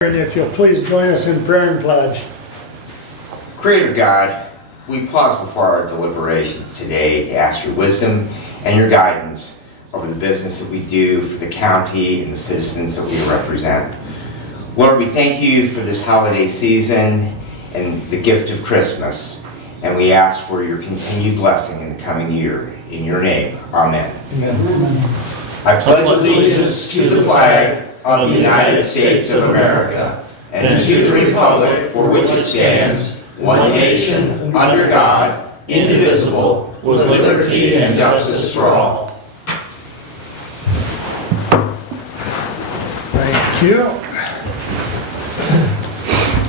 If you'll please join us in prayer and pledge. Creator God, we pause before our deliberations today to ask your wisdom and your guidance over the business that we do for the county and the citizens that we represent. Lord, we thank you for this holiday season and the gift of Christmas, and we ask for your continued blessing in the coming year. In your name, amen. Amen. I pledge allegiance to the flag of the United States of America and to the republic for which it stands, one nation, under God, indivisible, with liberty and justice for all. Thank you.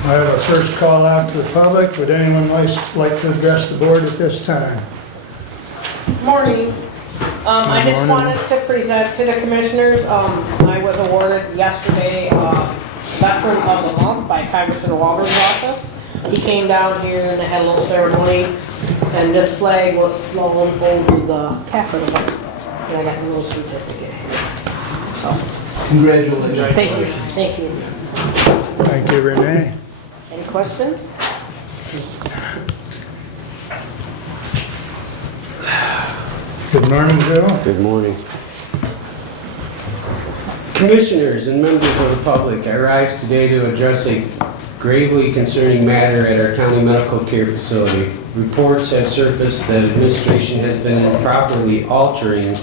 I have a first call out to the public. Would anyone like to address the board at this time? Morning. I just morning. wanted to present to the commissioners, I was awarded yesterday, Veteran of the Month by Congressman Walberg's office. He came down here and they had a little ceremony, and this flag was flown over the Capitol. And I got a little certificate here. So, Congratulations. thank you. Thank you, Renee. Any questions? Good morning, Joe. Good morning. Commissioners and members of the public, I rise today to address a gravely concerning matter at our county medical care facility. Reports have surfaced that administration has been improperly altering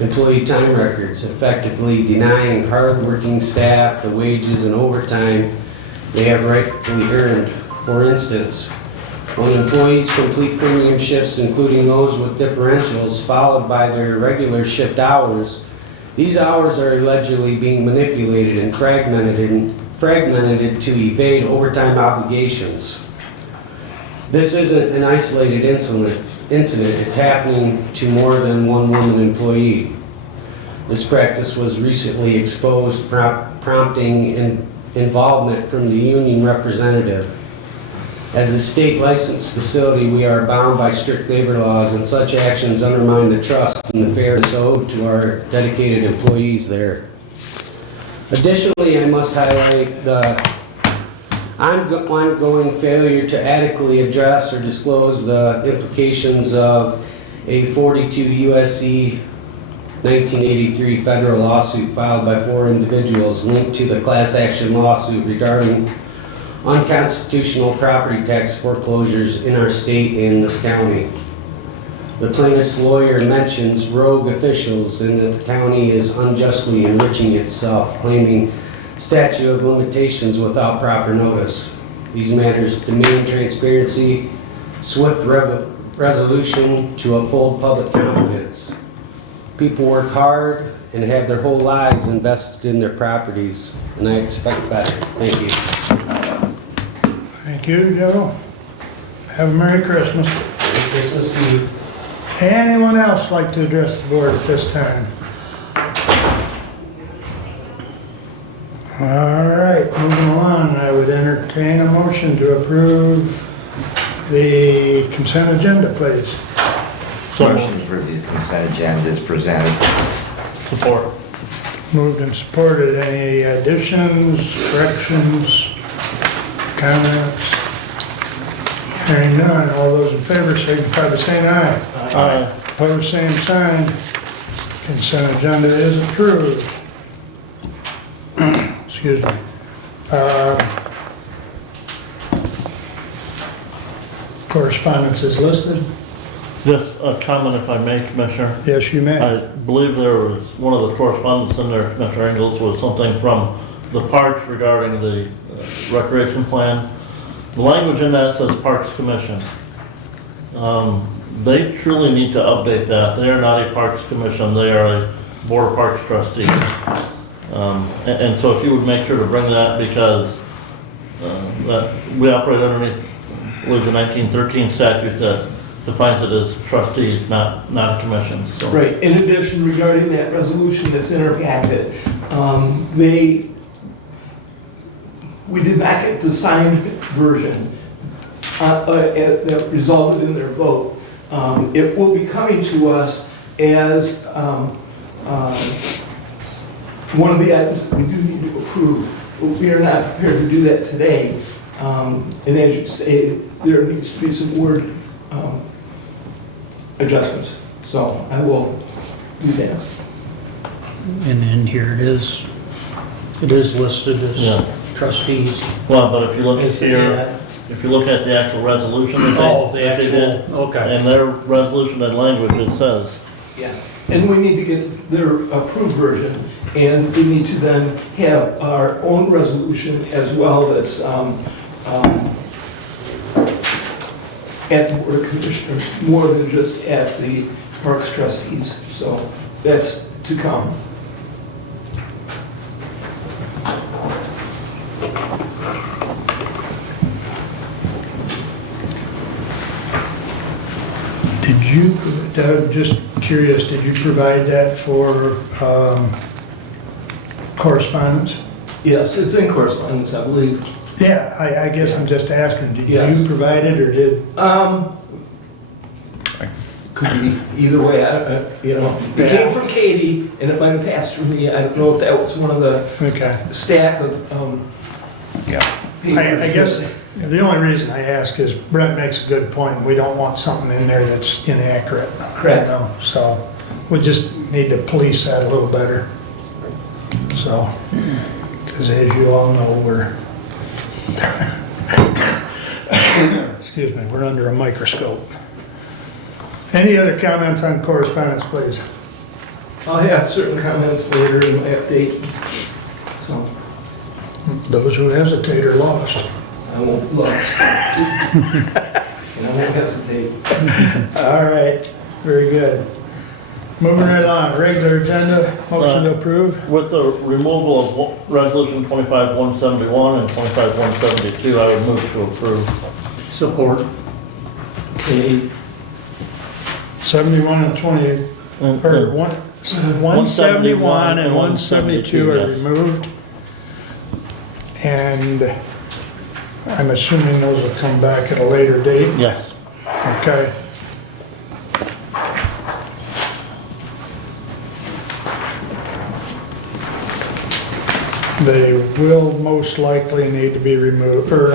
employee time records, effectively denying hard-working staff the wages and overtime they have rightfully earned. For instance, when employees complete premium shifts, including those with differentials, followed by their regular shift hours, these hours are allegedly being manipulated and fragmented to evade overtime obligations. This isn't an isolated incident. It's happening to more than one woman employee. This practice was recently exposed, prompting involvement from the union representative. As a state licensed facility, we are bound by strict labor laws, and such actions undermine the trust and the fairness owed to our dedicated employees there. Additionally, I must highlight the ongoing failure to adequately address or disclose the implications of a 42 U.S.C. 1983 federal lawsuit filed by 4 individuals linked to the class action lawsuit regarding unconstitutional property tax foreclosures in our state and this county. The plaintiff's lawyer mentions rogue officials and that the county is unjustly enriching itself, claiming statute of limitations without proper notice. These matters demand transparency, swift resolution to uphold public confidence. People work hard and have their whole lives invested in their properties, and I expect better. Thank you. Thank you, Joe. Have a Merry Christmas. Merry Christmas to you. Anyone else like to address the board at this time? All right, moving along, I would entertain a motion to approve the consent agenda, please. Motion for the consent agenda is presented. Support. Moved and supported. Any additions, corrections, comments? Hearing none, all those in favor signify by saying aye. Aye. Opposed, same sign. Consent agenda is approved. Excuse me. Correspondence is listed. Just a comment if I may, Commissioner. Yes, you may. I believe there was, one of the correspondence in there, Commissioner Ingles, was something from the parks regarding the recreation plan. The language in that says Parks Commission. They truly need to update that. They are not a Parks Commission, they are a Board of Parks trustee. And so if you would make sure to bring that, because that we operate underneath, I believe, the 1913 statute that defines it as trustees, not a commission. So. Right. In addition, regarding that resolution that's in our packet, we did not get the signed version that resulted in their vote. It will be coming to us as one of the items that we do need to approve we are not prepared to do that today. And as you say, there needs to be some word adjustments. So I will do that. And then here it is listed Yeah. as trustees. Well, but if you look Is here, that- if you look at the actual resolution that Oh, the that they did, actual, okay. in their resolution and language, it says, Yeah. And we need to get their approved version, and we need to then have our own resolution as well that's at the Board of Commissioners, more than just at the Parks trustees. So that's to come. Did you, Doug, just curious, did you provide that for correspondence? Yes, it's in correspondence, I believe. Yeah, I guess I'm just asking, did Yes. you provide it or did, Could be either way, you know. It came from Katie, and it might have passed through me. I don't know if that was one of the okay. stack of papers. I guess the only reason I ask is Brent makes a good point, and we don't want something in there that's inaccurate. Correct. You know, so we just need to police that a little better. So, because as you all know, we're, excuse me, we're under a microscope. Any other comments on correspondence, please? I'll have certain comments later in my update, so Those who hesitate are lost. I won't look. And I won't hesitate. All right, very good. Moving right on, regular agenda, motion to approve. with the removal of resolution 25-171 and 25-172, I would move to approve. Support. Okay, 71 and 20, or 171 and 172 are removed. And I'm assuming those will come back at a later date, Yes. okay? They will most likely need to be removed, or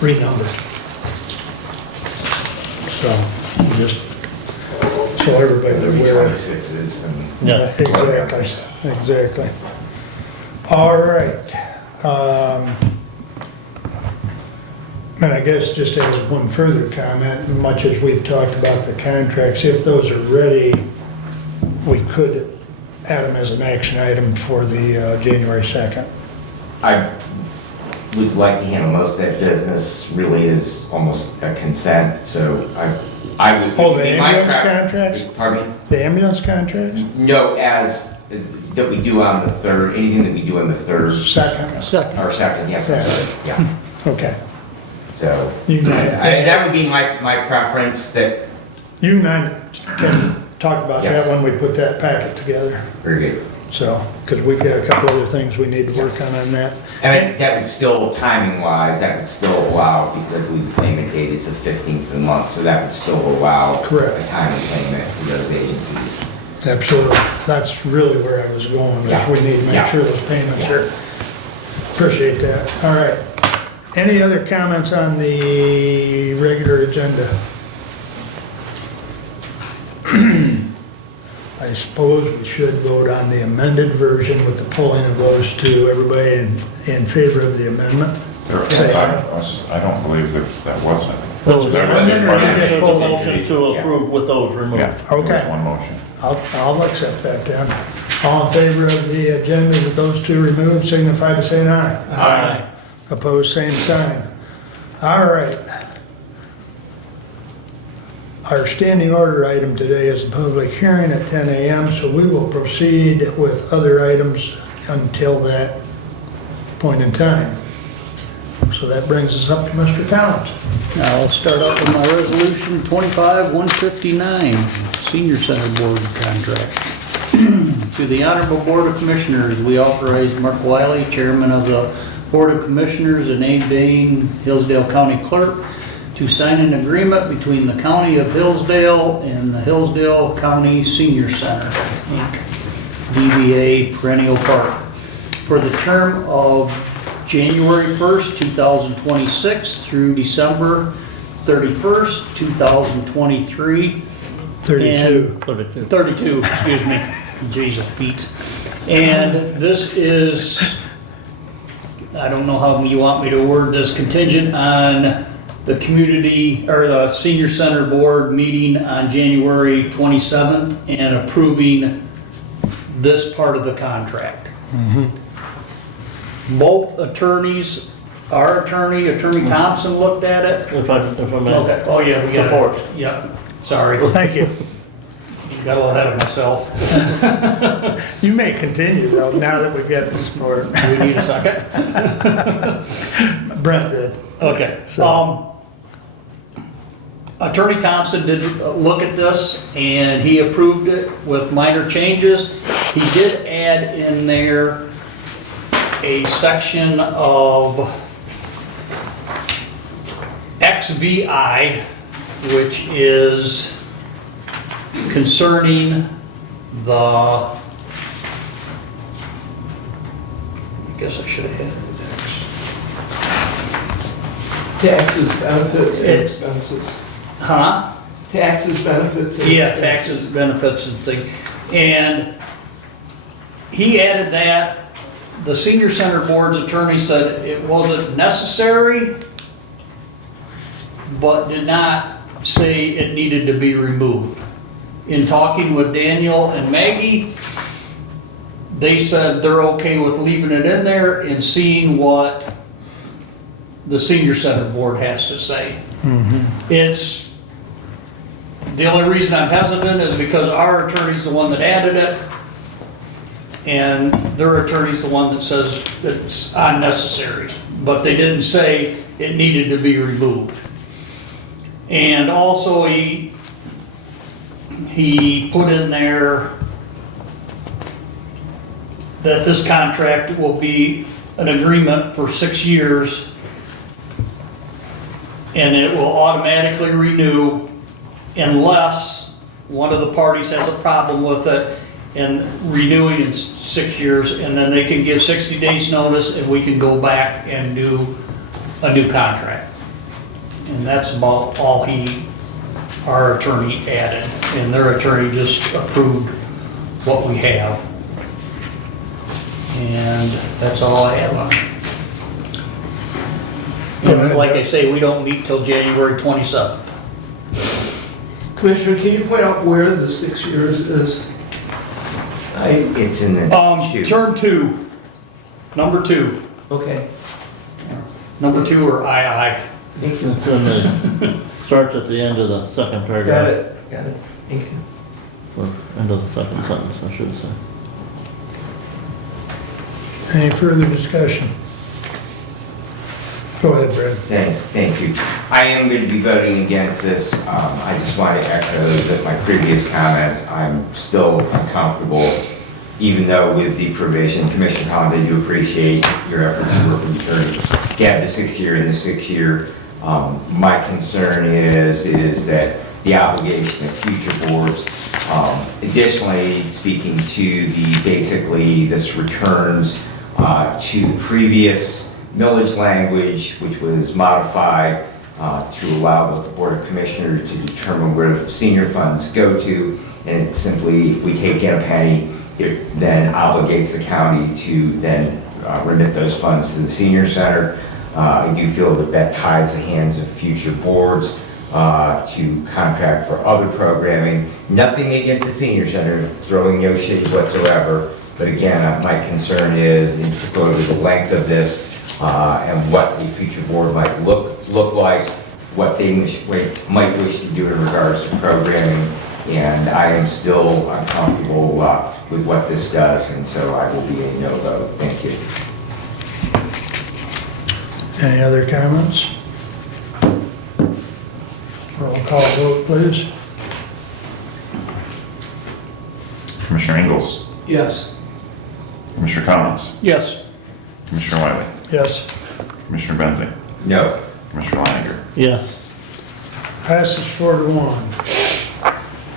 renumbered. So, just so everybody's aware. 26s and. Yeah. Exactly. All right. And I guess just as one further comment, much as we've talked about the contracts, if those are ready, we could add them as an action item for the January 2nd. I would like to handle most of that business, really is almost a consent, so I would. Oh, the in my ambulance prep- contracts? Pardon me? The ambulance contracts? No, as, that we do on the third, anything that we do on the third. Second. Second. Or second, yes, I'm sorry, yeah. Okay. So, You and that would be my preference, that, you and I can talk about that Yes. when we put that packet together. very good. So, because we've got a couple other things we need to work on that. And that would still, timing wise, that would still allow, because I believe the payment date is the 15th of the month, so that would still allow. Correct. A timely payment to those agencies. Absolutely. That's really where I was going, is Yeah. we need to make Yeah. sure those payments are, appreciate that. All right. Any other comments on the regular agenda? I suppose we should vote on the amended version with the pulling of those two. Everybody in favor of the amendment? Say aye. I don't believe that was it. Well, That was just part of just it. pulled motion to approve with those removed. Yeah, it was Okay. one motion. I'll accept that then. All in favor of the agenda with those two removed, signify by saying aye. Aye. Opposed, same sign. All right. Our standing order item today is a public hearing at 10 a.m., so we will proceed with other items until that point in time. So that brings us up to Mr. Collins. Now, I'll start out with my resolution 25-159, Senior Center Board contract. To the Honorable Board of Commissioners, we authorize Mark Wiley, Chairman of the Board of Commissioners, and Abe Dane, Hillsdale County Clerk, to sign an agreement between the County of Hillsdale and the Hillsdale County Senior Center, Inc., DBA Perennial Park, for the term of January 1st, 2026 through December 31st, 2023. 32. 32, excuse me. Jesus, Pete. And this is, I don't know how you want me to word this, contingent on the community, or the senior center board meeting on January 27th and approving this part of the contract. Both attorneys, our attorney, Attorney Thompson looked at it. If I may. Okay, oh yeah, we got it. Support. Yeah, sorry. Thank you. Got a little ahead of myself. You may continue though, now that we've got the support. Do we need a second? Brent did. Okay, Attorney Thompson did look at this and he approved it with minor changes. He did add in there a section of XVI, which is concerning the, I guess I should have had it there. Taxes, benefits, and expenses. Huh? Taxes, benefits, and Yeah, expenses. taxes, benefits and things. And he added that, the senior center board's attorney said it wasn't necessary, but did not say it needed to be removed. In talking with Daniel and Maggie, they said they're okay with leaving it in there and seeing what the senior center board has to say. It's, the only reason I'm hesitant is because our attorney's the one that added it, and their attorney's the one that says it's unnecessary, but they didn't say it needed to be removed. And also he put in there that this contract will be an agreement for 6 years, and it will automatically renew unless one of the parties has a problem with it and renewing in 6 years, and then they can give 60 days notice and we can go back and do a new contract. And that's about all our attorney added, and their attorney just approved what we have. And that's all I have on it. And like I say, we don't meet till January 27th. Commissioner, can you point out where the 6 years is? It's in the shoe. Turn 2, number 2. Okay. Number 2 or II. Thank you. It's in the, starts at the end of the second Got paragraph. it, got it. Thank you. Or end of the second sentence, I should say. Any further discussion? Go ahead, Brad. Thank you. I am going to be voting against this. I just want to echo that my previous comments. I'm still uncomfortable, even though with the provision, Commissioner Collins, I do appreciate your efforts to work with the attorney. To have the 6 year and the 6 year, my concern is that the obligation of future boards, additionally speaking to basically this returns to the previous millage language, which was modified to allow the Board of Commissioners to determine where the senior funds go to, and it simply, if we take in a penny, it then obligates the county to then remit those funds to the senior center. I do feel that ties the hands of future boards to contract for other programming. Nothing against the senior center, throwing no shade whatsoever, but again, my concern is, in particular, the length of this and what a future board might look like, what they might wish to do in regards to programming, and I am still uncomfortable with what this does, and so I will be a no vote. Thank you. Any other comments? Roll call vote, please. Commissioner Ingles, Yes. Commissioner Collins, Yes. Commissioner Wiley, Yes. Commissioner Benzing, No. Commissioner Leininger. Yeah, Passes 4 to 1.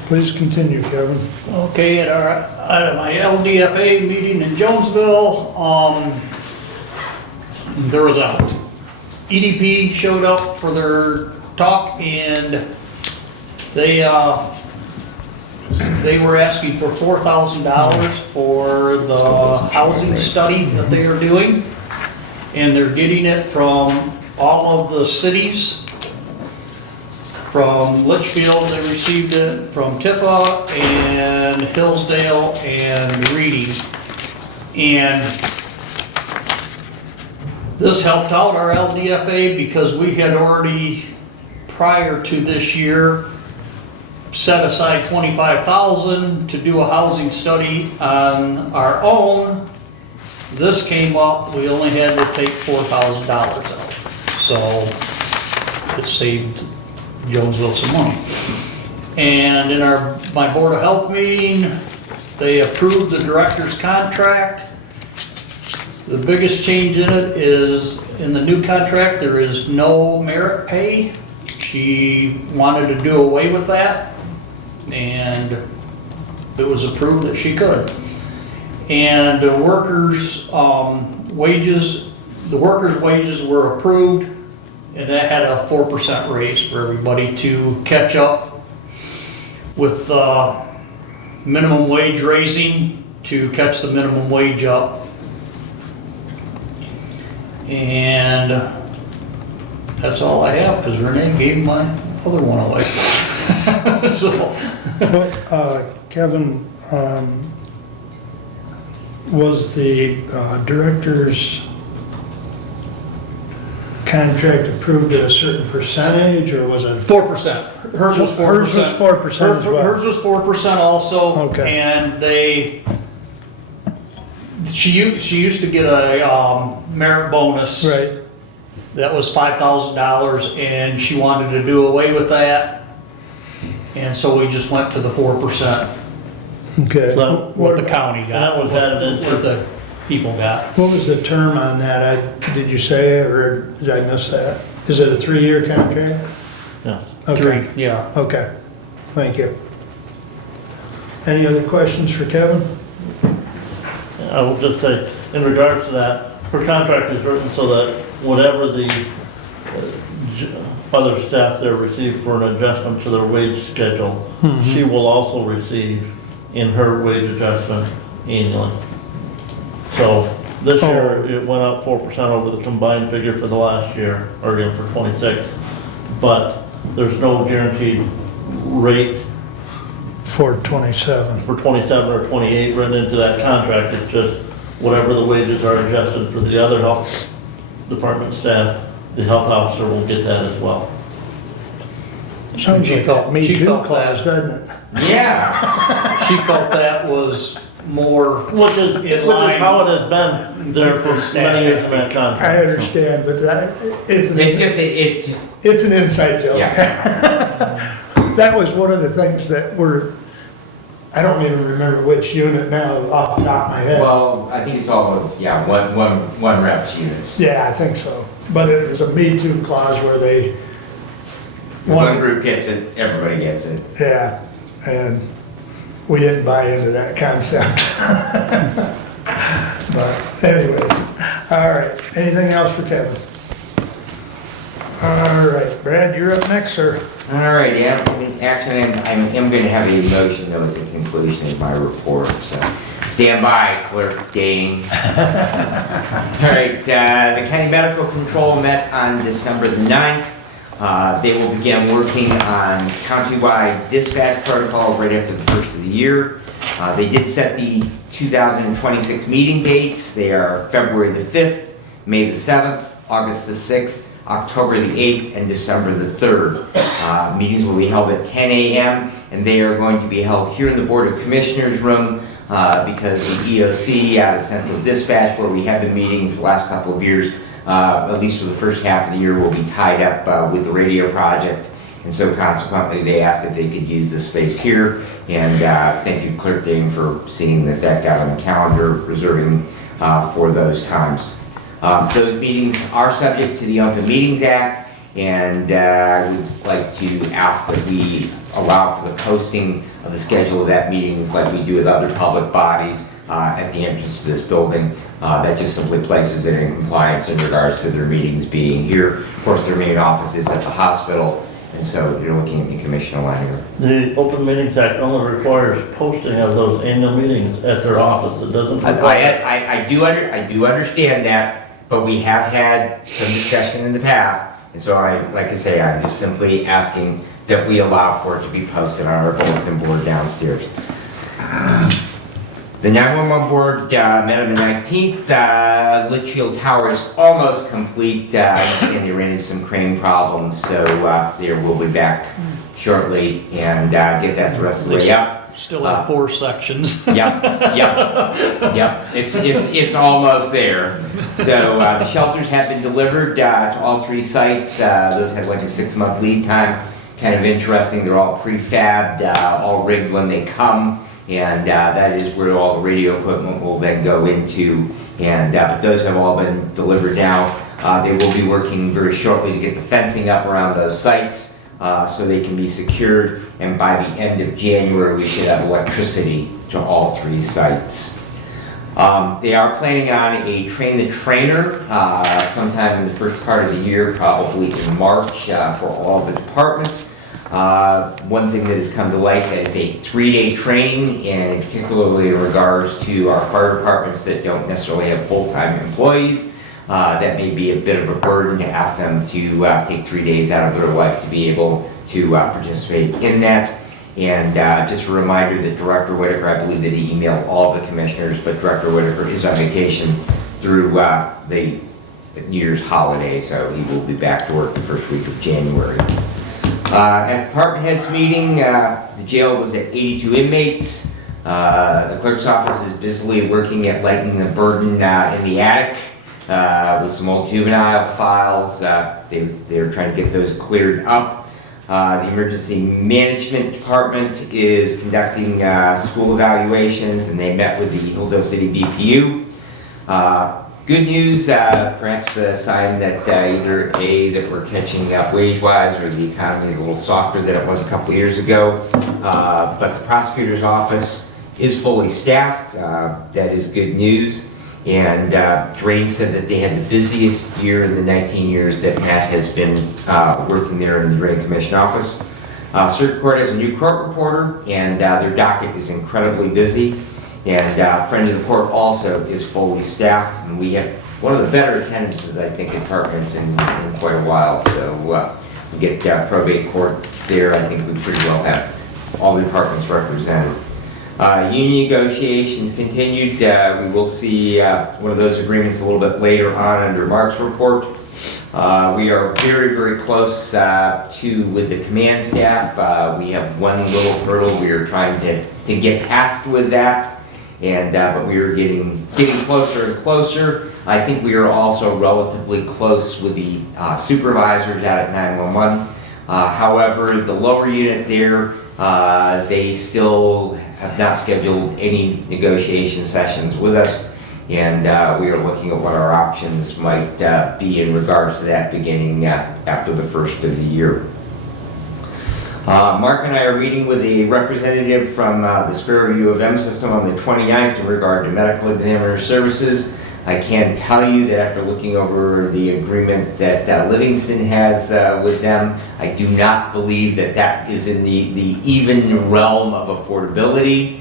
Please continue, Kevin. Okay, at my LDFA meeting in Jonesville, there was a EDP showed up for their talk, and they were asking for $4,000 for the housing study that they are doing. And they're getting it from all of the cities. From Litchfield, they received it, from Tifa and Hillsdale and Reading. And this helped out our LDFA because we had already, prior to this year, set aside $25,000 to do a housing study on our own. This came up, we only had to take $4,000 out. So it saved Jonesville some money. And in my Board of Health meeting, they approved the director's contract. The biggest change in it is, in the new contract, there is no merit pay. She wanted to do away with that, and it was approved that she could. And the workers' wages were approved, and that had a 4% raise for everybody to catch up with the minimum wage raising to catch the minimum wage up. And that's all I have, because Renee gave my other one away. So, Kevin, was the director's contract approved at a certain percentage, or was it? 4%. Hers was 4%. Hers was 4% as well. Hers was 4% also. Okay. And she used to get a merit bonus. Right. That was $5,000, and she wanted to do away with that. And so we just went to the 4%, Okay. So what the county And got, that was added into- what the people got. What was the term on that? Did you say it, or did I miss that? Is it a 3-year contract? Yeah. Okay. Yeah. Okay, thank you. Any other questions for Kevin? I will just say, in regards to that, her contract is written so that whatever the other staff there receive for an adjustment to their wage schedule, she will also receive in her wage adjustment annually. So this year, it went up 4% over the combined figure for the last year, or again for 26. But there's no guaranteed rate For 27. for 27 or 28 written into that contract. It's just whatever the wages are adjusted for the other health department staff, the health officer will get that as well. Sounds She like felt- that Me she Too felt clause, that. doesn't it? Yeah. She felt that was more, Which is how it has been there for many years in that I contract. understand, but it's It's an inside joke. yeah. That was one of the things that I don't even remember which unit now off the top of my head. Well, I think it's all of, yeah, one rep's units. Yeah, I think so. But it was a Me Too clause where they, One group gets it, everybody gets it. yeah, and we didn't buy into that concept. But anyways, all right, anything else for Kevin? All right, Brad, you're up next, sir. All right, yeah, action, I am going to have a motion though at the conclusion of my report, so stand by, Clerk Dane. All right, the County Medical Control met on December the 9th. They will begin working on countywide dispatch protocol right after the first of the year. They did set the 2026 meeting dates. They are February the 5th, May the 7th, August the 6th, October the 8th, and December the 3rd. Meetings will be held at 10 a.m. and they are going to be held here in the Board of Commissioners room because the EOC out of Central Dispatch, where we have been meeting for the last couple of years, at least for the first half of the year, will be tied up with the radio project. And so consequently, they asked if they could use this space here. And thank you, Clerk Dane, for seeing that that got on the calendar, reserving for those times. Those meetings are subject to the Open Meetings Act, And I would like to ask that we allow for the posting of the schedule of that meetings like we do with other public bodies at the entrance to this building. That just simply places it in compliance in regards to their meetings being here. Of course, their main office is at the hospital, and so you're looking at the Commissioner Leininger. The Open Meetings Act only requires posting of those annual meetings at their office. It doesn't require. I do understand that, but we have had some discussion in the past, and so like I say, I'm just simply asking that we allow for it to be posted on our bulletin board downstairs. The 911 board met on the 19th. Litchfield Tower is almost complete, and they ran into some crane problems, so they will be back shortly and get that the rest of the way up. Still have 4 sections. Yep. It's almost there. So the shelters have been delivered to all 3 sites. Those had like a 6-month lead time. Kind of interesting. They're all prefabbed, all rigged when they come. And that is where all the radio equipment will then go into. And but those have all been delivered now. They will be working very shortly to get the fencing up around those sites so they can be secured. And by the end of January, we should have electricity to all 3 sites. They are planning on a train the trainer sometime in the first part of the year, probably in March, for all the departments. One thing that has come to light is a 3-day training, and particularly in regards to our fire departments that don't necessarily have full-time employees. That may be a bit of a burden to ask them to take 3 days out of their life to be able to participate in that. And just a reminder that Director Whitaker, I believe that he emailed all of the commissioners, but Director Whitaker is on vacation through the New Year's holiday, so he will be back to work the first week of January. At department heads meeting, the jail was at 82 inmates. The clerk's office is busily working at lightening the burden in the attic with some old juvenile files. They're trying to get those cleared up. The emergency management department is conducting school evaluations, and they met with the Hillsdale City BPU. Good news, perhaps a sign that either A, that we're catching up wage-wise, or the economy is a little softer than it was a couple of years ago. But the prosecutor's office is fully staffed. That is good news. And Drain said that they had the busiest year in the 19 years that Matt has been working there in the Drain Commission office. Circuit Court has a new court reporter, and their docket is incredibly busy. And Friend of the Court also is fully staffed, and we have one of the better attendances, I think, in departments in quite a while. So we get probate court there. I think we pretty well have all the departments represented. Union negotiations continued. We will see one of those agreements a little bit later on under Mark's report. We are very, very close with the command staff. We have one little hurdle we are trying to get past with that. And but we are getting closer and closer. I think we are also relatively close with the supervisors out at 911. However, the lower unit there, they still have not scheduled any negotiation sessions with us, and we are looking at what our options might be in regards to that beginning after the first of the year. Mark and I are meeting with a representative from the Sparrow U of M system on the 29th in regard to medical examiner services. I can tell you that after looking over the agreement that Livingston has with them, I do not believe that that is in the even realm of affordability.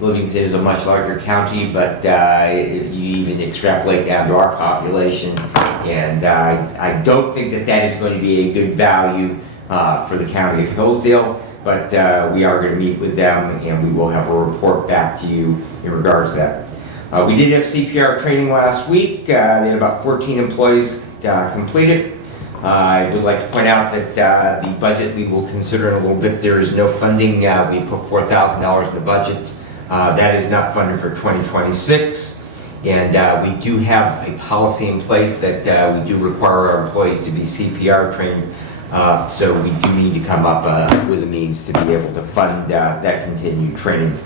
Livingston is a much larger county, but if you even extrapolate down to our population, and I don't think that is going to be a good value for the county of Hillsdale, but we are going to meet with them, and we will have a report back to you in regards to that. We did have CPR training last week. They had about 14 employees complete it. I would like to point out that the budget we will consider in a little bit. There is no funding. We put $4,000 in the budget. That is not funded for 2026. And we do have a policy in place that we do require our employees to be CPR trained. So we do need to come up with a means to be able to fund that continued training.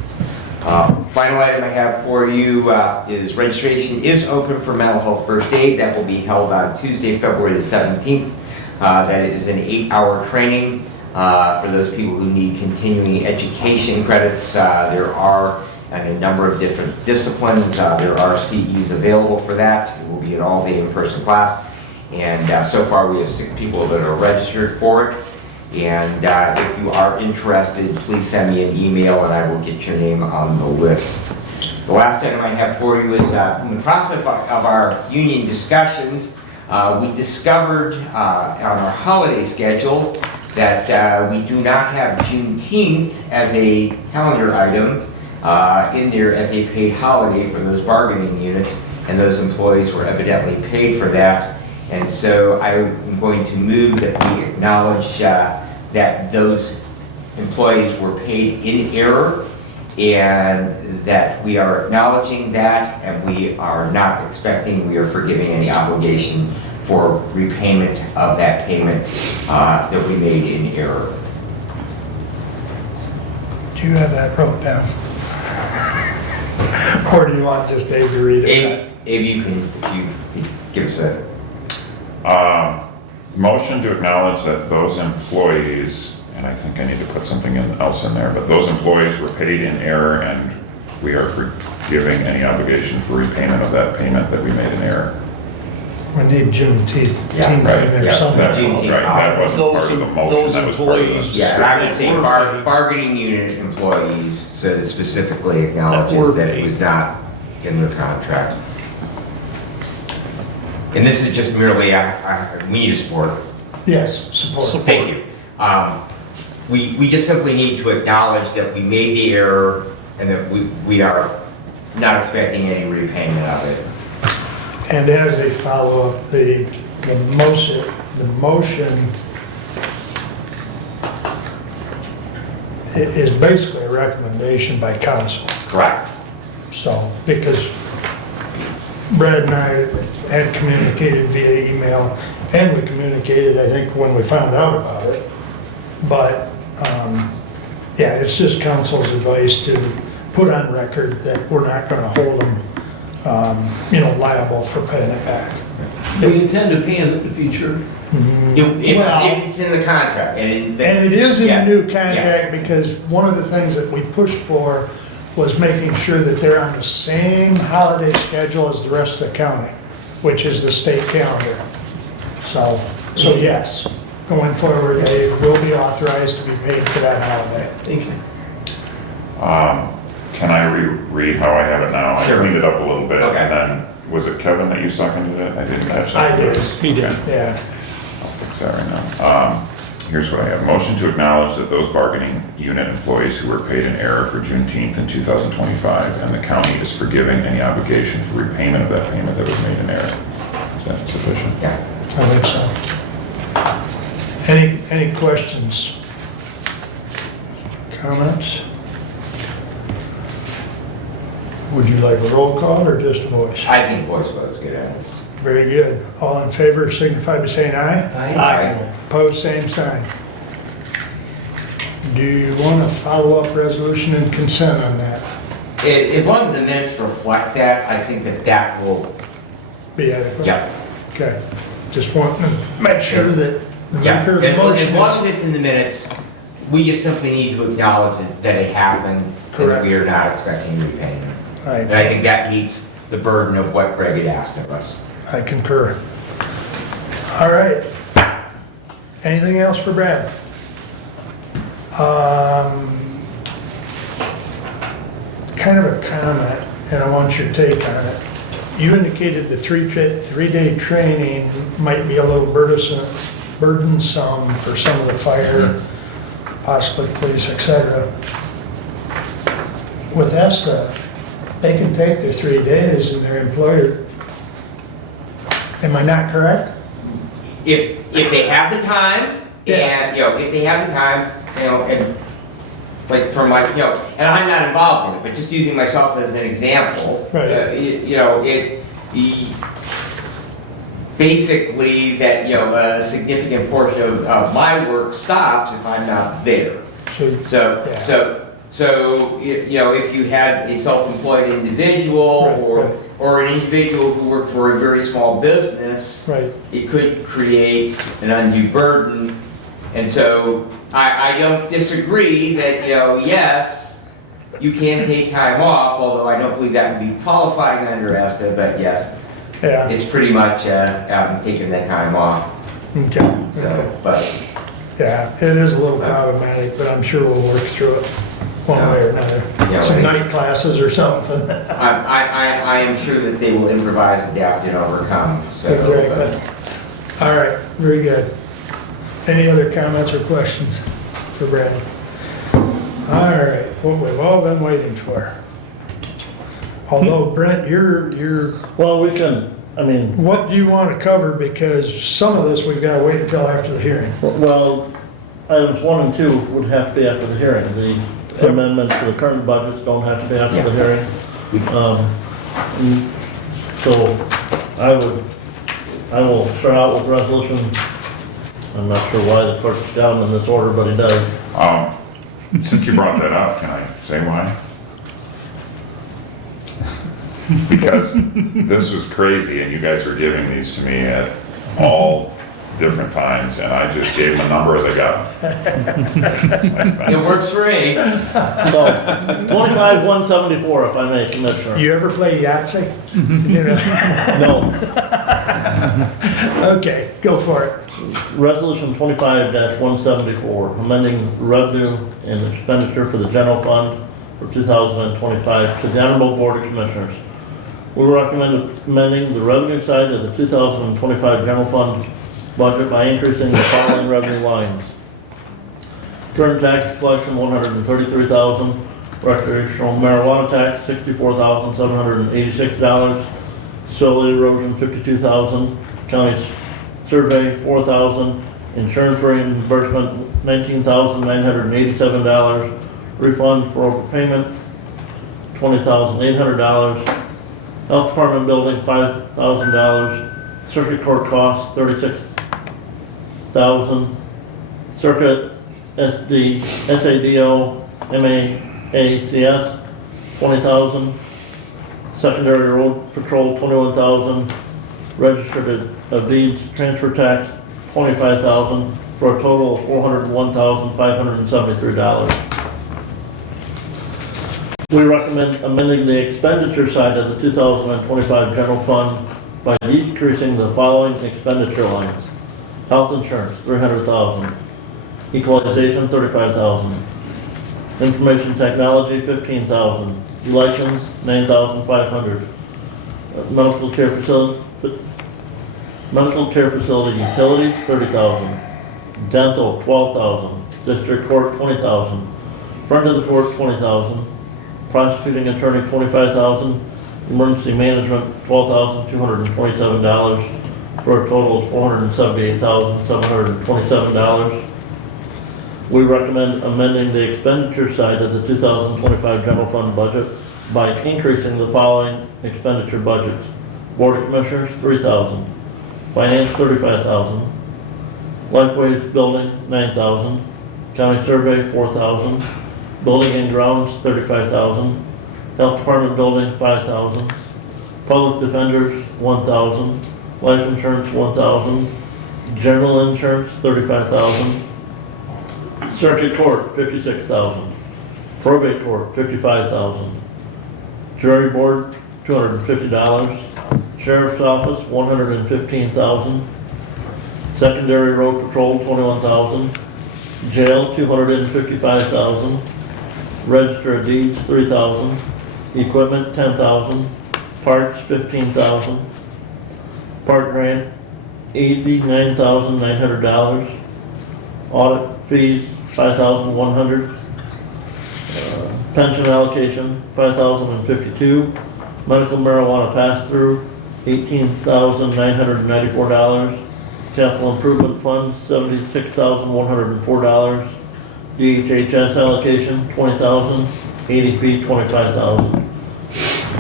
Final item I have for you is registration is open for mental health first aid. That will be held on Tuesday, February the 17th. That is an 8-hour training for those people who need continuing education credits. There are a number of different disciplines. There are CEs available for that. It will be an all-day in-person class. And so far we have 6 people that are registered for it. And if you are interested, please send me an email and I will get your name on the list. The last item I have for you is in the process of our union discussions, we discovered on our holiday schedule that we do not have Juneteenth as a calendar item in there as a paid holiday for those bargaining units, and those employees were evidently paid for that. And so I'm going to move that we acknowledge that those employees were paid in error, and that we are acknowledging that, and we are not expecting, we are forgiving any obligation for repayment of that payment that we made in error. Do you have that wrote down? Or do you want just Dave to read it? Abe, you can, if you could give us a... Motion to acknowledge that those employees, and I think I need to put something else in there, but those employees were paid in error and we are forgiving any obligation for repayment of that payment that we made in error. We need Juneteenth Yeah, in right, there yeah, somewhere. Juneteenth. Right, that wasn't part of the motion, Those that was part of the. employees. Yeah, and I would say That were paid. bargaining unit employees, so that specifically acknowledges that it was not in their contract. And this is just merely, we need a support. Yes, support. Thank you. We just simply need to acknowledge that we made the error and that we are not expecting any repayment of it. And as a follow-up, the motion is basically a recommendation by council. Correct. So, because Brad and I had communicated via email, and we communicated, I think, when we found out about it. But, yeah, it's just council's advice to put on record that we're not gonna hold them, liable for paying it back. We intend to pay in the future. If it's in the contract. And And it is in yeah, the new yes. contract, because one of the things that we pushed for was making sure that they're on the same holiday schedule as the rest of the county, which is the state calendar. So yes, going forward, they will be authorized to be paid for that holiday. Thank you. Can I reread how I have it now? Sure. I cleaned it up a little bit, Okay. and then, was it Kevin that you seconded it? I didn't catch that. I did, He did. yeah. I'll fix that right now. Here's what I have. Motion to acknowledge that those bargaining unit employees who were paid in error for Juneteenth in 2025, and the county is forgiving any obligation for repayment of that payment that was made in error. Is that sufficient? Yeah. I think so. Any questions? Comments? Would you like a roll call or just a voice? I think voice vote's good on this. Very good. All in favor signify by saying aye. Aye. Opposed, same sign. Do you want a follow-up resolution and consent on that? As long as the minutes reflect that, I think that will, Be adequate? yeah. Okay. Just want to make sure that the Yeah, maker of the as motion long is... as it's in the minutes, we just simply need to acknowledge that it happened, and Correct. we are not expecting repayment. And I I think that meets the burden of what Greg had asked of us. concur. All right. Anything else for Brad? Kind of a comment, and I want your take on it. You indicated the three-day training might be a little burdensome for some of the fire, possibly police, etc. With ESTA, they can take their 3 days and their employer, am I not correct? If they have the time, Yeah. and, if they have the time, and like from my, and I'm not involved in it, but just using myself as an example. Right. Basically that, a significant portion of my work stops if I'm not there. So, So, Yeah. so So, you know, if you had a self-employed individual Right, right. or an individual who worked for a very small business, Right. it could create an undue burden. And so I don't disagree that, you know, yes, you can take time off, although I don't believe that would be qualifying under ESTA, but yes, Yeah, it's pretty much taking the time off. okay. So, but Yeah, it is a little problematic, but I'm sure we'll work through it one way or another. Yeah, Some right. night classes or something. I am sure that they will improvise, adapt, and overcome, so. Exactly. All right, very good. Any other comments or questions for Brad? All right, what we've all been waiting for. Although Brent, you're, Well, we can, I mean, what do you want to cover? Because some of this we've got to wait until after the hearing. well, items 1 and 2 would have to be after the hearing. The Yep. amendments to the current budgets don't have to be after the hearing. So I will start out with resolution. I'm not sure why the clerk's got them in this order, but he does. Since you brought that up, can I say why? Because this was crazy, and you guys were giving these to me at all different times, and I just gave them a number as I got them. It works for me. So, 25,174, if I may, Commissioner. You ever play Yahtzee? You know? No. Okay, go for it. Resolution 25-174, amending revenue and expenditure for the general fund for 2025 to the Honorable Board of Commissioners. We recommend amending the revenue side of the 2025 general fund budget by increasing the following revenue lines. Current tax collection, $133,000. Recreational marijuana tax, $64,786. Soil erosion, $52,000. County survey, $4,000. Insurance reimbursement, $19,987. Refund for overpayment, $20,800. Health Department building, $5,000. Circuit court costs, $36,000. Circuit SADO, MAACS, $20,000. Secondary road patrol, $21,000. Registered of deeds transfer tax, $25,000, for a total of $401,573. We recommend amending the expenditure side of the 2025 general fund by decreasing the following expenditure lines. Health insurance, $300,000. Equalization, $35,000. Information technology, $15,000. Elections, $9,500. Medical care facility utilities, $30,000. Dental, $12,000. District court, $20,000. Front of the court, $20,000. Prosecuting attorney, $25,000. Emergency management, $12,227, for a total of $478,727. We recommend amending the expenditure side of the 2025 general fund budget by increasing the following expenditure budgets. Board of Commissioners, $3,000. Finance, $35,000. Lifeways building, $9,000. County survey, $4,000. Building and grounds, $35,000. Health Department building, $5,000. Public defenders, $1,000. Life insurance, $1,000. General insurance, $35,000. Circuit court, $56,000. Probate court, $55,000. Jury board, $250. Sheriff's office, $115,000. Secondary road patrol, $21,000. Jail, $255,000. Register of deeds, $3,000. Equipment, $10,000. Parts, $15,000. Park grant, $89,900. Audit fees, $5,100. Pension allocation, $5,052. Medical marijuana pass-through, $18,994. Capital improvement fund, $76,104. DHHS allocation, $20,000. ADP, $25,000.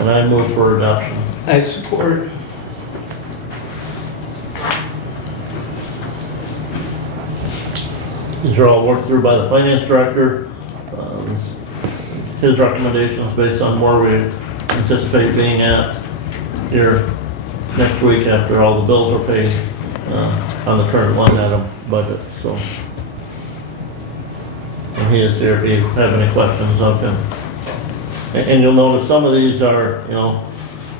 And I move for adoption. I support. These are all worked through by the finance director. his recommendations based on where we anticipate being at here next week after all the bills are paid on the current line item budget, so. And he is here if you have any questions of him. And you'll notice some of these are, you know,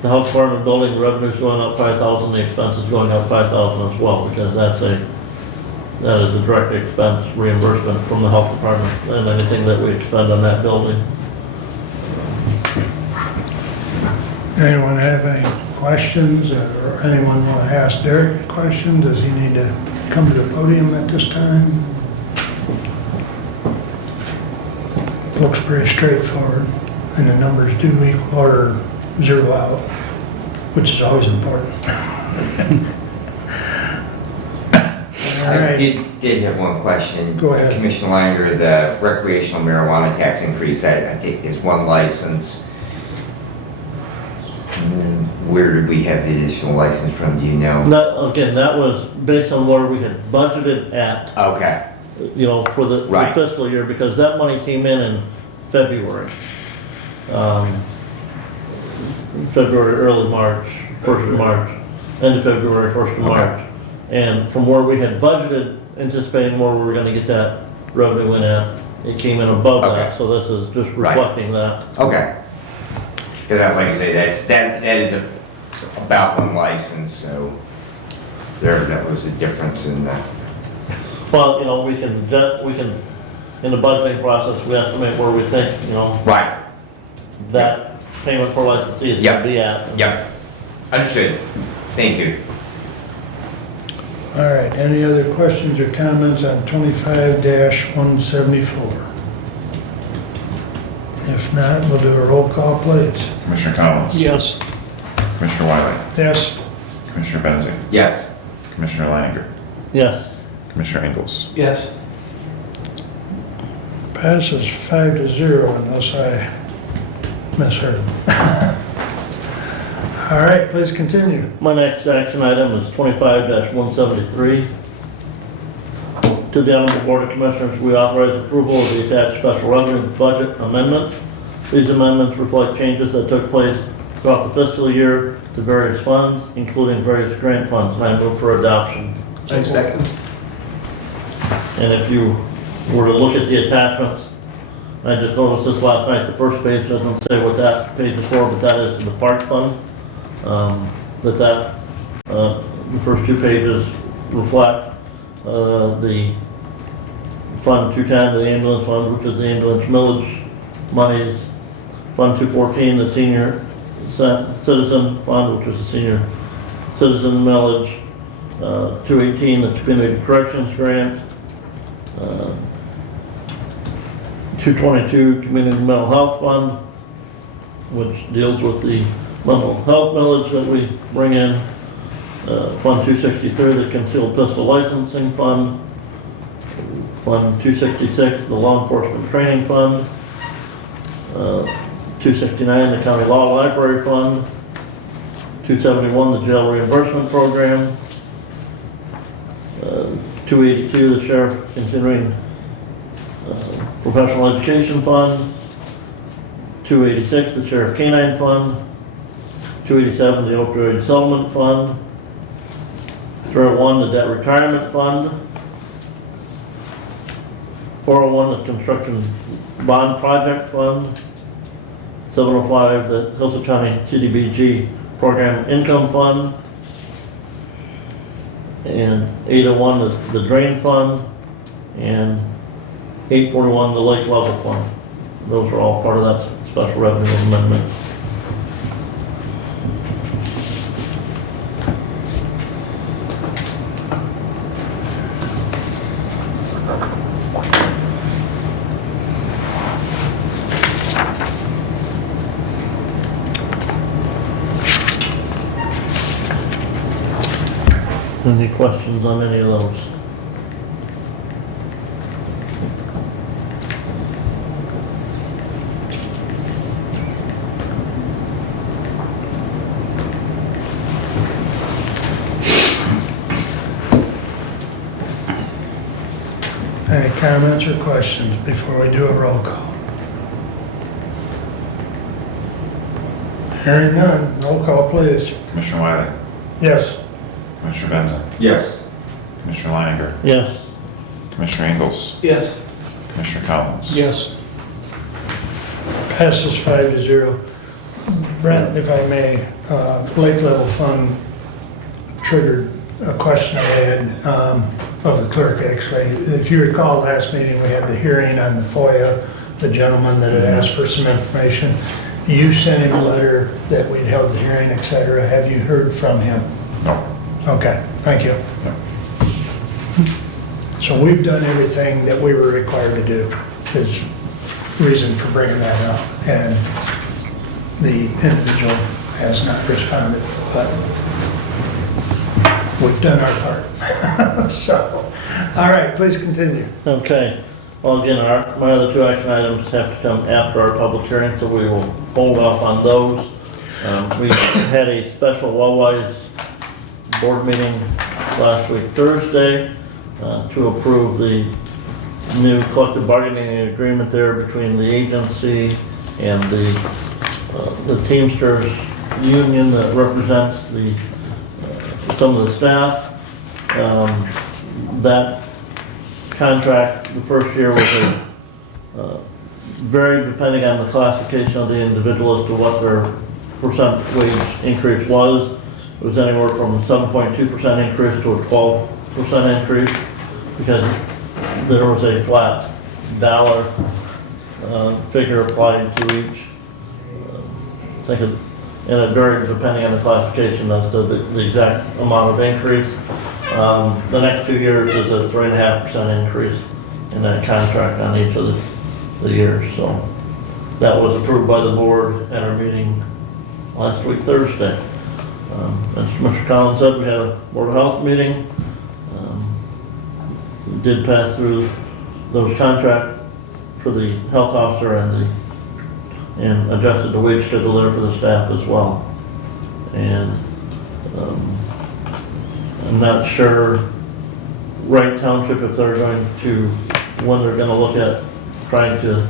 the health department building revenue's going up 5,000, the expenses going up 5,000 as well, because that is a direct expense reimbursement from the health department and anything that we expend on that building. Anyone have any questions, or anyone want to ask Derek a question? Does he need to come to the podium at this time? Looks pretty straightforward, and the numbers do equal or zero out, which is always important. All I right. did have one question. Go ahead. Commissioner Langer, the recreational marijuana tax increase, I think is one license. Where did we have the additional license from, do you know? That was based on where we had budgeted at, Okay, you know, for the Right. fiscal year, because that money came in February. February, early March, 1st of March, end of February, 1st of Okay. March. And from where we had budgeted, anticipating where we were gonna get that revenue in at, it came in above Okay. that, so this is just Right. reflecting that. okay. Because like I say, that is about one license, so that was a difference in that. Well, you know, we can, in the budgeting process, we estimate where we think, you know, Right, that payment per licensee is gonna Yep. be at. yep, understood, thank you. All right, any other questions or comments on 25-174? If not, we'll do a roll call, please. Commissioner Collins? Yes. Commissioner Wiley? Yes? Commissioner Benzing? Yes, Commissioner Langer? Yes. Commissioner Ingalls? Yes. Passes 5-0 unless I misheard. All right, please continue. My next action item is 25-173. To the Honorable Board of Commissioners, we authorize approval of the attached special revenue budget amendments. These amendments reflect changes that took place throughout the fiscal year to various funds, including various grant funds, and I move for adoption. I second. And if you were to look at the attachments, I just noticed this last night, the first page doesn't say what that page is for, but that is the park fund. The first two pages reflect the Fund 210, the ambulance fund, which is the ambulance millage monies. Fund 214, the senior citizen fund, which is the senior citizen millage. 218, the community corrections grant. 222, community mental health fund, which deals with the mental health millage that we bring in. Fund 263, the concealed pistol licensing fund. Fund 266, the law enforcement training fund. 269, the county law library fund. 271, the jail reimbursement program. 282, the sheriff continuing professional education fund. 286, the sheriff canine fund. 287, the opioid settlement fund. 301, the debt retirement fund. 401, the construction bond project fund. 705, the Hillsdale County CDBG program income fund. And 801, the drain fund. And 841, the lake level fund. Those are all part of that special revenue amendment. Any questions on any of those? Any comments or questions before we do a roll call? Hearing none, roll call please. Commissioner Wiley? Yes. Commissioner Benson? Yes. Commissioner Leininger? Yes. Commissioner Ingles? Yes. Commissioner Collins? Yes. Passes 5-0. Brent, if I may, lake level fund triggered a question I had of the clerk, actually. If you recall, last meeting, we had the hearing on the FOIA, the gentleman that had asked for some information. You sent him a letter that we'd held the hearing, et cetera. Have you heard from him? No. Okay, thank you. No. So we've done everything that we were required to do, is reason for bringing that up. And the individual has not responded, but we've done our part. So, all right, please continue. Okay. Well, again, my other two action items have to come after our public hearing, so we will hold off on those. We had a special Wellwise board meeting last week, Thursday, to approve the new collective bargaining agreement there between the agency and the Teamsters union that represents some of the staff. That contract, the first year was very depending on the classification of the individual as to what their percent wage increase was. It was anywhere from a 7.2% increase to a 12% increase because there was a flat dollar figure applied to each. And it varied depending on the classification as to the exact amount of increase. The next 2 years is a 3.5% increase in that contract on each of the years. So that was approved by the board at our meeting last week, Thursday. As Commissioner Collins said, we had a Board of Health meeting. We did pass through those contracts for the health officer and adjusted the wage schedule there for the staff as well. And I'm not sure Wright Township if they're going to, when they're going to look at trying to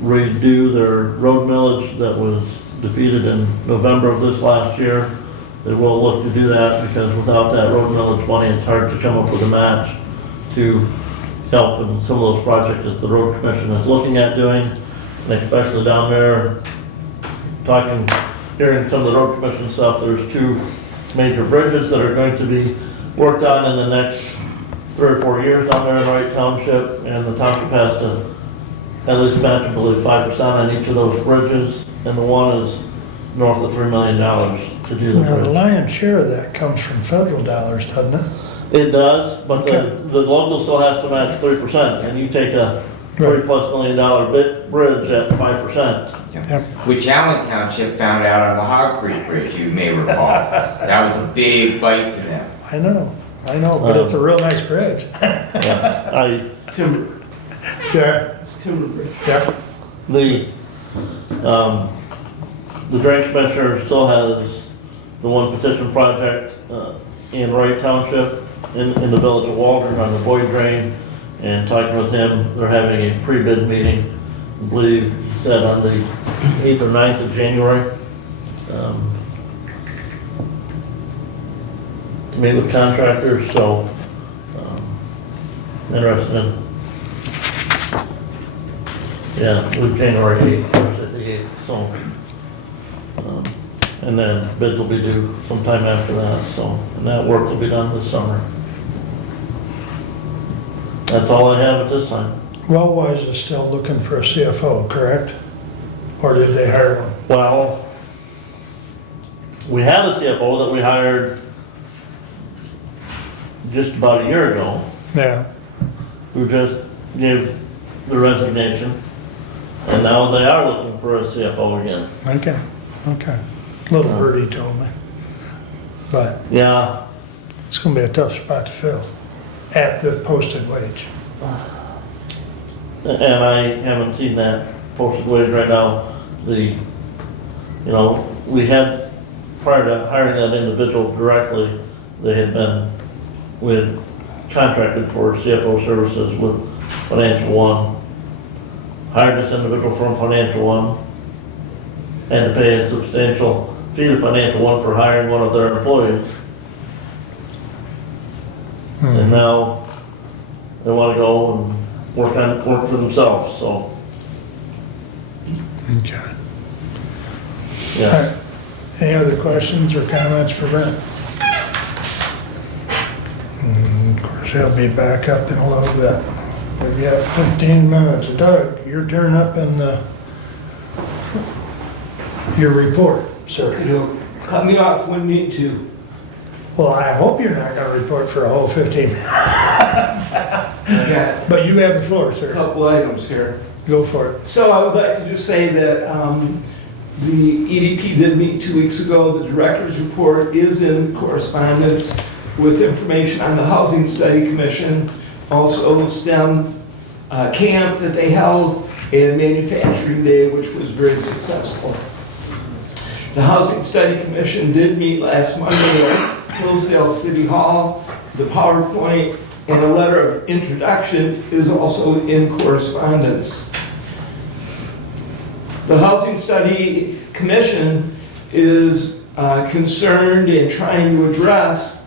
redo their road millage that was defeated in November of this last year. They will look to do that because without that road millage money, it's hard to come up with a match to help in some of those projects that the road commission is looking at doing. And especially down there, hearing some of the road commission stuff, there's 2 major bridges that are going to be worked on in the next 3 or 4 years down there in Wright Township, and the township has to at least match, I believe, 5% on each of those bridges, and the one is north of $3 million to do the Now, the bridge. lion's share of that comes from federal dollars, doesn't it? It does, but Okay. the local still has to match 3%, and you take a $3+ million bridge at 5%. Yep. Which Allen Township found out on the Hog Creek Bridge, you may recall. That was a big bite to them. I know, but it's a real nice bridge. Yeah, Timber, Yeah, it's timber bridge. yeah. The drain commissioner still has the one petition project in Wright Township in the village of Waldron on the Boyd Drain, and talking with him, they're having a pre-bid meeting, I believe he said on the 8th or 9th of January. To meet with contractors, so interested in, with January 8th, Thursday the 8th, so. And then bids will be due sometime after that, so, and that work will be done this summer. That's all I have at this time. Wellwise is still looking for a CFO, correct? Or did they hire one? Well, we had a CFO that we hired just about a year ago, Yeah, who just gave the resignation, and now they are looking for a CFO again. okay. Little birdie told me. But Yeah, it's gonna be a tough spot to fill at the posted wage. and I haven't seen that posted wage right now. We had, prior to hiring that individual directly, we had contracted for CFO services with Financial One. Hired this individual from Financial One. and to pay a substantial fee to Financial One for hiring one of their employees. And now they want to go and work for themselves, so, Okay. All yeah. right. Any other questions or comments for Brent? Of course, he'll be back up in a little bit. We've got 15 minutes. Doug, your turn up in your report, sir. Cut me off when you need to. Well, I hope you're not gonna report for a whole 15 minutes. I got But you have the floor, a sir. couple items here. Go for it. So I would like to just say that the EDP did meet 2 weeks ago. The director's report is in correspondence with information on the Housing Study Commission, also STEM camp that they held, and Manufacturing Day, which was very successful. The Housing Study Commission did meet last Monday at Hillsdale City Hall. The PowerPoint and a letter of introduction is also in correspondence. The Housing Study Commission is concerned and trying to address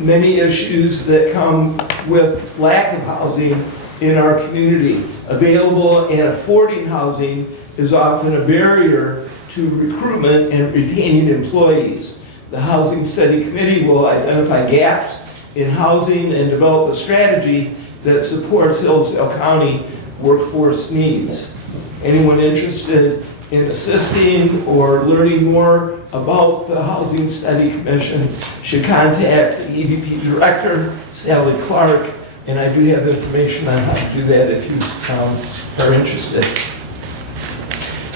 many issues that come with lack of housing in our community. Available and affording housing is often a barrier to recruitment and retaining employees. The Housing Study Committee will identify gaps in housing and develop a strategy that supports Hillsdale County workforce needs. Anyone interested in assisting or learning more about the Housing Study Commission should contact the EDP Director, Sally Clark, and I do have information on how to do that if you are interested.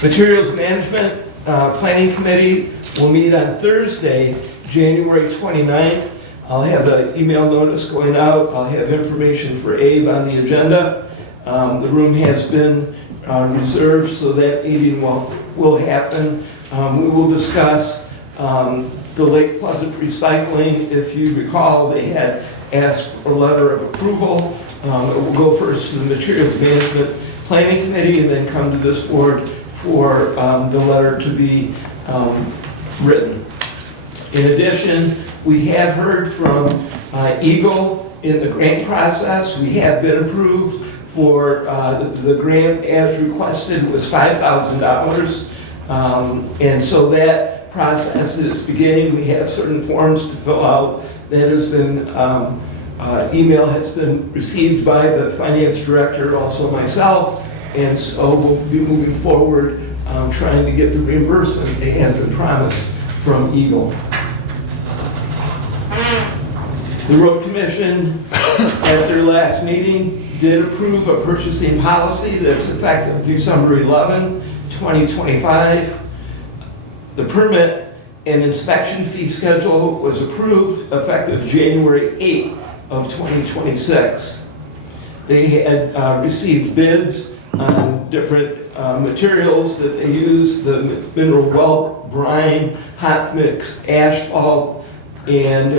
Materials Management Planning Committee will meet on Thursday, January 29th. I'll have the email notice going out. I'll have information for Abe on the agenda. The room has been reserved, so that meeting will happen. We will discuss the Lake Pleasant recycling. If you recall, they had asked for a letter of approval. It will go first to the Materials Management Planning Committee and then come to this board for the letter to be written. In addition, we have heard from Eagle in the grant process. We have been approved for the grant as requested was $5,000. And so that process is beginning. We have certain forms to fill out. That has been, email has been received by the finance director, also myself. And so we'll be moving forward, trying to get the reimbursement they have been promised from Eagle. The Road Commission, at their last meeting, did approve a purchasing policy that's effective December 11, 2025. The permit and inspection fee schedule was approved effective January 8 of 2026. They had received bids on different materials that they use, the mineral well brine, hot mix asphalt, and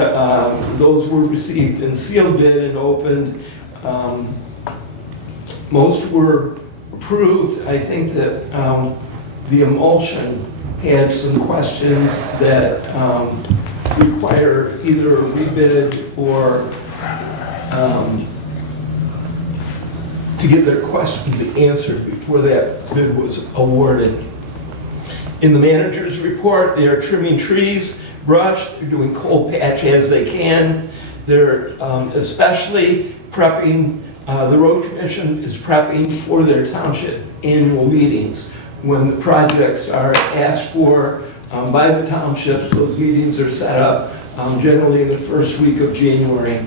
those were received in sealed bid and opened. Most were approved. I think that the emulsion had some questions that require either a rebid or to get their questions answered before that bid was awarded. In the manager's report, they are trimming trees, brush, they're doing cold patch as they can. They're especially prepping, the Road Commission is prepping for their township annual meetings. When the projects are asked for by the townships, those meetings are set up generally in the first week of January.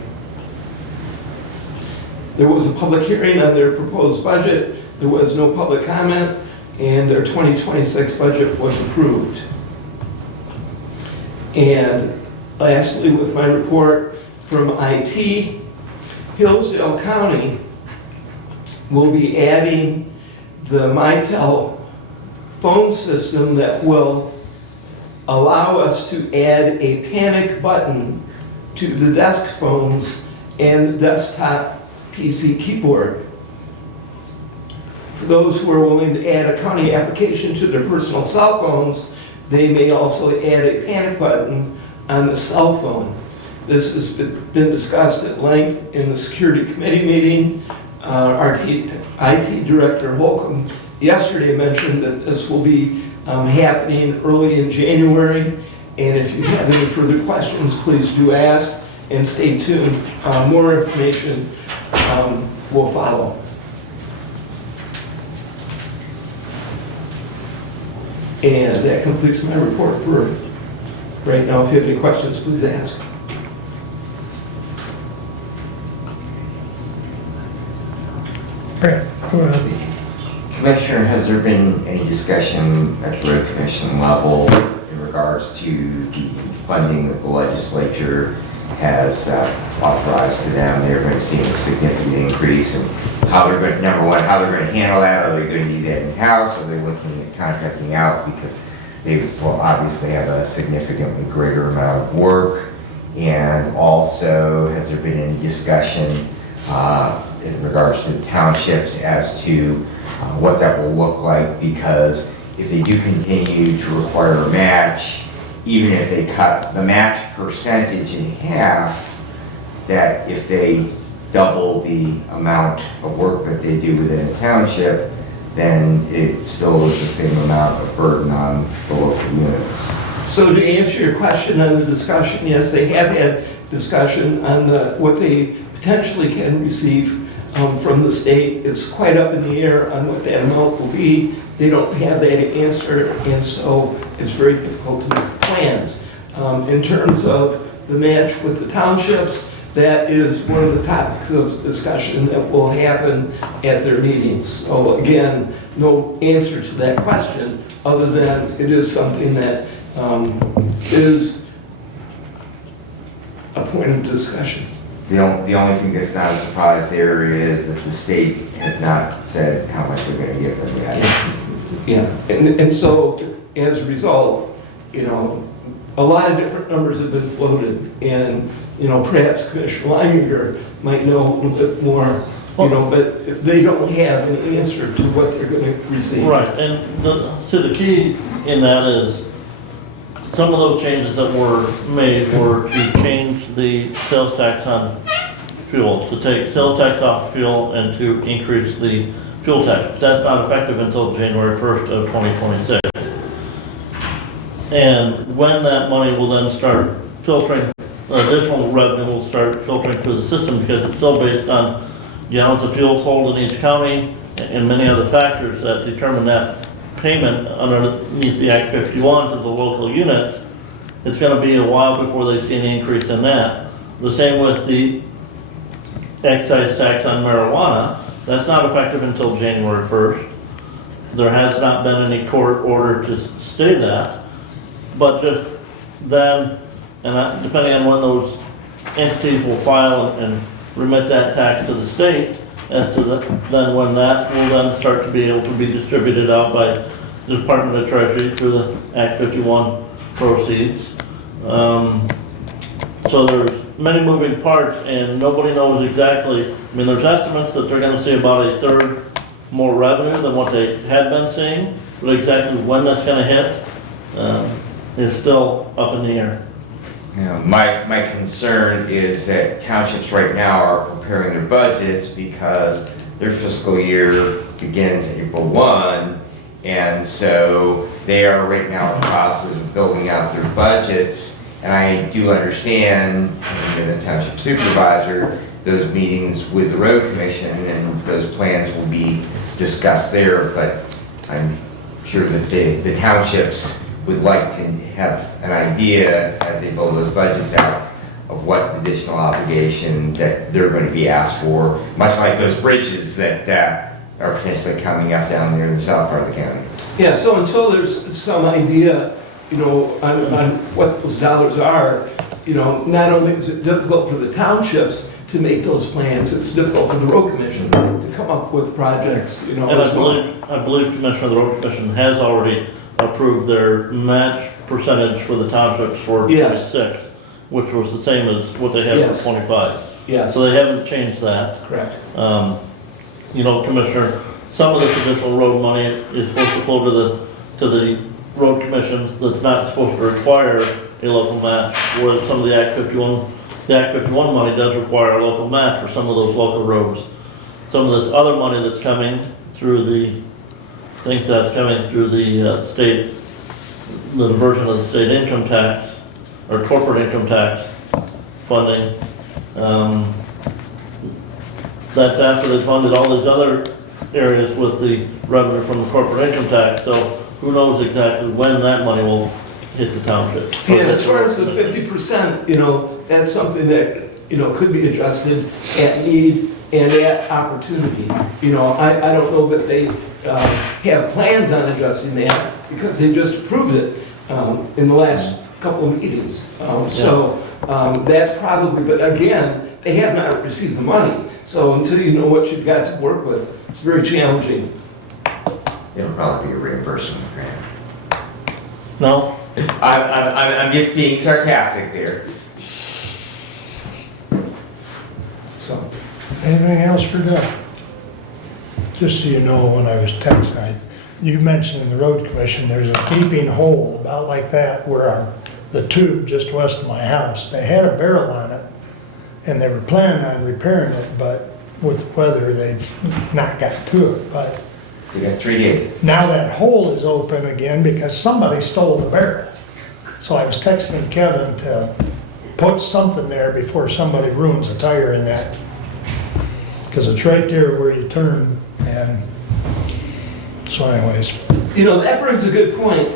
There was a public hearing on their proposed budget. There was no public comment, and their 2026 budget was approved. And lastly, with my report from IT, Hillsdale County will be adding the Mitel phone system that will allow us to add a panic button to the desk phones and the desktop PC keyboard. For those who are willing to add a county application to their personal cell phones, they may also add a panic button on the cell phone. This has been discussed at length in the security committee meeting. Our IT director Holcomb yesterday mentioned that this will be happening early in January. And if you have any further questions, please do ask and stay tuned. More information will follow. And that completes my report for right now. If you have any questions, please ask. Brad, go ahead. Commissioner, has there been any discussion at the road commission level in regards to the funding that the legislature has authorized to them? They're going to see a significant increase, and how they're going to, number one, how they're going to handle that. Are they going to do that in-house? Are they looking at contracting out because they will obviously have a significantly greater amount of work? And also, has there been any discussion in regards to the townships as to what that will look like? Because if they do continue to require a match, even if they cut the match percentage in half, that if they double the amount of work that they do within a township, then it still is the same amount of burden on the local units. So to answer your question on the discussion, yes, they have had discussion on what they potentially can receive from the state. It's quite up in the air on what that amount will be. They don't have that answer, and so it's very difficult to make plans. In terms of the match with the townships, that is one of the topics of discussion that will happen at their meetings. So again, no answer to that question other than it is something that is a point of discussion. The only thing that's not a surprise there is that the state has not said how much they're going to give them yet. Yeah, and so as a result, you know, a lot of different numbers have been floated, and you know, perhaps Commissioner Leininger might know a little bit more, you know, but they don't have an answer to what they're going to receive. Right, and the key in that is some of those changes that were made were to change the sales tax on fuel, to take sales tax off fuel and to increase the fuel tax. That's not effective until January 1st of 2026. And when that money will then start filtering, additional revenue will start filtering through the system because it's still based on gallons of fuel sold in each county and many other factors that determine that payment underneath the Act 51 to the local units. It's going to be a while before they see any increase in that. The same with the excise tax on marijuana. That's not effective until January 1st. There has not been any court order to stay that. But just then, and depending on when those entities will file and remit that tax to the state, as to then when that will then start to be able to be distributed out by the Department of Treasury through the Act 51 proceeds. So there's many moving parts and nobody knows exactly. I mean, there's estimates that they're going to see about a third more revenue than what they had been seeing, but exactly when that's going to hit is still up in the air. You know, my concern is that townships right now are preparing their budgets because their fiscal year begins April 1, and so they are right now in the process of building out their budgets. And I do understand, being a township supervisor, those meetings with the road commission and those plans will be discussed there, but I'm sure that the townships would like to have an idea as they build those budgets out of what additional obligation that they're going to be asked for, much like those bridges that are potentially coming up down there in the south part of the county. Yeah, so until there's some idea, you know, on what those dollars are, you know, not only is it difficult for the townships to make those plans, it's difficult for the road commission to come up with projects, you know. And I believe Commissioner, the road commission has already approved their match percentage for the townships for Yes. 26, which was the same as what they had Yes. for 25. Yes, So they haven't changed that. correct. You know, Commissioner, some of this additional road money is supposed to flow to the road commissions that's not supposed to require a local match, whereas some of the Act 51 money does require a local match for some of those local roads. Some of this other money that's coming through the state, the diversion of the state income tax, or corporate income tax funding, that's after they funded all these other areas with the revenue from the corporate income tax, so who knows exactly when that money will hit the township. And as far as the 50%, that's something that, could be adjusted at need and at opportunity. I don't know that they have plans on adjusting that because they just approved it in the last couple of meetings. So that's probably, but again, they have not received the money. So until you know what you've got to work with, it's very challenging. It'll probably be a reimbursement grant. No? I'm just being sarcastic there. So, Anything else for Doug? Just so you know, when I was texting, you mentioned in the road commission, there's a gaping hole about like that where the tube just west of my house, they had a barrel on it and they were planning on repairing it, but with weather, they've not got to it. But We got 3 days. now that hole is open again because somebody stole the barrel. So I was texting Kevin to put something there before somebody ruins a tire in that. Because it's right there where you turn, and so anyways. that brings a good point.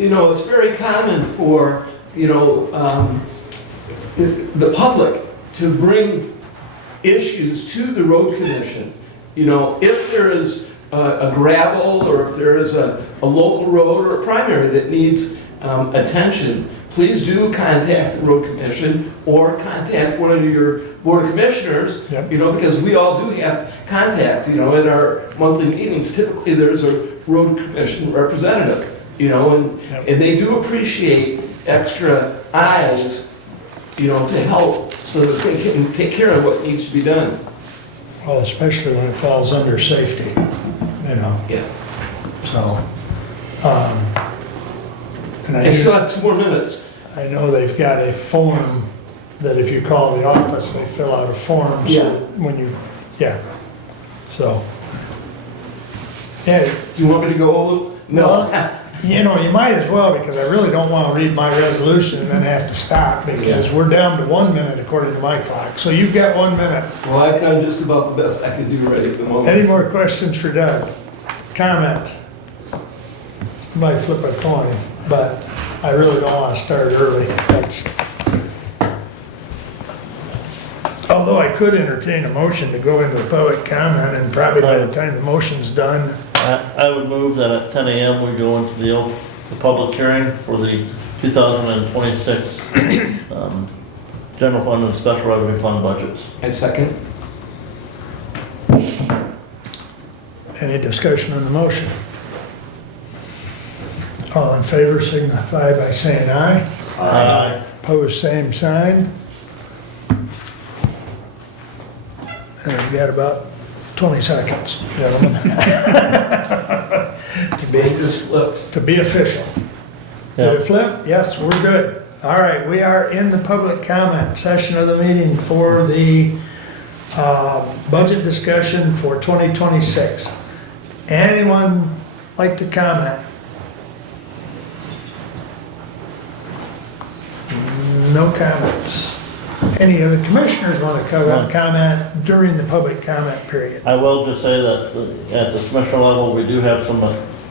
It's very common for, the public to bring issues to the road commission. If there is a gravel or if there is a local road or a primary that needs attention, please do contact the road commission or contact one of your board of commissioners, Yep. because we all do have contact, in our monthly meetings. Typically, there's a road commission representative, and they do appreciate extra eyes, to help so that they can take care of what needs to be done. Well, especially when it falls under safety, Yeah. so. And I still have 2 more minutes. I know they've got a form that if you call the office, they fill out a form. So Yeah. that when you, so. Yeah, You want me to go over? Well, you might as well, because I really don't want to read my resolution and then have to stop, because we're down to 1 minute according to my clock. So you've got 1 minute. Well, I've done just about the best I could do right at the moment. Any more questions for Doug? Comments? Might flip a coin, but I really don't want to start early. Although I could entertain a motion to go into the public comment, and probably by the time the motion's done, I would move that at 10 a.m. we go into the public hearing for the 2026 general fund and special revenue fund budgets. And second? any discussion on the motion? All in favor signify by saying aye. Aye. Opposed, same sign. And we've got about 20 seconds, gentlemen. To be official. Did it flip? Yes, we're good. All right, we are in the public comment session of the meeting for the budget discussion for 2026. Anyone like to comment? No comments. Any of the commissioners want to comment during the public comment period? I will just say that at the commissioner level, we do have some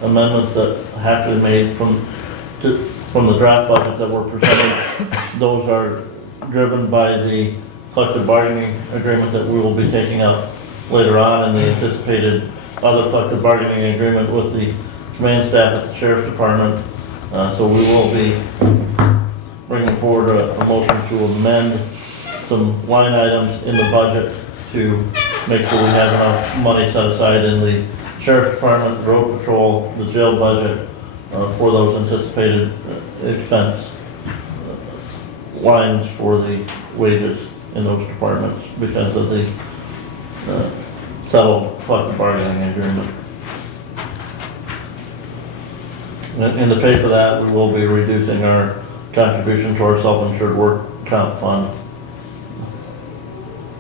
amendments that have to be made from the draft budget that were presented. Those are driven by the collective bargaining agreement that we will be taking up later on, and the anticipated other collective bargaining agreement with the command staff at the sheriff's department. So we will be bringing forward a motion to amend some line items in the budget to make sure we have enough money set aside in the sheriff's department, road patrol, the jail budget for those anticipated expense lines for the wages in those departments because of the settled collective bargaining agreement. And to pay for that, we will be reducing our contribution to our self-insured work comp fund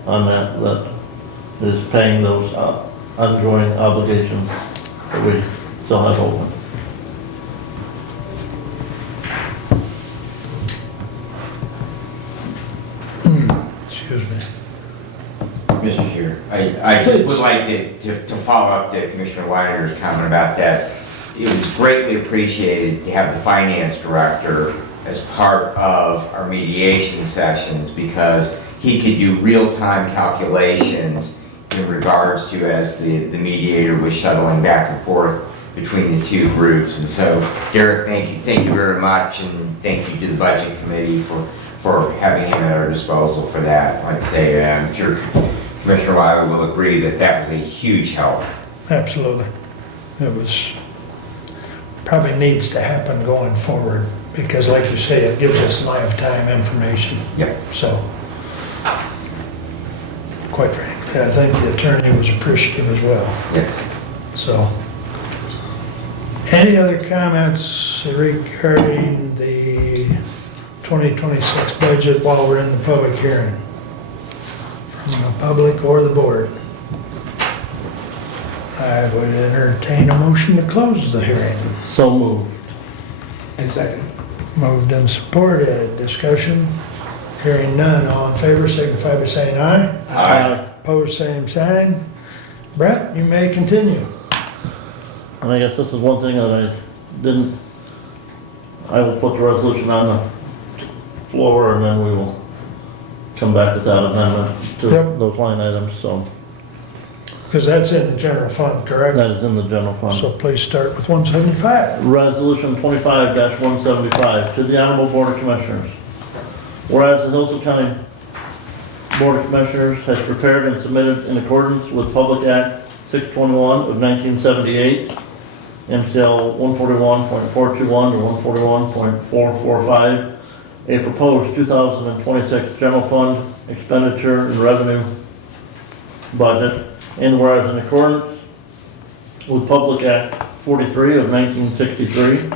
on that is paying those ongoing obligations that we still have open. Excuse me. Mr. Chair, I just would like to follow up to Commissioner Leiner's comment about that. It was greatly appreciated to have the finance director as part of our mediation sessions because he could do real-time calculations in regards to as the mediator was shuttling back and forth between the two groups. And so, Derek, thank you very much, and thank you to the budget committee for having him at our disposal for that. Like I say, I'm sure Commissioner Wiley will agree that that was a huge help. Absolutely. It was, probably needs to happen going forward because like you say, it gives us lifetime information. Yep. So, quite frankly, I think the attorney was appreciative as well. Yes. So, any other comments regarding the 2026 budget while we're in the public hearing? From the public or the board? I would entertain a motion to close the hearing. So moved. And second. Moved and supported. Discussion? Hearing none. All in favor signify by saying aye. Aye. Opposed, same sign. Brett, you may continue. And I guess this is one thing that I will put the resolution on the floor and then we will come back with that amendment to Yep. those line items, so Because that's in the general fund, correct? that is in the general fund. So please start with 175. Resolution 25-175 to the Honorable Board of Commissioners. Whereas the Hillsdale County Board of Commissioners has prepared and submitted in accordance with Public Act 621 of 1978, MCL 141.421 to 141.445, a proposed 2026 general fund expenditure and revenue budget, and whereas in accordance with Public Act 43 of 1963,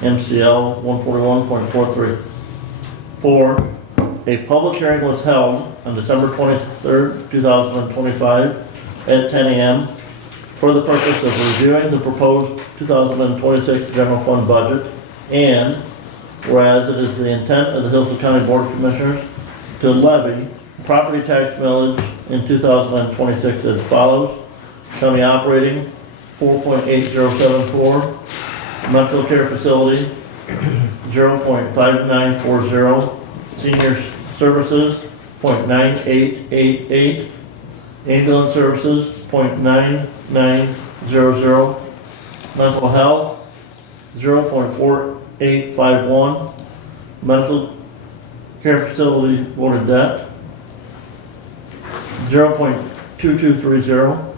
MCL 141.434, a public hearing was held on December 23rd, 2025 at 10 a.m. for the purpose of reviewing the proposed 2026 general fund budget, and whereas it is the intent of the Hillsdale County Board of Commissioners to levy property tax millage in 2026 as follows: county operating 4.8074, medical care facility 0.5940, senior services 0.9888, ambulance services 0.9900, mental health 0.4851, medical care facility voted debt 0.2230,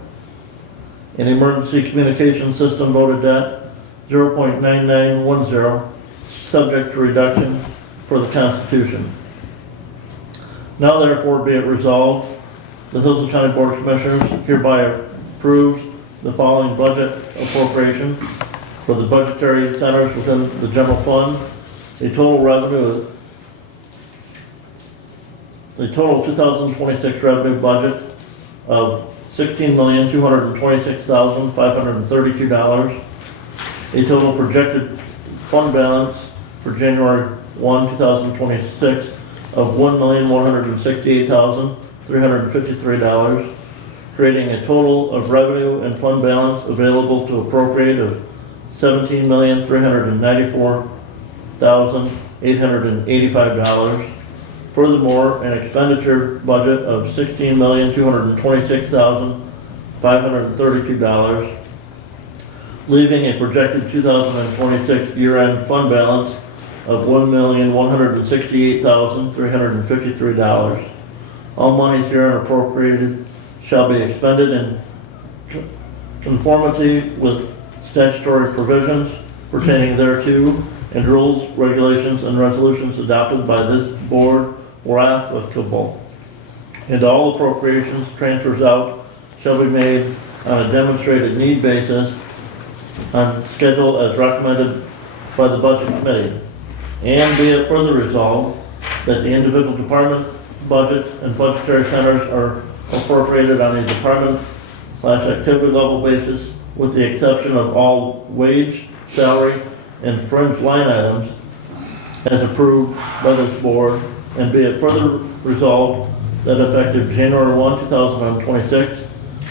and emergency communication system voted debt 0.9910, subject to reduction for the Constitution. Now therefore be it resolved, the Hillsdale County Board of Commissioners hereby approves the following budget appropriation for the budgetary centers within the general fund. A total 2026 revenue budget of $16,226,532. A total projected fund balance for January 1, 2026 of $1,168,353, creating a total of revenue and fund balance available to appropriate of $17,394,885. Furthermore, an expenditure budget of $16,226,532, leaving a projected 2026 year-end fund balance of $1,168,353. All monies herein appropriated shall be expended in conformity with statutory provisions pertaining thereto and rules, regulations, and resolutions adopted by this board or applicable. And all appropriations, transfers out, shall be made on a demonstrated need basis on schedule as recommended by the Budget Committee. And be it further resolved that the individual department budgets and budgetary centers are appropriated on a department/activity level basis with the exception of all wage, salary, and fringe line items as approved by this board. And be it further resolved that effective January 1, 2026,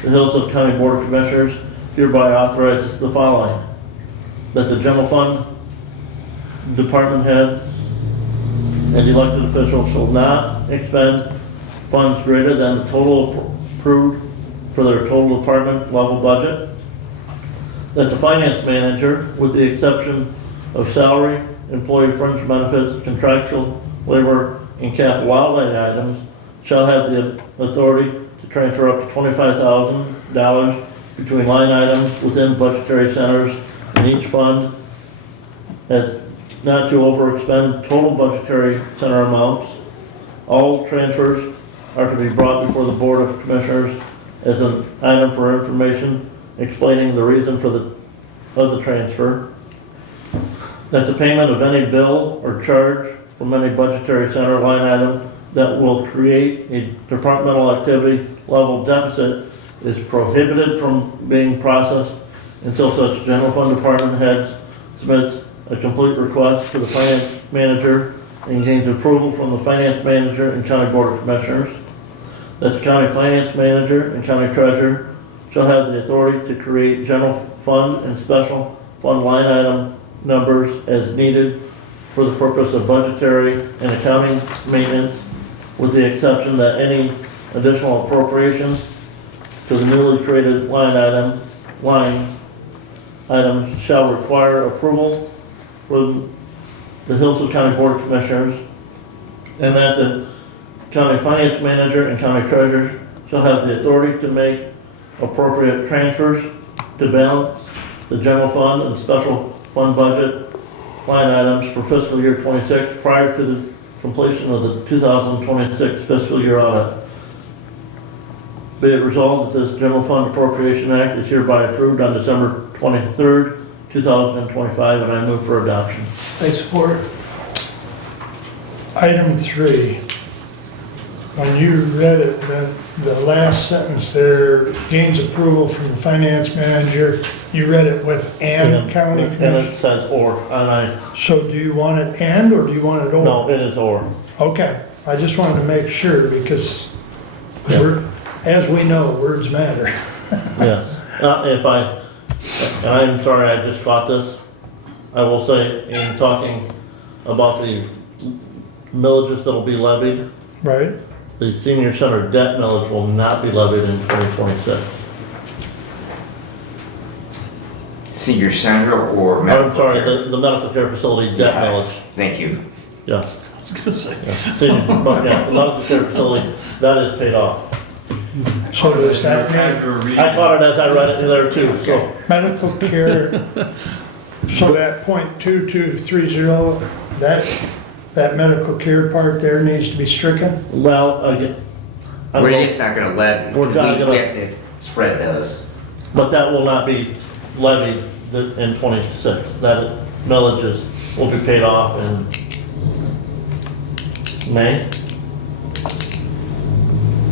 the Hillsdale County Board of Commissioners hereby authorizes the following: that the general fund department heads and elected officials shall not expend funds greater than the total approved for their total department level budget. That the finance manager, with the exception of salary, employee fringe benefits, contractual labor, and capital outlay items, shall have the authority to transfer up to $25,000 between line items within budgetary centers in each fund, as not to overexpend total budgetary center amounts. All transfers are to be brought before the Board of Commissioners as an item for information explaining the reason for the transfer. That the payment of any bill or charge from any budgetary center line item that will create a departmental activity level deficit is prohibited from being processed until such general fund department heads submits a complete request to the finance manager and gains approval from the finance manager and county board of commissioners. That the county finance manager and county treasurer shall have the authority to create general fund and special fund line item numbers as needed for the purpose of budgetary and accounting maintenance, with the exception that any additional appropriations to the newly created line items shall require approval from the Hillsdale County Board of Commissioners, and that the county finance manager and county treasurer shall have the authority to make appropriate transfers to balance the general fund and special fund budget line items for fiscal year 26 prior to the completion of the 2026 fiscal year audit. Be it resolved that this General Fund Appropriation Act is hereby approved on December 23rd, 2025, and I move for adoption. I support. Item 3. When you read it, the last sentence there, gains approval from the finance manager, you read it with and county And commission. it says or, and I, So do you want it and or do you want it or? no, it is or. Okay, I just wanted to make sure because Yeah. as we know, words matter. Yeah, and I'm sorry, I just caught this. I will say, in talking about the millages that'll be levied, Right? the senior center debt millage will not be levied in 2026. Senior center or medical I'm sorry, care? the medical care facility debt millage, Yes, thank you. yes. But yeah, the medical care facility, that is paid off. So does that mean I caught it as I read it there too, so. medical care, so that .2230, that medical care part there needs to be stricken? Well, again. I'm We're going- just not gonna levy, We're not because we gonna- have to spread those. But that will not be levied in 26. That millages will be paid off in May.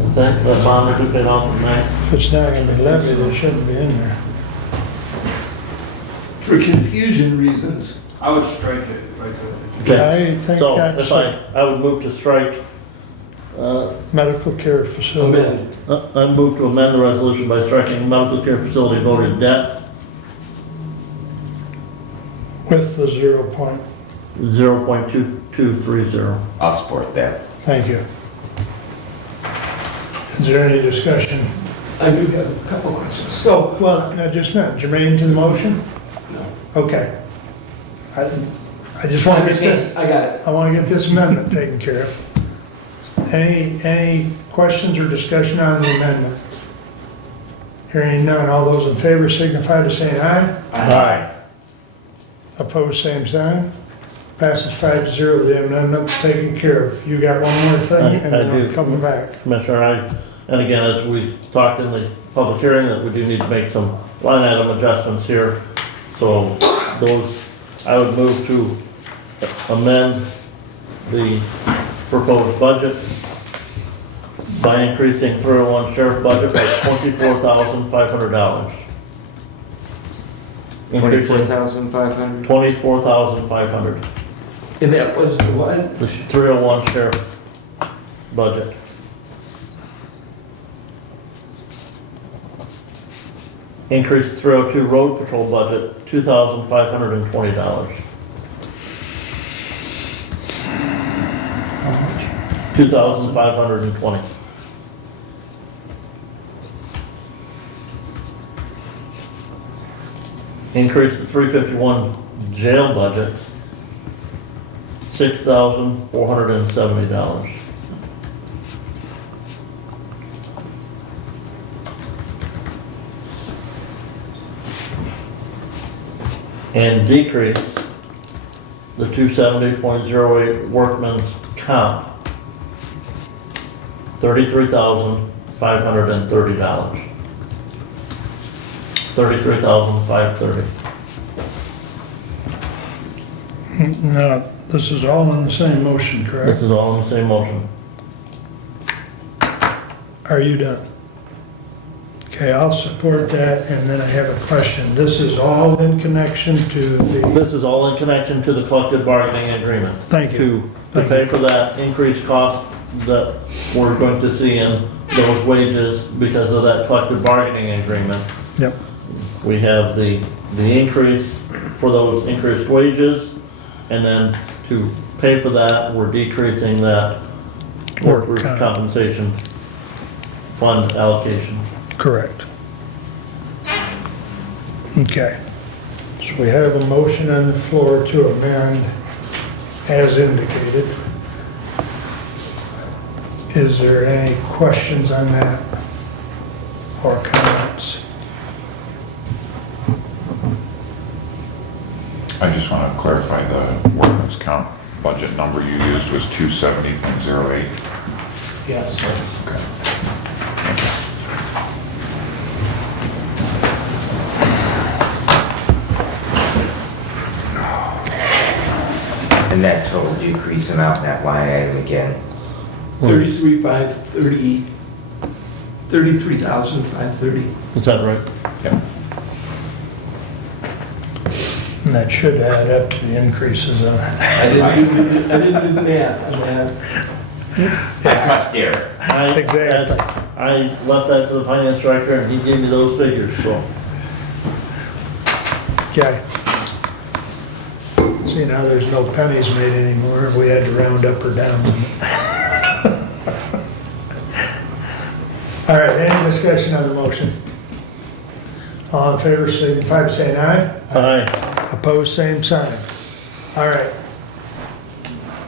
I think that bond will be paid off in May. If it's not gonna be levied, it shouldn't be in there. For confusion reasons. I would strike it if I could. Yeah, I think So that's if I would move to strike, medical care facility. Amend. I move to amend the resolution by striking medical care facility voted debt, With the 0 point, 0.2230. I'll support that. thank you. Is there any discussion? I do have a couple questions. So, Well, no, just not germane to the motion? no. Okay. I just want to get this, I got it. I want to get this amendment taken care of. Any questions or discussion on the amendment? Hearing none, all those in favor signify by saying aye. Aye. Opposed, same sign. Passes 5-0, the amendment's taken care of. You got one more thing, and then I do. I'm coming back. Commissioner, and again, as we talked in the public hearing that we do need to make some line item adjustments here. So those, I would move to amend the proposed budget by increasing 301 sheriff budget by $24,500. $24,500? $24,500. And that was the what? The 301 sheriff budget. Increase 302 road patrol budget, $2,520. 2,520. Increase the 351 jail budget, $6,470. And decrease the 270.08 workman's comp, $33,530. $33,530. Now, this is all in the same motion, This correct? is all in the same motion. Are you done? Okay, I'll support that, and then I have a question. This is all in connection to the, This is all in connection to the collective bargaining agreement. Thank you. To Thank pay you. for that increased cost that we're going to see in those wages because of that collective bargaining agreement. Yep. We have the increase for those increased wages, and then to pay for that, we're decreasing that workers' Work comp. compensation fund allocation. Correct. Okay. So we have a motion on the floor to amend as indicated. Is there any questions on that or comments? I just want to clarify, the workman's comp budget number you used was 270.08. Yes. Okay. And that total decrease amount in that line item again? 33,530. 33,530. Is that right? Yep. And that should add up to the increases on it. I didn't do the math on that. I trust Derek. Exactly. I left that to the finance director, and he gave me those figures, so. Okay. See, now there's no pennies made anymore. We had to round up or down. All right, any discussion on the motion? All in favor, signify by saying aye. Aye. Opposed, same sign. All right.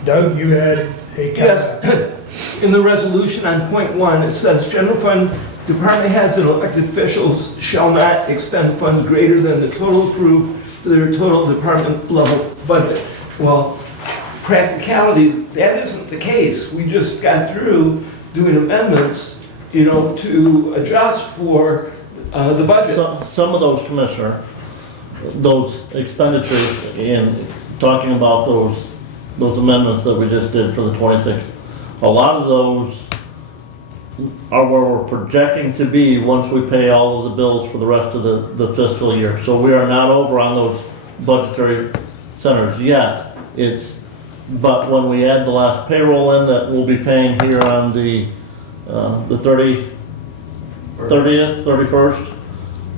Doug, you had a comment. Yes, in the resolution on point 1, it says, general fund department heads and elected officials shall not expend funds greater than the total approved for their total department level budget. Well, practicality, that isn't the case. We just got through doing amendments, to adjust for the budget. Some of those, Commissioner, those expenditures, in talking about those amendments that we just did for the 26th, a lot of those are where we're projecting to be once we pay all of the bills for the rest of the fiscal year. So we are not over on those budgetary centers yet. But when we add the last payroll in that we'll be paying here on the 30th, 31st,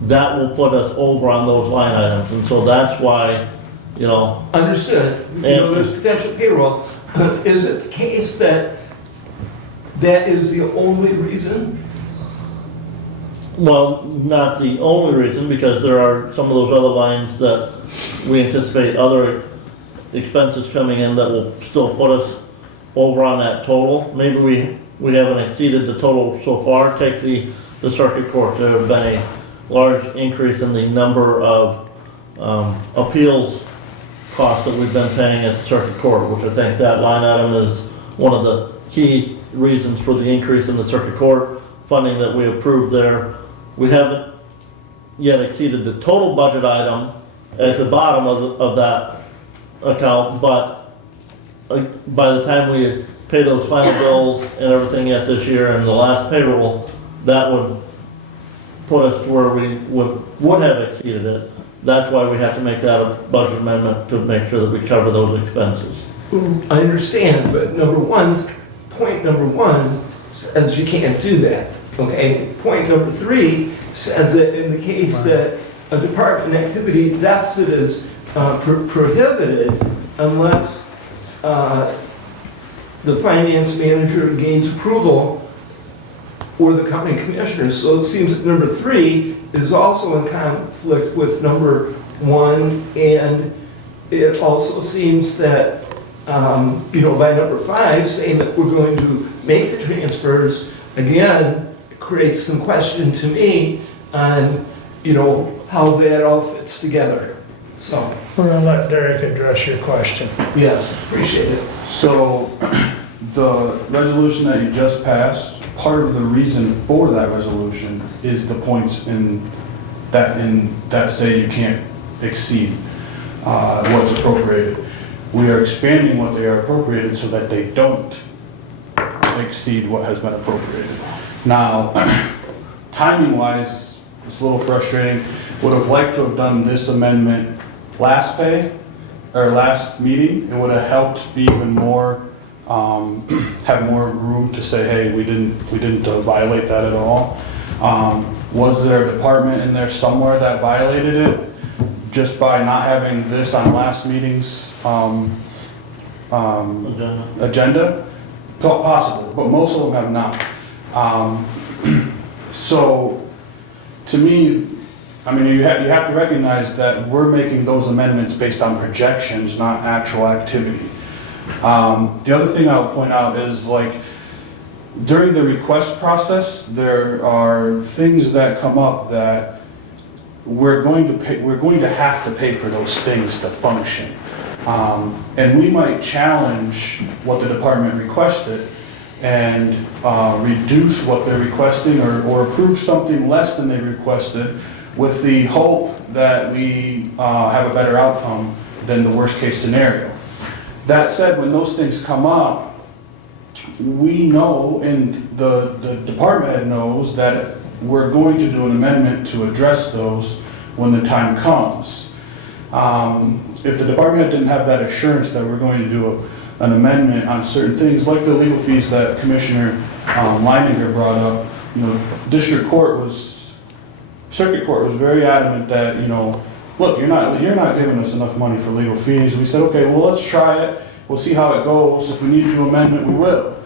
that will put us over on those line items. And so that's why, Understood. There's potential payroll. Is it the case that is the only reason? well, not the only reason, because there are some of those other lines that we anticipate other expenses coming in that will still put us over on that total. Maybe we haven't exceeded the total so far. Take the circuit court. There have been a large increase in the number of appeals costs that we've been paying at the circuit court, which I think that line item is one of the key reasons for the increase in the circuit court funding that we approved there we haven't yet exceeded the total budget item at the bottom of that account, but by the time we pay those final bills and everything yet this year and the last payroll, that would put us to where we would have exceeded it. That's why we have to make that a budget amendment to make sure that we cover those expenses. I understand, but point number one says you can't do that, okay? Point number 3 says that in the case that a department activity deficit is prohibited unless the finance manager gains approval or the county commissioners. So it seems that number 3 is also in conflict with number 1, and it also seems that, by number 5, saying that we're going to make the transfers, again, creates some question to me on, how that all fits together. So, We're gonna let Derek address your question. yes, appreciate it. So, the resolution that you just passed, part of the reason for that resolution is the points in that say you can't exceed what's appropriated. We are expanding what they are appropriated so that they don't exceed what has been appropriated. Now, timing-wise, it's a little frustrating. Would have liked to have done this amendment last meeting. It would have helped be even more, have more room to say, hey, we didn't violate that at all. Was there a department in there somewhere that violated it just by not having this on last meeting's agenda? Possible, but most of them have not. So, to me, you have to recognize that we're making those amendments based on projections, not actual activity. The other thing I'll point out is, during the request process, there are things that come up that we're going to have to pay for those things to function. And we might challenge what the department requested and reduce what they're requesting or approve something less than they requested with the hope that we have a better outcome than the worst case scenario. That said, when those things come up, we know, and the department head knows, that we're going to do an amendment to address those when the time comes. If the department head didn't have that assurance that we're going to do an amendment on certain things, like the legal fees that Commissioner Leininger brought up, Circuit Court was very adamant that, look, you're not giving us enough money for legal fees. We said, okay, well, let's try it. We'll see how it goes. If we need to do amendment, we will.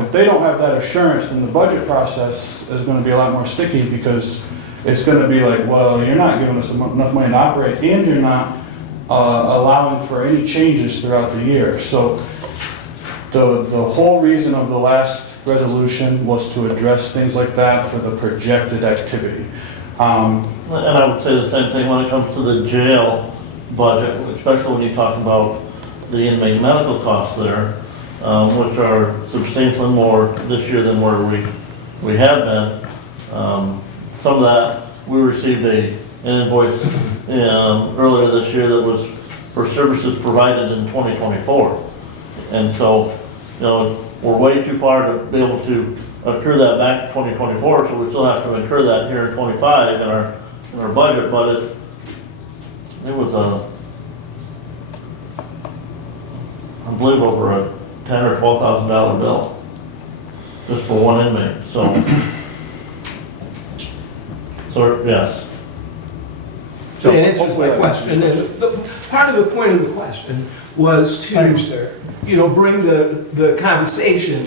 If they don't have that assurance, then the budget process is going to be a lot more sticky, because it's going to be like, well, you're not giving us enough money to operate, and you're not allowing for any changes throughout the year. So the whole reason of the last resolution was to address things like that for the projected activity. And I would say the same thing when it comes to the jail budget, especially when you talk about the inmate medical costs there, which are substantially more this year than where we have been. Some of that, we received an invoice earlier this year that was for services provided in 2024. And so, we're way too far to be able to accrue that back to 2024, so we still have to incur that here in 25 in our budget, but it was I believe over a $10,000 or $12,000 bill just for one inmate. So yes. That answers my question. And part of the point of the question was to, Thanks, Derek. bring the conversation,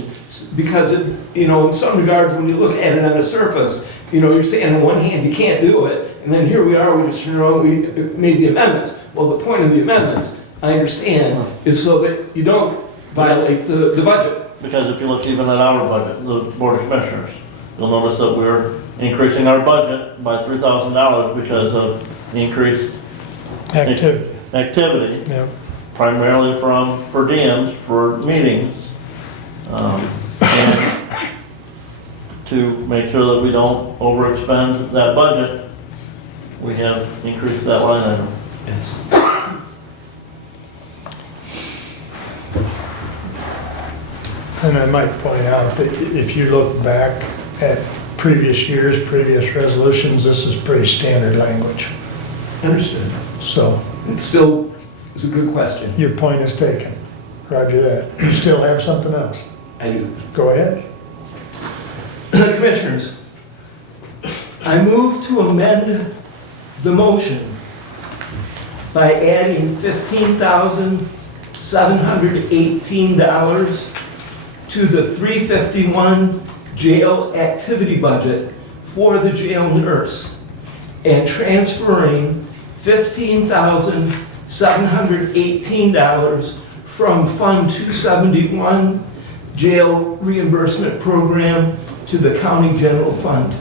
because in some regards, when you look at it on the surface, you're saying on one hand you can't do it, and then here we are, we made the amendments. Well, the point of the amendments, I understand, is so that you don't violate the budget. Because if you look even at our budget, the Board of Commissioners, you'll notice that we're increasing our budget by $3,000 because of increased activity. Yeah. Primarily from per diems for meetings. And to make sure that we don't overexpend that budget, we have increased that line item. Yes. And I might point out that if you look back at previous years, previous resolutions, this is pretty standard language. Understood. So It still is a good question. your point is taken. Roger that. You still have something else? I do. Go ahead. Commissioners, I move to amend the motion by adding $15,718 to the 351 jail activity budget for the jail nurse and transferring $15,718 from Fund 271 Jail Reimbursement Program to the County General Fund.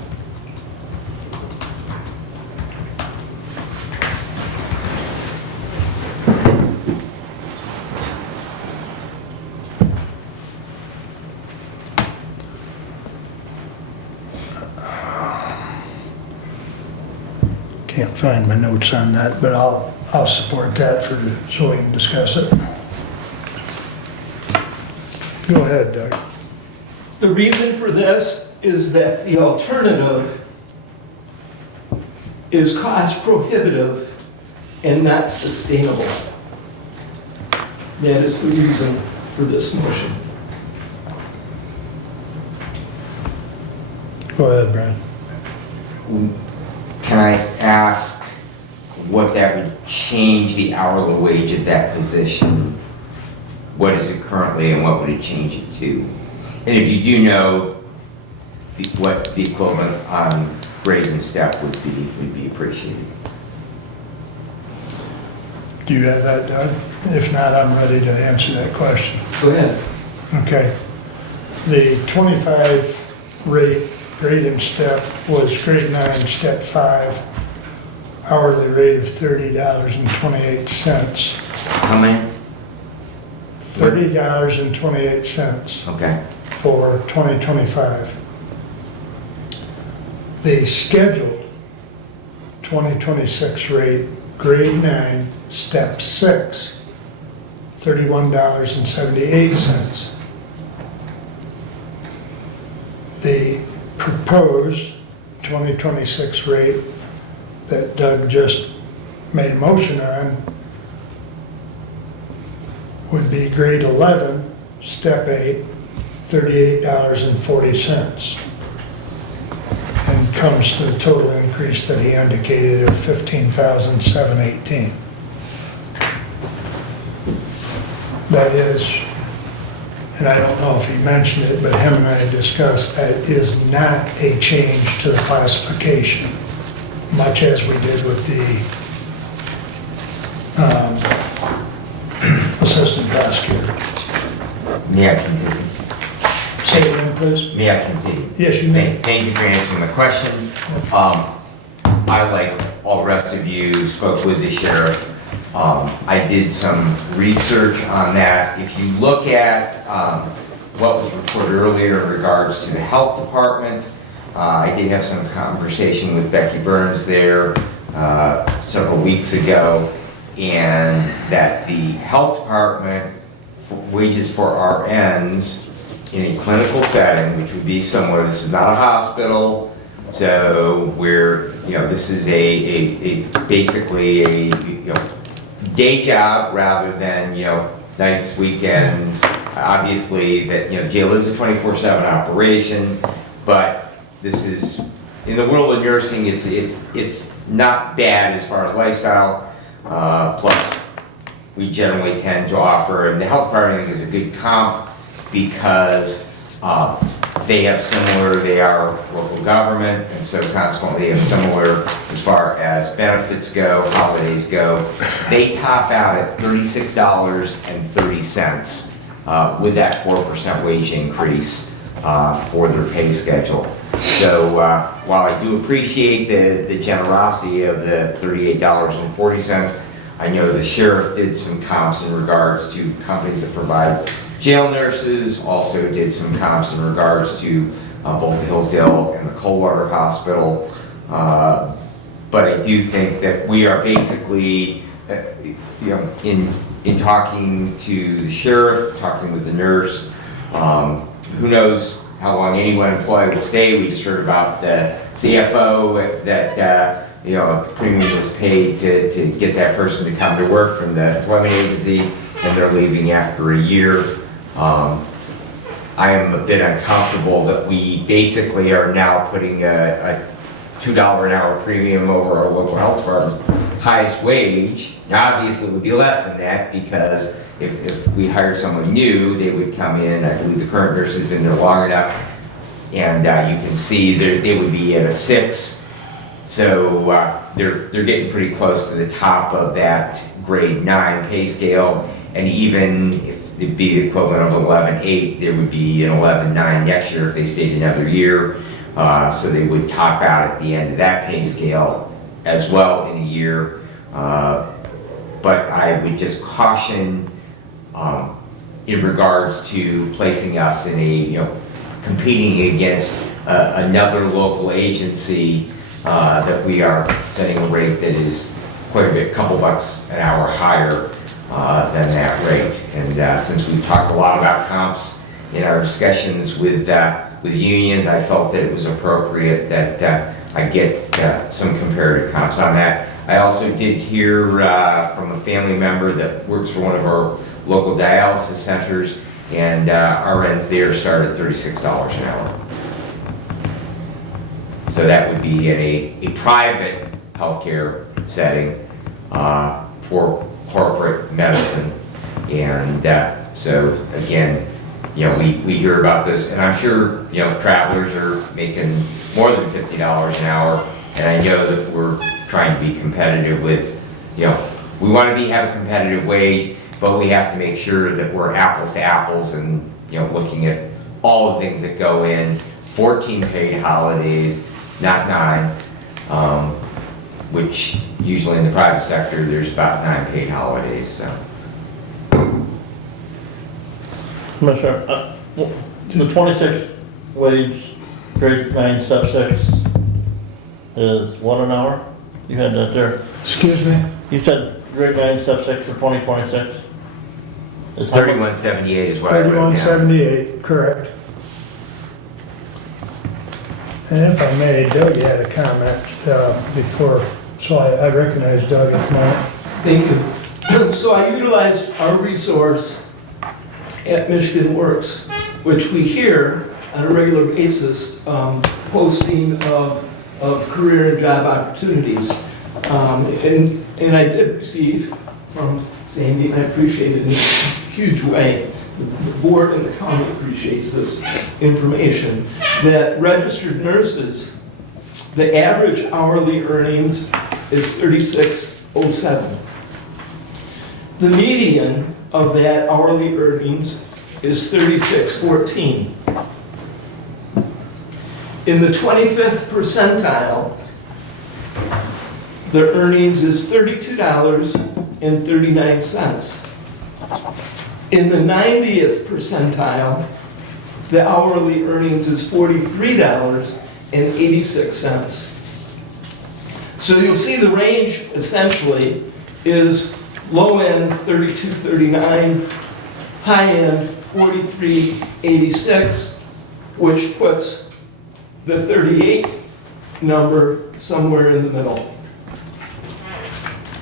Can't find my notes on that, but I'll support that so we can discuss it. Go ahead, Doug. The reason for this is that the alternative is cost prohibitive and not sustainable. That is the reason for this motion. Go ahead, Brian. Can I ask what that would change the hourly wage at that position? What is it currently and what would it change it to? And if you do know what the equivalent on grade and step would be appreciated. Do you have that, Doug? If not, I'm ready to answer that question. Go ahead. Okay. The 25 rate, grade and step was grade 9, step 5, hourly rate of $30.28. How many? $30.28 Okay. for 2025. The scheduled 2026 rate, grade 9, step 6, $31.78. The proposed 2026 rate that Doug just made a motion on would be grade 11, step 8, $38.40. And comes to the total increase that he indicated of $15,718. That is, and I don't know if he mentioned it, but him and I discussed, that is not a change to the classification, much as we did with the assistant prosecutor. May I continue? Say it again, please. May I continue? Yes, you may. Thank you for answering my question. I, like all the rest of you, spoke with the sheriff. I did some research on that. If you look at what was reported earlier in regards to the health department, I did have some conversation with Becky Burns there several weeks ago, and that the health department wages for RNs in a clinical setting, which would be somewhere, this is not a hospital, so this is basically a day job rather than, nights, weekends. Obviously, that, jail is a 24/7 operation, but this is, in the world of nursing, it's not bad as far as lifestyle. Plus, we generally tend to offer, and the health department, I think, is a good comp because they are local government, and so consequently they have similar as far as benefits go, holidays go. They top out at $36.30 with that 4% wage increase for their pay schedule. So while I do appreciate the generosity of the $38.40, I know the sheriff did some comps in regards to companies that provide jail nurses, also did some comps in regards to both the Hillsdale and the Coldwater Hospital. But I do think that we are basically, in talking to the sheriff, talking with the nurse, who knows how long any one employee will stay. We just heard about the CFO that, a premium was paid to get that person to come to work from the employment agency, and they're leaving after a year. I am a bit uncomfortable that we basically are now putting a $2 an hour premium over our local health department's highest wage. Now, obviously, it would be less than that, because if we hired someone new, they would come in. I believe the current nurse has been there long enough, and you can see they would be at a 6. So they're getting pretty close to the top of that grade 9 pay scale, and even if it'd be the equivalent of 11.8, there would be an 11.9 next year if they stayed another year. So they would top out at the end of that pay scale as well in a year. But I would just caution in regards to placing us in a, competing against another local agency, that we are setting a rate that is quite a bit, couple bucks an hour higher than that rate. And since we've talked a lot about comps in our discussions with unions, I felt that it was appropriate that I get some comparative comps on that. I also did hear from a family member that works for one of our local dialysis centers, and RNs there start at $36 an hour. So that would be in a private healthcare setting for corporate medicine. And so again, we hear about this, and I'm sure, travelers are making more than $50 an hour, and I know that we're trying to be competitive with, we want to have a competitive wage, but we have to make sure that we're apples to apples and, looking at all the things that go in, 14 paid holidays, not 9, which usually in the private sector, there's about 9 paid holidays, so. Commissioner, the 26 wage, grade 9, step 6 is what an hour? You had that there. Excuse me? You said grade 9, step 6 for 2026? It's how much? 31.78 is what I wrote down. 31.78, correct. And if I may, Doug had a comment before, so I recognize Doug at the moment. Thank you. So I utilized our resource at Michigan Works, which we hear on a regular basis, posting of career and job opportunities. And I did receive from Sandy, and I appreciate it in a huge way. The board and the county appreciates this information, that registered nurses, the average hourly earnings is $36.07. The median of that hourly earnings is $36.14. In the 25th percentile, the earnings is $32.39. In the 90th percentile, the hourly earnings is $43.86. So you'll see the range essentially is low end $32.39, high end $43.86, which puts the 38 number somewhere in the middle.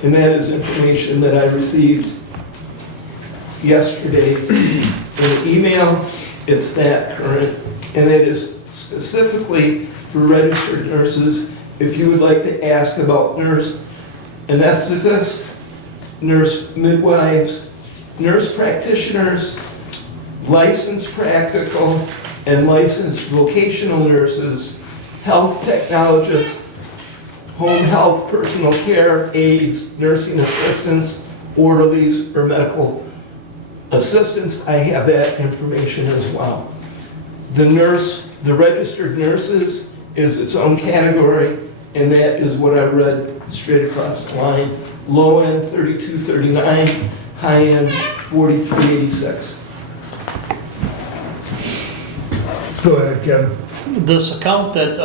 And that is information that I received yesterday in an email. It's that current, and it is specifically for registered nurses. If you would like to ask about nurse anesthetists, nurse midwives, nurse practitioners, licensed practical and licensed vocational nurses, health technologists, home health personal care aides, nursing assistants, orderlies, or medical assistants, I have that information as well. The registered nurses is its own category, and that is what I read straight across the line. Low end $32.39, high end $43.86. Go ahead, Kevin. This account that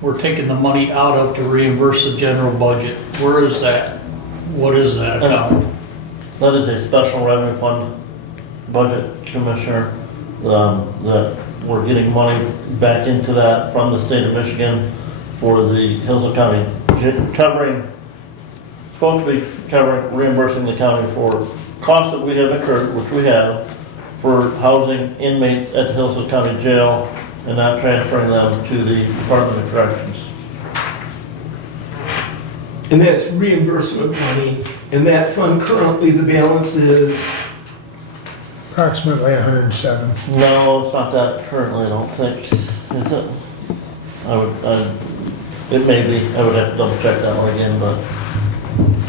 we're taking the money out of to reimburse the general budget, where is that? What is that account? That is a special revenue fund budget, Commissioner, that we're getting money back into that from the state of Michigan for the Hillsdale County, supposed to be reimbursing the county for costs that we have incurred, which we have, for housing inmates at the Hillsdale County Jail and not transferring them to the Department of Corrections. And that's reimbursement money, and that fund currently, the balance is, Approximately 107. No, it's not that currently, I don't think. Is it? It may be. I would have to double check that one again, but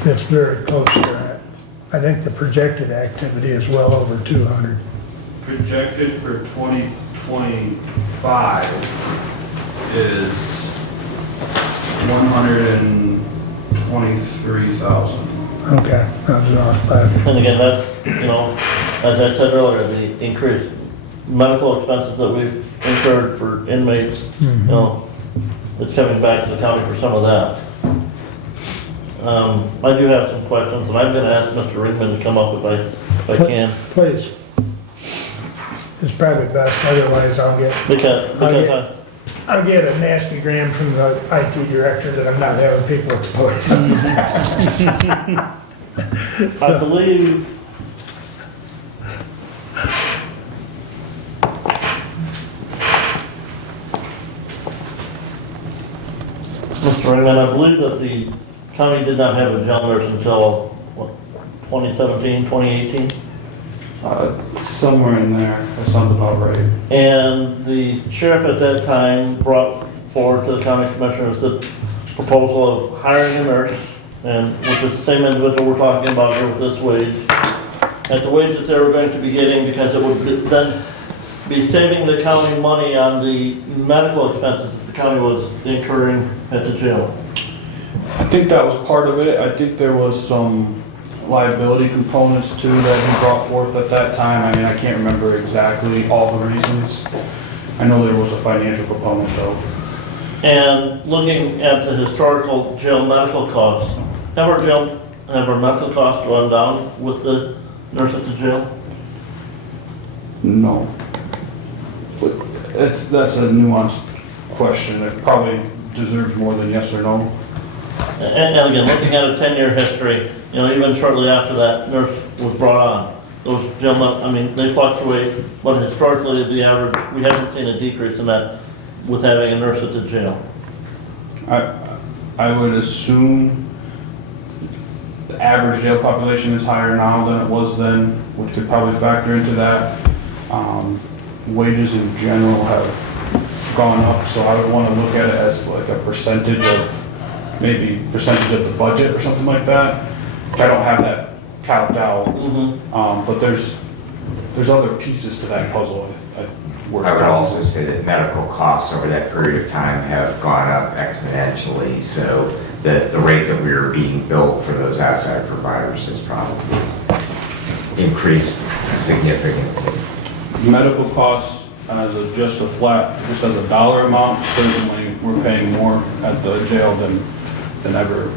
It's very close to that. I think the projected activity is well over 200. Projected for 2025 is 123,000. Okay, that was off by, and again, that's, as I said earlier, the increased medical expenses that we've incurred for inmates, it's coming back to the county for some of that. I do have some questions, and I'm gonna ask Mr. Ringman to come up if I can. please. It's probably best, otherwise Because I'll get a nasty gram from the IT director that I'm not having people at the podium. I believe Mr. Ringman, I believe that the county did not have a jail nurse until, what, 2017, 2018? Somewhere in there, that sounds about right. And the sheriff at that time brought forward to the county commissioners the proposal of hiring a nurse, and with the same individual we're talking about here with this wage, at the wage that they were going to be getting, because it would then be saving the county money on the medical expenses that the county was incurring at the jail. I think that was part of it. I think there was some liability components too that he brought forth at that time. I mean, I can't remember exactly all the reasons. I know there was a financial component though. And looking at the historical jail medical costs, have our medical costs gone down with the nurse at the jail? No. But that's a nuanced question. It probably deserves more than yes or no. And again, looking at a 10-year history, even shortly after that nurse was brought on, those gentlemen, they fluctuate, but historically, the average, we haven't seen a decrease in that with having a nurse at the jail. I would assume the average jail population is higher now than it was then, which could probably factor into that. Wages in general have gone up, so I would want to look at it as like a percentage of the budget or something like that. Which I don't have that calced out, but there's other pieces to that puzzle. I would also say that medical costs over that period of time have gone up exponentially, so the rate that we are being billed for those outside providers has probably increased significantly. Medical costs as just a dollar amount, certainly we're paying more at the jail than ever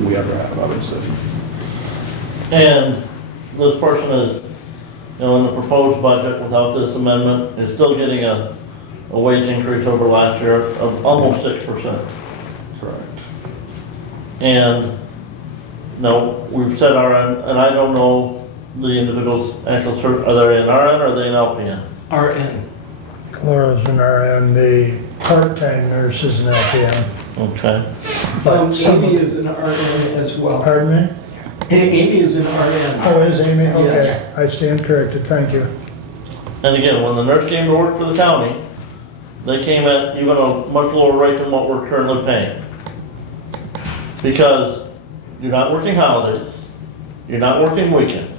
we ever have, obviously. And this person is, in the proposed budget without this amendment, is still getting a wage increase over last year of almost 6%. Correct. And no, we've set our end, and I don't know the individual's actual cert, are they in RN or are they in LPN? RN. Laura's an RN, the part-time nurse is an LPN. Okay. Amy is an RN as well. Pardon me? Amy is an RN. Oh, is Amy? Okay, Yes. I stand corrected, thank you. And again, when the nurse came to work for the county, they came at even a much lower rate than what we're currently paying. Because you're not working holidays, you're not working weekends.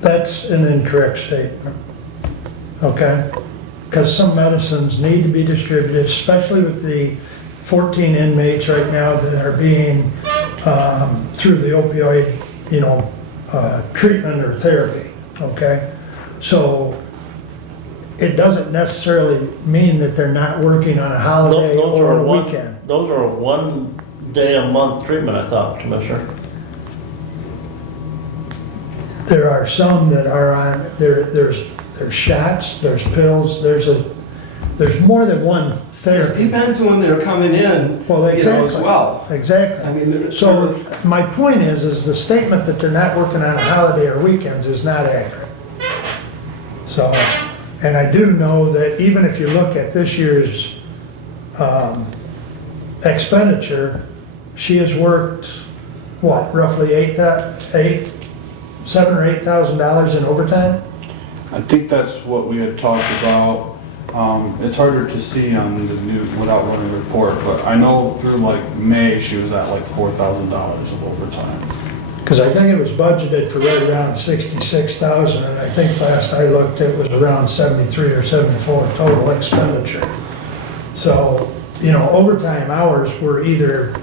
That's an incorrect statement, okay? Because some medicines need to be distributed, especially with the 14 inmates right now that are being, through the opioid, treatment or therapy, okay? So it doesn't necessarily mean that they're not working on a holiday Those or are a one- weekend. Those are a 1 day a month treatment, I thought, Commissioner. There are some that are on, there's shots, there's pills, there's more than one It therapy. depends when they're coming in, Well, you know, as exactly. well. I Exactly. mean, there's. So my point is the statement that they're not working on a holiday or weekends is not accurate. So, and I do know that even if you look at this year's expenditure, she has worked, what, roughly $7,000 or $8,000 in overtime? I think that's what we had talked about. It's harder to see on the new, without running the report, but I know through like May, she was at like $4,000 of overtime. Because I think it was budgeted for right around 66,000, and I think last I looked, it was around 73 or 74 total expenditure. So, you know, overtime hours were either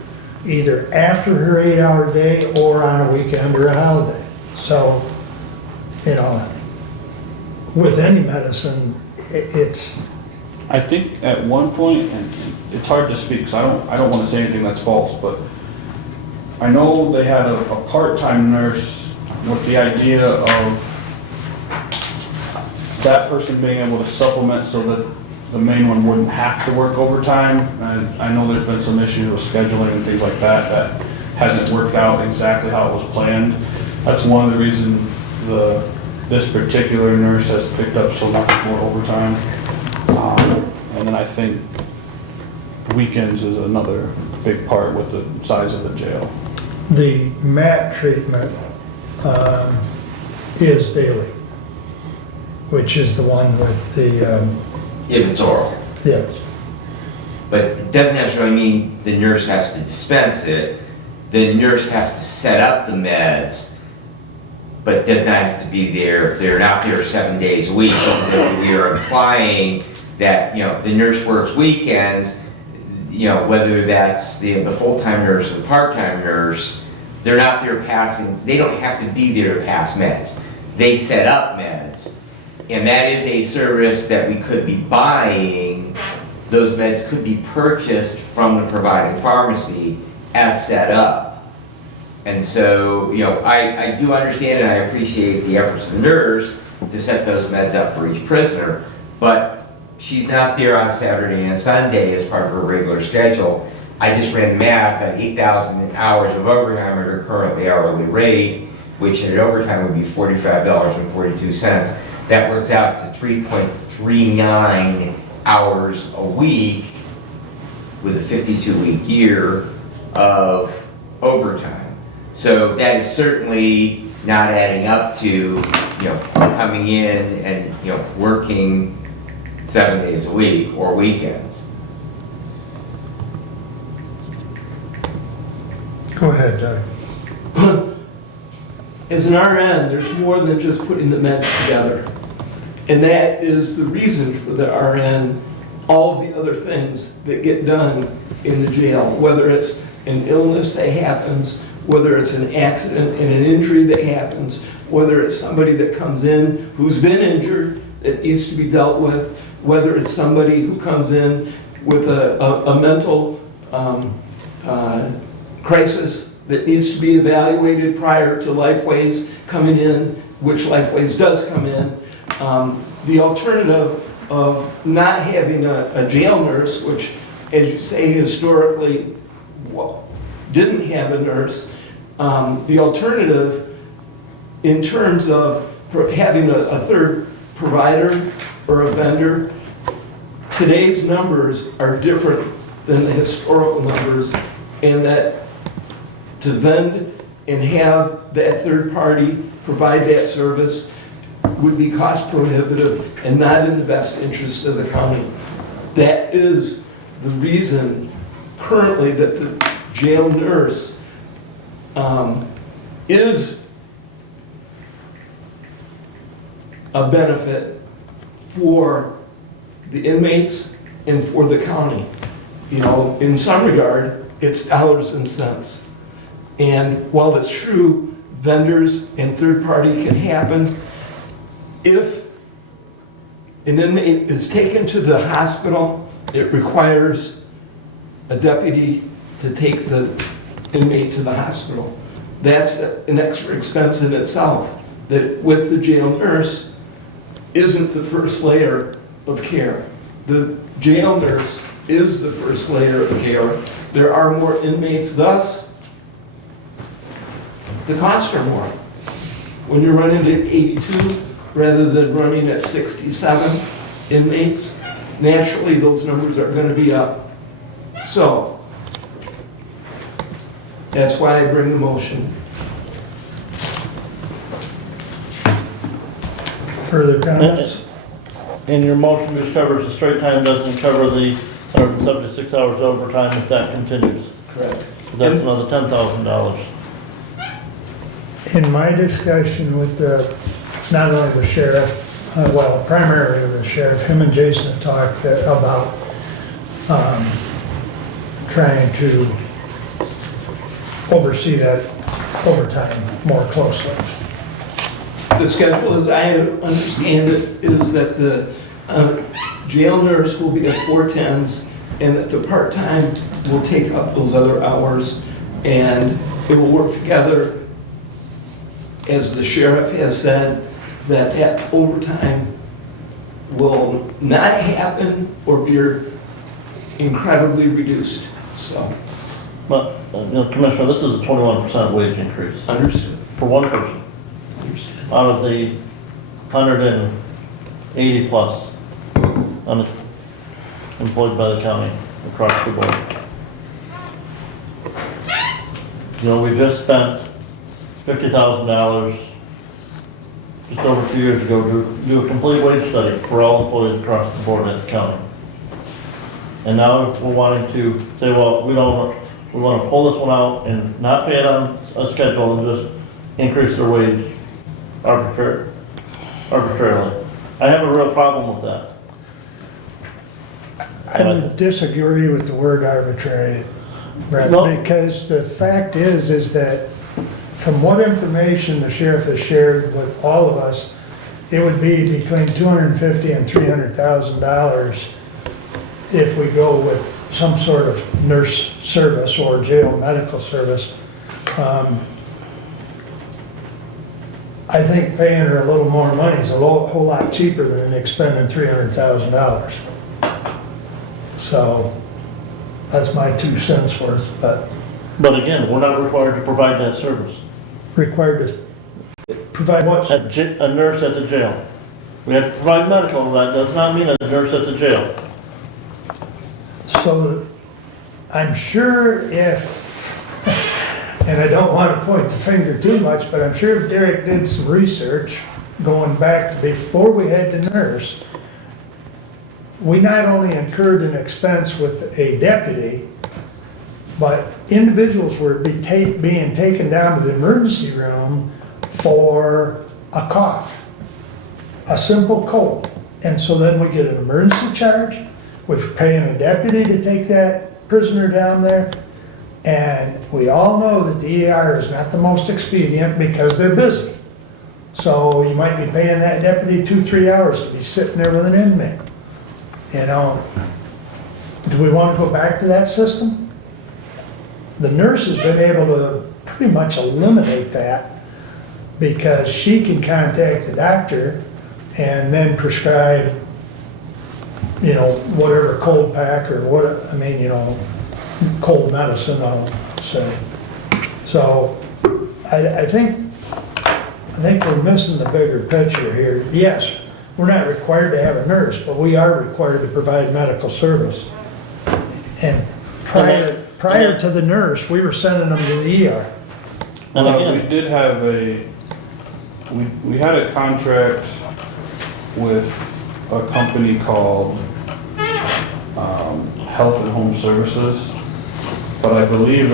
after her 8-hour day or on a weekend or a holiday. So, you know, with any medicine, it's, I think at one point, and it's hard to speak, so I don't want to say anything that's false, but I know they had a part-time nurse with the idea of that person being able to supplement so that the main one wouldn't have to work overtime. And I know there's been some issues with scheduling and things like that that hasn't worked out exactly how it was planned. That's one of the reasons this particular nurse has picked up so much more overtime. And then I think weekends is another big part with the size of the jail. the mat treatment is daily, which is the one with the, If it's oral. yes. But it doesn't necessarily mean the nurse has to dispense it. The nurse has to set up the meds, but does not have to be there. They're not there 7 days a week. We are implying that, you know, the nurse works weekends, you know, whether that's the full-time nurse or the part-time nurse, they're not there passing, they don't have to be there to pass meds. They set up meds. And that is a service that we could be buying. Those meds could be purchased from the providing pharmacy as set up. And so, you know, I do understand and I appreciate the efforts of the nurse to set those meds up for each prisoner, but she's not there on Saturday and Sunday as part of her regular schedule. I just ran the math at 8,000 hours of overtime at her currently hourly rate, which at overtime would be $45.42. That works out to 3.39 hours a week with a 52-week year of overtime. So that is certainly not adding up to, you know, coming in and, you know, working 7 days a week or weekends. Go ahead, Doug. As an RN, there's more than just putting the meds together. And that is the reason for the RN, all of the other things that get done in the jail, whether it's an illness that happens, whether it's an accident and an injury that happens, whether it's somebody that comes in who's been injured that needs to be dealt with, whether it's somebody who comes in with a mental crisis that needs to be evaluated prior to Lifeways coming in, which Lifeways does come in. The alternative of not having a jail nurse, which, as you say, historically didn't have a nurse, the alternative in terms of having a third provider or a vendor, today's numbers are different than the historical numbers, and that to vend and have that third party provide that service would be cost prohibitive and not in the best interest of the county. That is the reason currently that the jail nurse is a benefit for the inmates and for the county. You know, in some regard, it's dollars and cents. And while it's true, vendors and third party can happen, if an inmate is taken to the hospital, it requires a deputy to take the inmate to the hospital. That's an extra expense in itself, that with the jail nurse isn't the first layer of care. The jail nurse is the first layer of care. There are more inmates, thus the costs are more. When you're running at 82 rather than running at 67 inmates, naturally those numbers are going to be up. So that's why I bring the motion. Further comments? And your motion just covers the straight time, doesn't cover the 176 hours overtime if that continues. Correct. That's another $10,000. In my discussion with not only the sheriff, well, primarily with the sheriff, him and Jason have talked about trying to oversee that overtime more closely. The schedule, as I understand it, is that the jail nurse will be at 410s and that the part-time will take up those other hours, and it will work together. As the sheriff has said, that overtime will not happen or be incredibly reduced. So, But, Commissioner, this is a 21% wage increase understood. for one person Understood. out of the 180 plus employed by the county across the board. We just spent $50,000 just over 2 years ago to do a complete wage study for all employees across the board at the county. And now we're wanting to say, well, we want to pull this one out and not pay it on a schedule and just increase their wage arbitrarily. I have a real problem with that. I would disagree with the word arbitrary, Brett, No. because the fact is that from what information the sheriff has shared with all of us, it would be between $250,000 and $300,000 if we go with some sort of nurse service or jail medical service. I think paying her a little more money is a whole lot cheaper than expending $300,000. So that's my 2 cents worth, but But again, we're not required to provide that service. required to provide what? A nurse at the jail. We have to provide medical, and that does not mean a nurse at the jail. So I'm sure if, and I don't want to point the finger too much, but I'm sure if Derek did some research going back to before we had the nurse, we not only incurred an expense with a deputy, but individuals were being taken down to the emergency room for a cough, a simple cold. And so then we get an emergency charge, we're paying a deputy to take that prisoner down there. And we all know that the ER is not the most expedient because they're busy. So you might be paying that deputy 2-3 hours to be sitting there with an inmate. Do we want to go back to that system? The nurse has been able to pretty much eliminate that because she can contact the doctor and then prescribe, whatever cold pack or cold medicine, I'll say. So I think we're missing the bigger picture here. Yes, we're not required to have a nurse, but we are required to provide medical service. And prior to the nurse, we were sending them to the ER. And Well, again, we did have we had a contract with a company called Health and Home Services, but I believe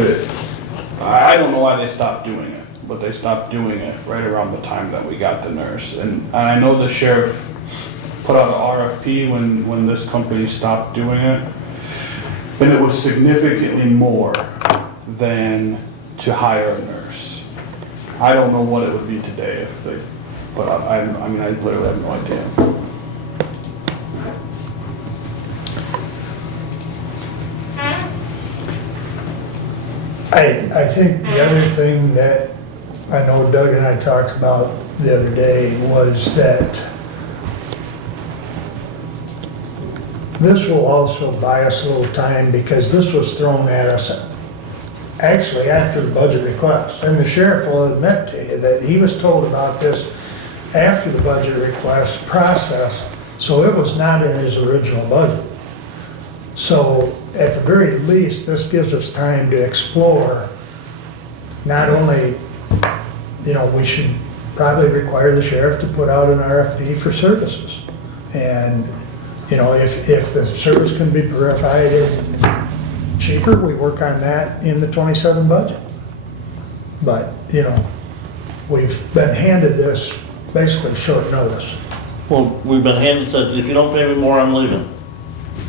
I don't know why they stopped doing it, but they stopped doing it right around the time that we got the nurse. And I know the sheriff put out an RFP when this company stopped doing it, and it was significantly more than to hire a nurse. I don't know what it would be today if they put out, I literally have no idea. I think the other thing that I know Doug and I talked about the other day was that this will also buy us a little time because this was thrown at us actually after the budget request. And the sheriff will admit to you that he was told about this after the budget request process, so it was not in his original budget. So at the very least, this gives us time to explore, not only, we should probably require the sheriff to put out an RFP for services. And, if the service can be provided cheaper, we work on that in the 27 budget. But, we've been handed this basically short notice. Well, we've been handed, said, if you don't pay me more, I'm leaving.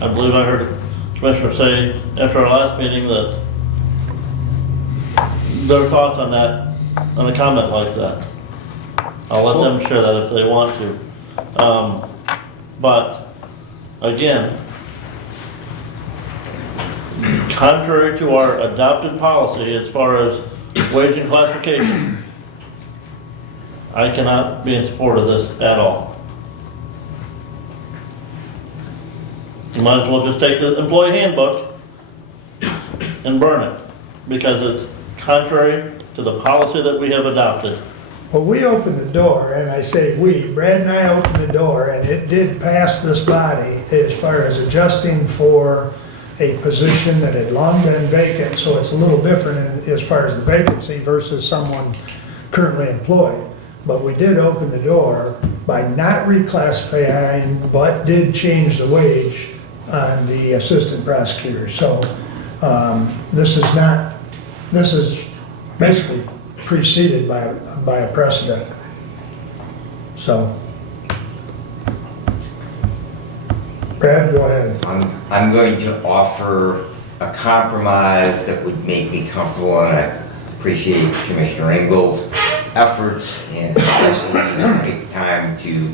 I believe I heard a commissioner say after our last meeting that their thoughts on that, on a comment like that. I'll let them share that if they want to. But again, contrary to our adopted policy as far as wage and classification, I cannot be in support of this at all. You might as well just take the employee handbook and burn it, because it's contrary to the policy that we have adopted. Well, we opened the door, and I say we, Brad and I opened the door, and it did pass this body as far as adjusting for a position that had long been vacant, so it's a little different as far as the vacancy versus someone currently employed. But we did open the door by not reclassifying, but did change the wage on the assistant prosecutor. So this is basically preceded by a precedent. So, Brad, go ahead. I'm going to offer a compromise that would make me comfortable, and I appreciate Commissioner Engel's efforts, and especially take the time to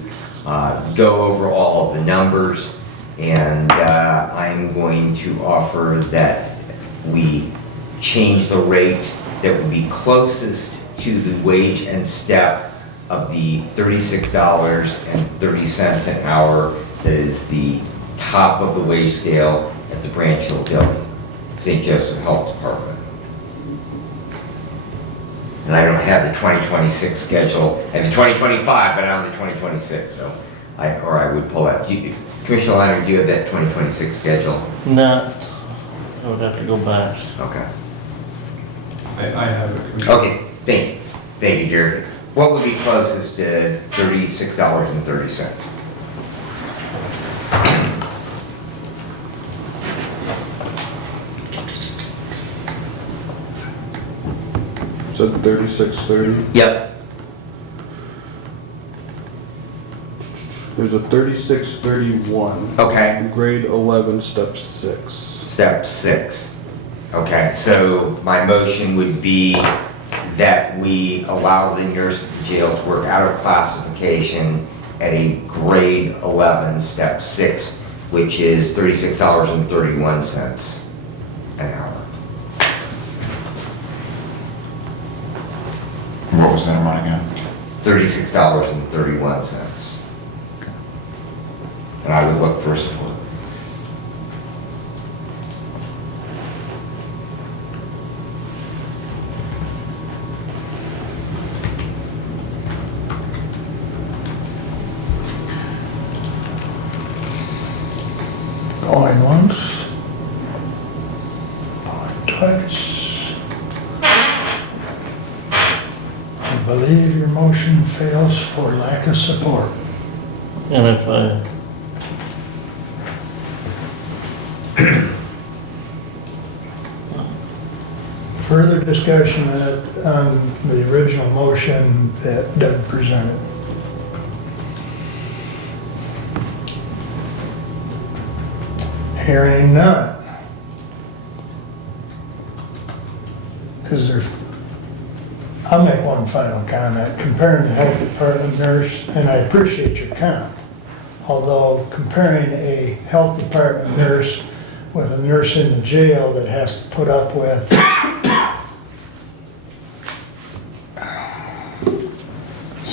go over all of the numbers. And I'm going to offer that we change the rate that would be closest to the wage and step of the $36.30 an hour that is the top of the wage scale at the Branch Hillsdale St. Joseph Health Department. And I don't have the 2026 schedule. I have the 2025, but I don't have the 2026, so I would pull that. Commissioner Leonard, do you have that 2026 schedule? No, I would have to go back. Okay. I have it. Okay, thank you, Derek. What would be closest to $36.30? So 3630. Yep. There's a 3631. Okay. Grade 11, step 6. Step 6. Okay, so my motion would be that we allow the nurse at the jail to work out of classification at a grade 11, step 6, which is $36.31 an hour. What was that amount again? $36.31. And I would look for support. Going once, going twice. I believe your motion fails for lack of support. And if I, Further discussion on the original motion that Doug presented. Hearing none. Is there, I'll make one final comment. Comparing the health department nurse, and I appreciate your comment, although comparing a health department nurse with a nurse in the jail that has to put up with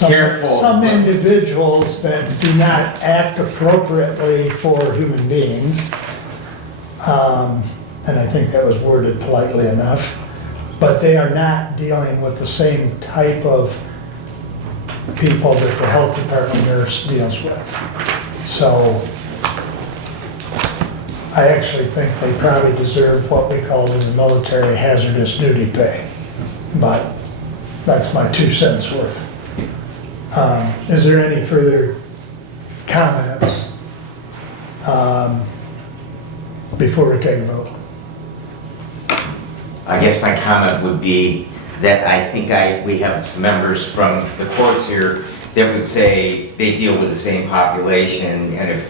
Careful. some individuals that do not act appropriately for human beings. And I think that was worded politely enough, but they are not dealing with the same type of people that the health department nurse deals with. So I actually think they probably deserve what we call in the military hazardous duty pay. But that's my 2 cents worth. Is there any further comments before we take a vote? I guess my comment would be that I think we have some members from the courts here that would say they deal with the same population, and if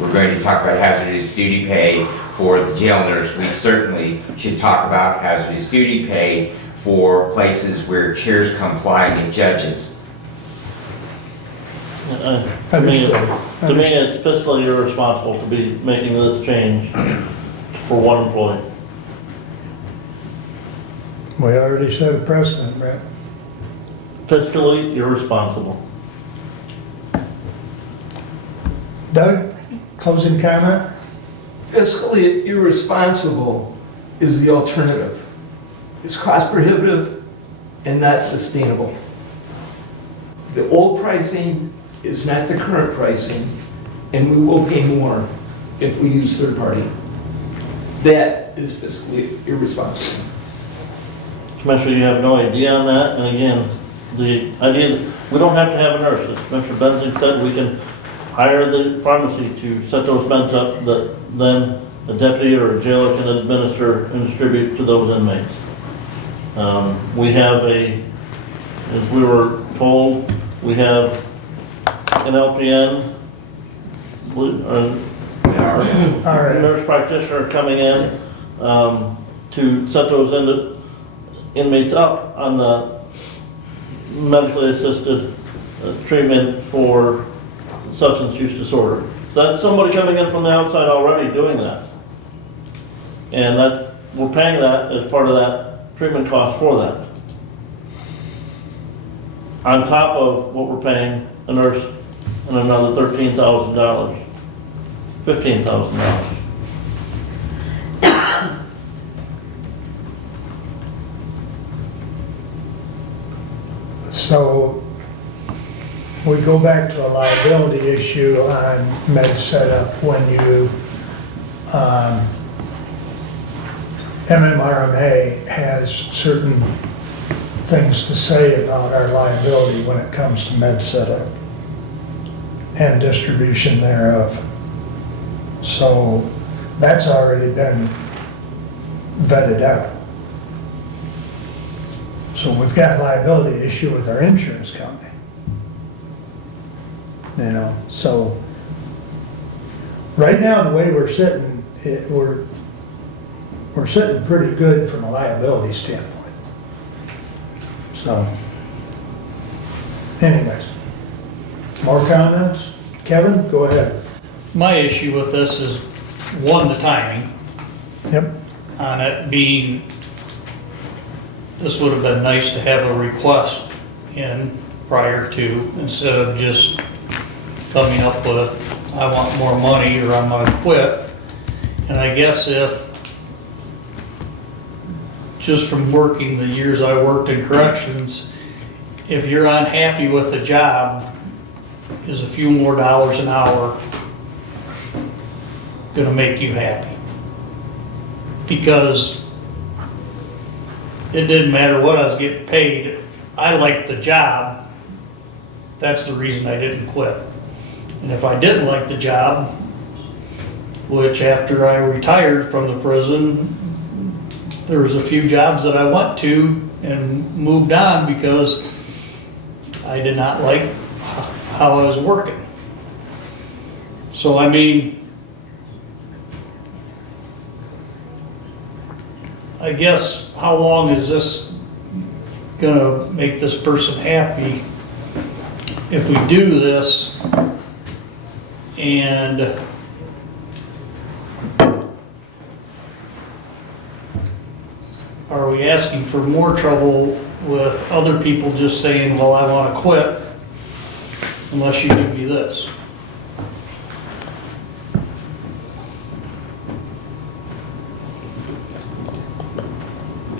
we're going to talk about hazardous duty pay for the jail nurse, we certainly should talk about hazardous duty pay for places where chairs come flying and judges. To me, it's fiscally irresponsible to be making this change for one employee. We already set a precedent, Brett. Fiscally irresponsible. Doug, closing comment? Fiscally irresponsible is the alternative. It's cost prohibitive and not sustainable. The old pricing is not the current pricing, and we will pay more if we use third party. That is fiscally irresponsible. Commissioner, you have no idea on that, and again, the idea that we don't have to have a nurse. As Commissioner Benson said, we can hire the pharmacy to set those meds up that then a deputy or a jailer can administer and distribute to those inmates. We have as we were told, we have an LPN, a nurse practitioner coming in to set those inmates up on the medically assisted treatment for substance use disorder. That's somebody coming in from the outside already doing that. And we're paying that as part of that treatment cost for that. On top of what we're paying a nurse and another $13,000, $15,000. So we go back to a liability issue on med setup when you, MMRMA has certain things to say about our liability when it comes to med setup and distribution thereof. So that's already been vetted out. So we've got a liability issue with our insurance company. You know, so right now, the way we're sitting, we're sitting pretty good from a liability standpoint. So, anyways, more comments? Kevin, go ahead. My issue with this is, one, the timing Yep. on it being, this would have been nice to have a request in prior to, instead of just coming up with, I want more money or I'm gonna quit. And I guess just from working the years I worked in corrections, if you're unhappy with the job, is a few more dollars an hour gonna make you happy? Because it didn't matter what I was getting paid, I liked the job, that's the reason I didn't quit. And if I didn't like the job, which after I retired from the prison, there was a few jobs that I went to and moved on because I did not like how I was working. So I mean, I guess how long is this gonna make this person happy if we do this? And are we asking for more trouble with other people just saying, well, I want to quit, unless you give me this.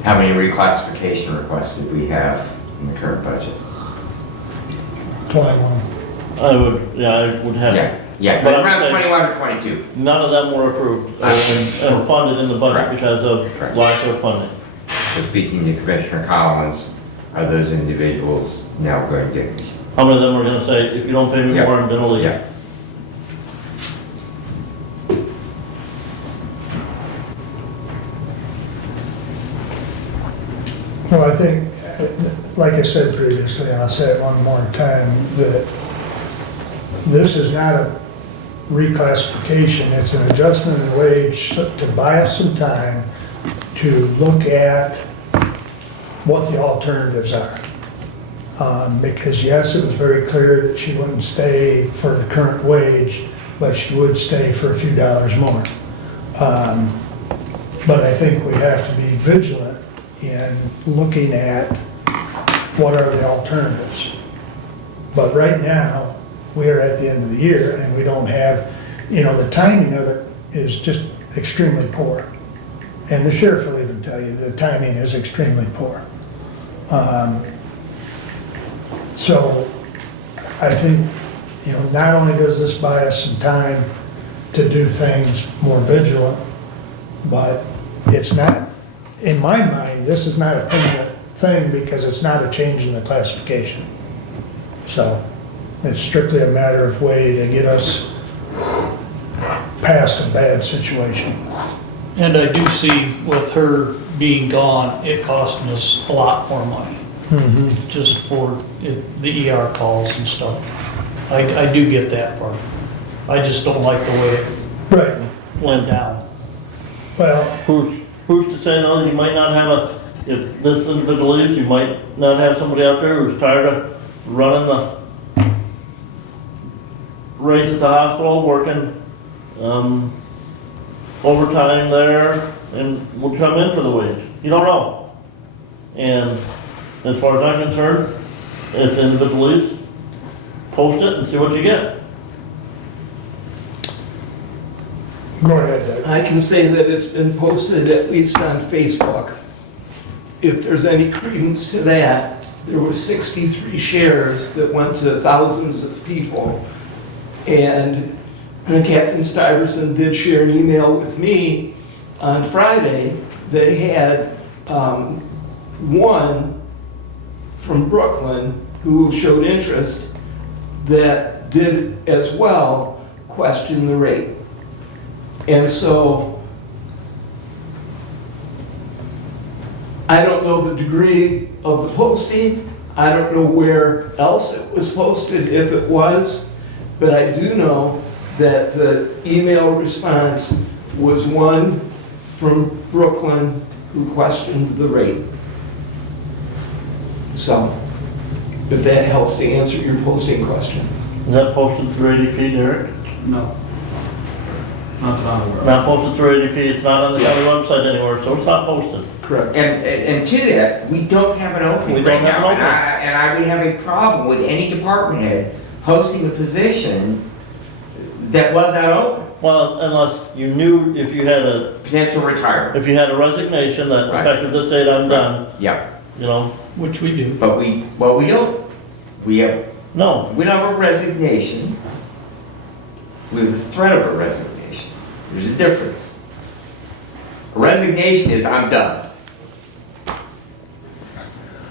How many reclassification requests did we have in the current budget? 21. I would have. Yeah, But but I'm around saying- 21 or 22. None of them were approved and funded in the budget Correct. because of Correct. lack of funding. So speaking to Commissioner Collins, are those individuals now going to get? How many of them are gonna say, if you don't pay me Yeah. more, I'm gonna leave? Yeah. Well, I think, like I said previously, and I'll say it one more time, that this is not a reclassification, it's an adjustment in wage to buy us some time to look at what the alternatives are. Because yes, it was very clear that she wouldn't stay for the current wage, but she would stay for a few dollars more. But I think we have to be vigilant in looking at what are the alternatives. But right now, we are at the end of the year and we don't have, the timing of it is just extremely poor. And the sheriff will even tell you the timing is extremely poor. So I think, not only does this buy us some time to do things more vigilant, but it's not, in my mind, this is not a permanent thing because it's not a change in the classification. So it's strictly a matter of way to get us past a bad situation. And I do see with her being gone, it costing us a lot more money, just for the ER calls and stuff. I do get that part. I just don't like the way it Right. went down. Well, Who's to say though, you might not have if this individual leaves, you might not have somebody out there who's tired of running the race at the hospital, working, overtime there, and would come in for the wage. You don't know. And as far as I'm concerned, if the individual leaves, post it and see what you get. go ahead, Doug. I can say that it's been posted at least on Facebook. If there's any credence to that, there were 63 shares that went to thousands of people. And Captain Stuyvesant did share an email with me on Friday. They had one from Brooklyn who showed interest that did as well question the rate. And so I don't know the degree of the posting. I don't know where else it was posted, if it was, but I do know that the email response was one from Brooklyn who questioned the rate. So, if that helps to answer your posting question. Is that posted through ADP, Derek? No. Not that I'm aware of. Not posted through ADP, it's not on the county website anywhere, so it's not posted. Correct. And to that, we don't have an opening We right don't have now. an opening. And I would have a problem with any department head posting a position that was not open, Well, unless you knew if you had a potential retirement. a resignation that Right. effective this date I'm done, Yeah, Which we do. but we don't. We no. don't have a resignation. We have the threat of a resignation. There's a difference. A resignation is, I'm done.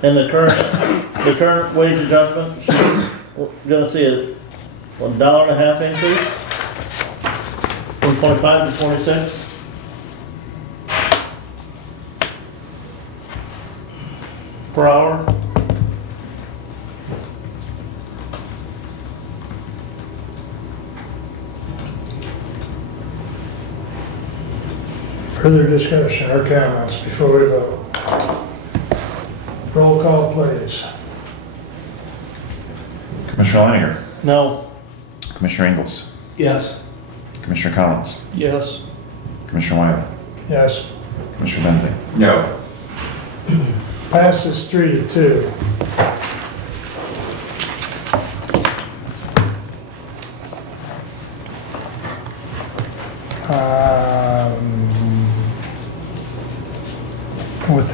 And the current wage adjustment, we're gonna see a $1.50 increase from 25 to 26. Per hour. Further discussion or comments before we vote? Roll call, please. Commissioner Leininger, No, Commissioner Ingles, Yes. Commissioner Collins, Yes. Commissioner Wiley, Yes. Commissioner Bentley. No. Passes 3-2.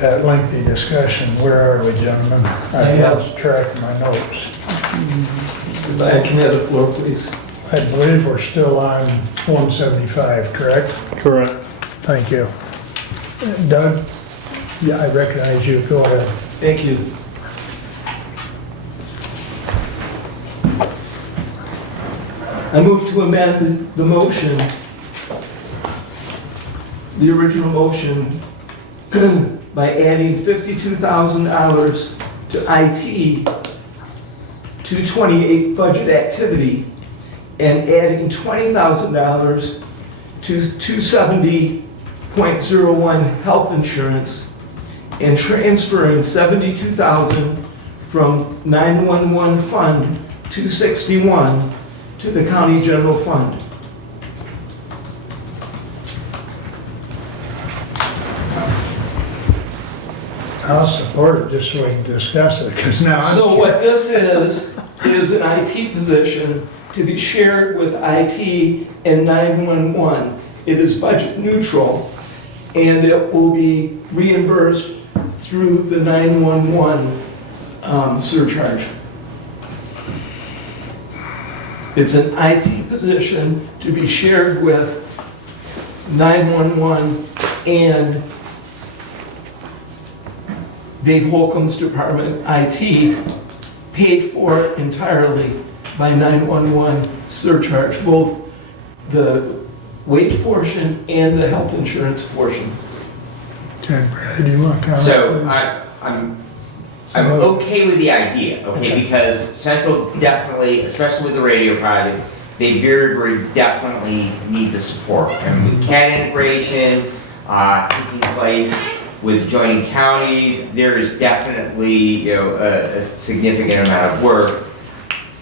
that lengthy discussion. Where are we, gentlemen? I have- lost track of my notes. I can have the floor, please. I believe we're still on 175, correct? Correct. Thank you. Doug? Yeah, I recognize you. Go ahead. Thank you. I move to amend the motion, the original motion, by adding $52,000 to IT 228 budget activity and adding $20,000 to 270.01 health insurance and transferring $72,000 from 911 Fund 261 to the County General Fund. I'll support it just so we can discuss it, because now I'm... So what this is an IT position to be shared with IT and 911. It is budget neutral, and it will be reimbursed through the 911 surcharge. It's an IT position to be shared with 911 and Dave Holcomb's department, IT, paid for entirely by 911 surcharge, both the wage portion and the health insurance portion. Okay, Brad, do you want to comment? So please? I'm okay with the idea, okay, because Central definitely, especially with the radio project, they very, very definitely need the support. And with CAD integration taking place with joining counties, there is definitely, a significant amount of work.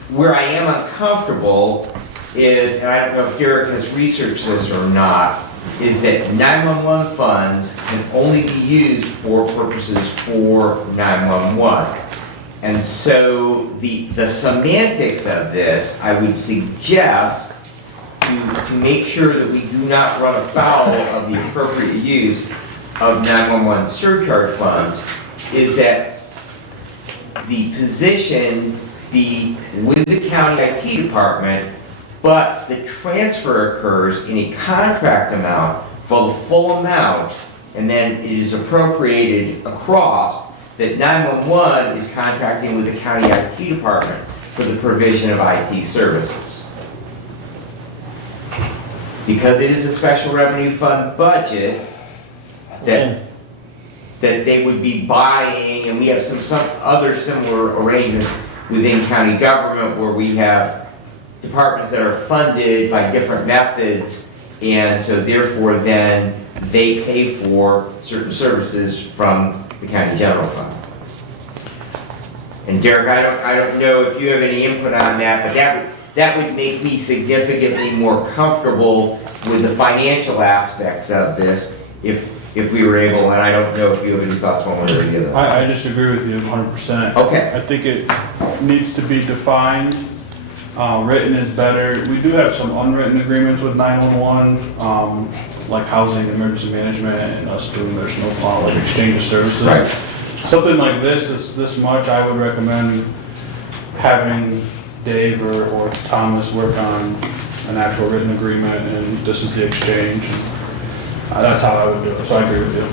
Where I am uncomfortable is, and I don't know if Derek has researched this or not, is that 911 funds can only be used for purposes for 911. And so the semantics of this, I would suggest to make sure that we do not run afoul of the appropriate use of 911 surcharge funds, is that the position be with the county IT department, but the transfer occurs in a contract amount for the full amount, and then it is appropriated across, that 911 is contracting with the county IT department for the provision of IT services. Because it is a special revenue fund budget that they would be buying, and we have some other similar arrangements within county government where we have departments that are funded by different methods, and so therefore then they pay for certain services from the county general fund. And Derek, I don't know if you have any input on that, but that would make me significantly more comfortable with the financial aspects of this if we were able, and I don't know if you have any thoughts one way or the other. I just agree with you 100%. Okay. I think it needs to be defined. Written is better. We do have some unwritten agreements with 911, like housing, emergency management, and us doing there's no like exchange of services. Right. Something like this is this much. I would recommend having Dave or Thomas work on an actual written agreement, and this is the exchange. And that's how I would do it. So I agree with you.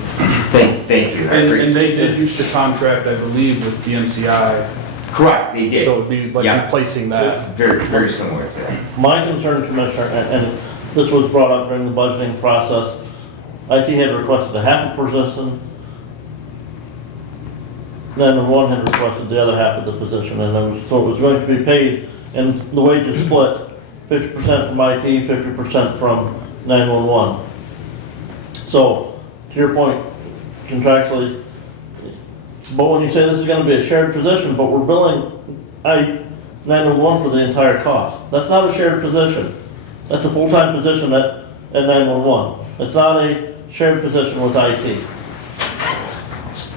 Thank you. I And agree. they did use the contract, I believe, with the NCI. Correct, they did. So it'd be like Yeah. replacing that. Very, very similar to that. My concern, Commissioner, and this was brought up during the budgeting process, IT had requested a half a position, then one had requested the other half of the position, and so it was going to be paid, and the wages split, 50% from IT, 50% from 911. So, to your point, contractually, but when you say this is gonna be a shared position, but we're billing 911 for the entire cost, that's not a shared position. That's a full-time position at 911. It's not a shared position with IT.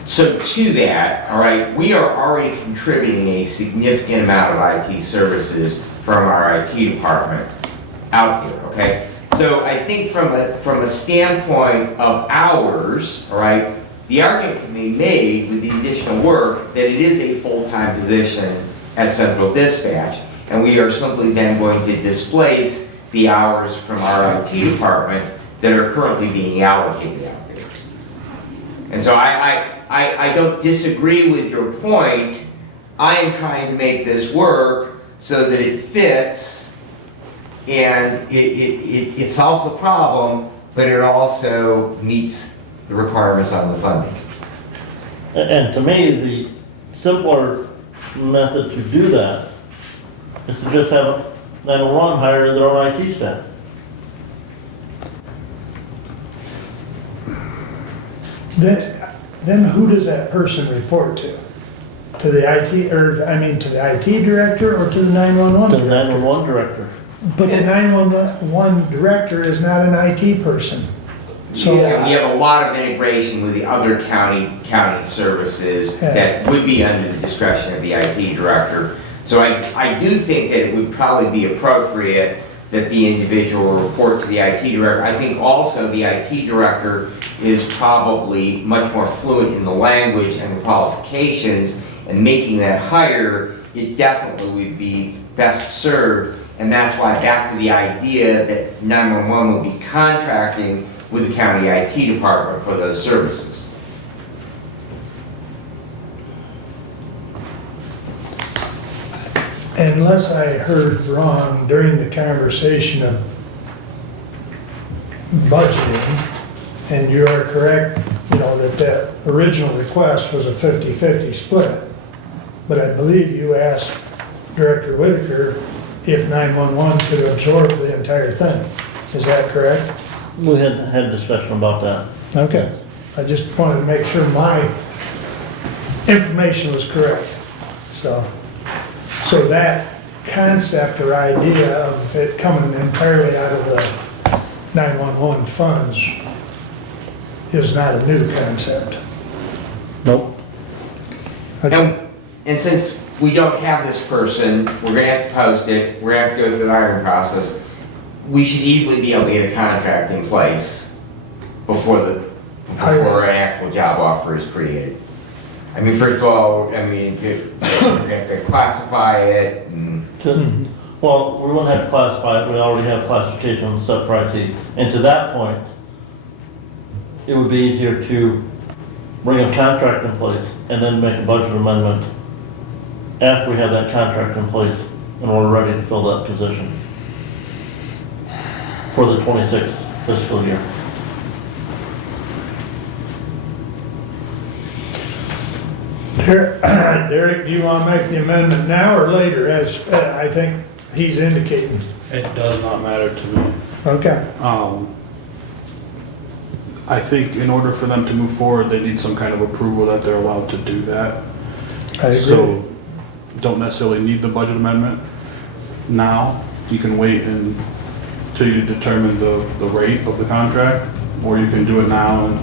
So to that, all right, we are already contributing a significant amount of IT services from our IT department out there, okay? So I think from a standpoint of hours, all right, the argument can be made with the additional work that it is a full-time position at Central Dispatch, and we are simply then going to displace the hours from our IT department that are currently being allocated out there. And so I don't disagree with your point. I am trying to make this work so that it fits and it solves the problem, but it also meets the requirements on the funding. And to me, the simpler method to do that is to just have 911 hire their own IT staff. Then who does that person report to? To the IT, or, I mean, to the IT director or to the 911 The director? 911 director. But the 911 director is not an IT person. So, And we have a lot of integration with the other county services Yeah. that would be under the discretion of the IT director. So I do think that it would probably be appropriate that the individual report to the IT director. I think also the IT director is probably much more fluent in the language and the qualifications, and making that hire, it definitely would be best served. And that's why, back to the idea that 911 will be contracting with the county IT department for those services. unless I heard wrong during the conversation of budgeting, and you are correct, you know, that original request was a 50-50 split. But I believe you asked Director Whitaker if 911 could absorb the entire thing. Is that correct? We had a discussion about that. Okay. I just wanted to make sure my information was correct. So that concept or idea of it coming entirely out of the 911 funds is not a new concept. Nope. Okay. And since we don't have this person, we're gonna have to post it, we're gonna have to go through the hiring process, we should easily be able to get a contract in place before an actual job offer is created. I mean, first of all, I mean, we're gonna have to classify it and. Well, we won't have to classify it, we already have classification on stuff for IT. And to that point, it would be easier to bring a contract in place and then make a budget amendment after we have that contract in place and we're ready to fill that position for the 26th fiscal year. Derek, do you want to make the amendment now or later, as I think he's indicating? It does not matter to me. Okay. I think in order for them to move forward, they need some kind of approval that they're allowed to do that. I agree. So, don't necessarily need the budget amendment now. You can wait until you determine the rate of the contract, or you can do it now and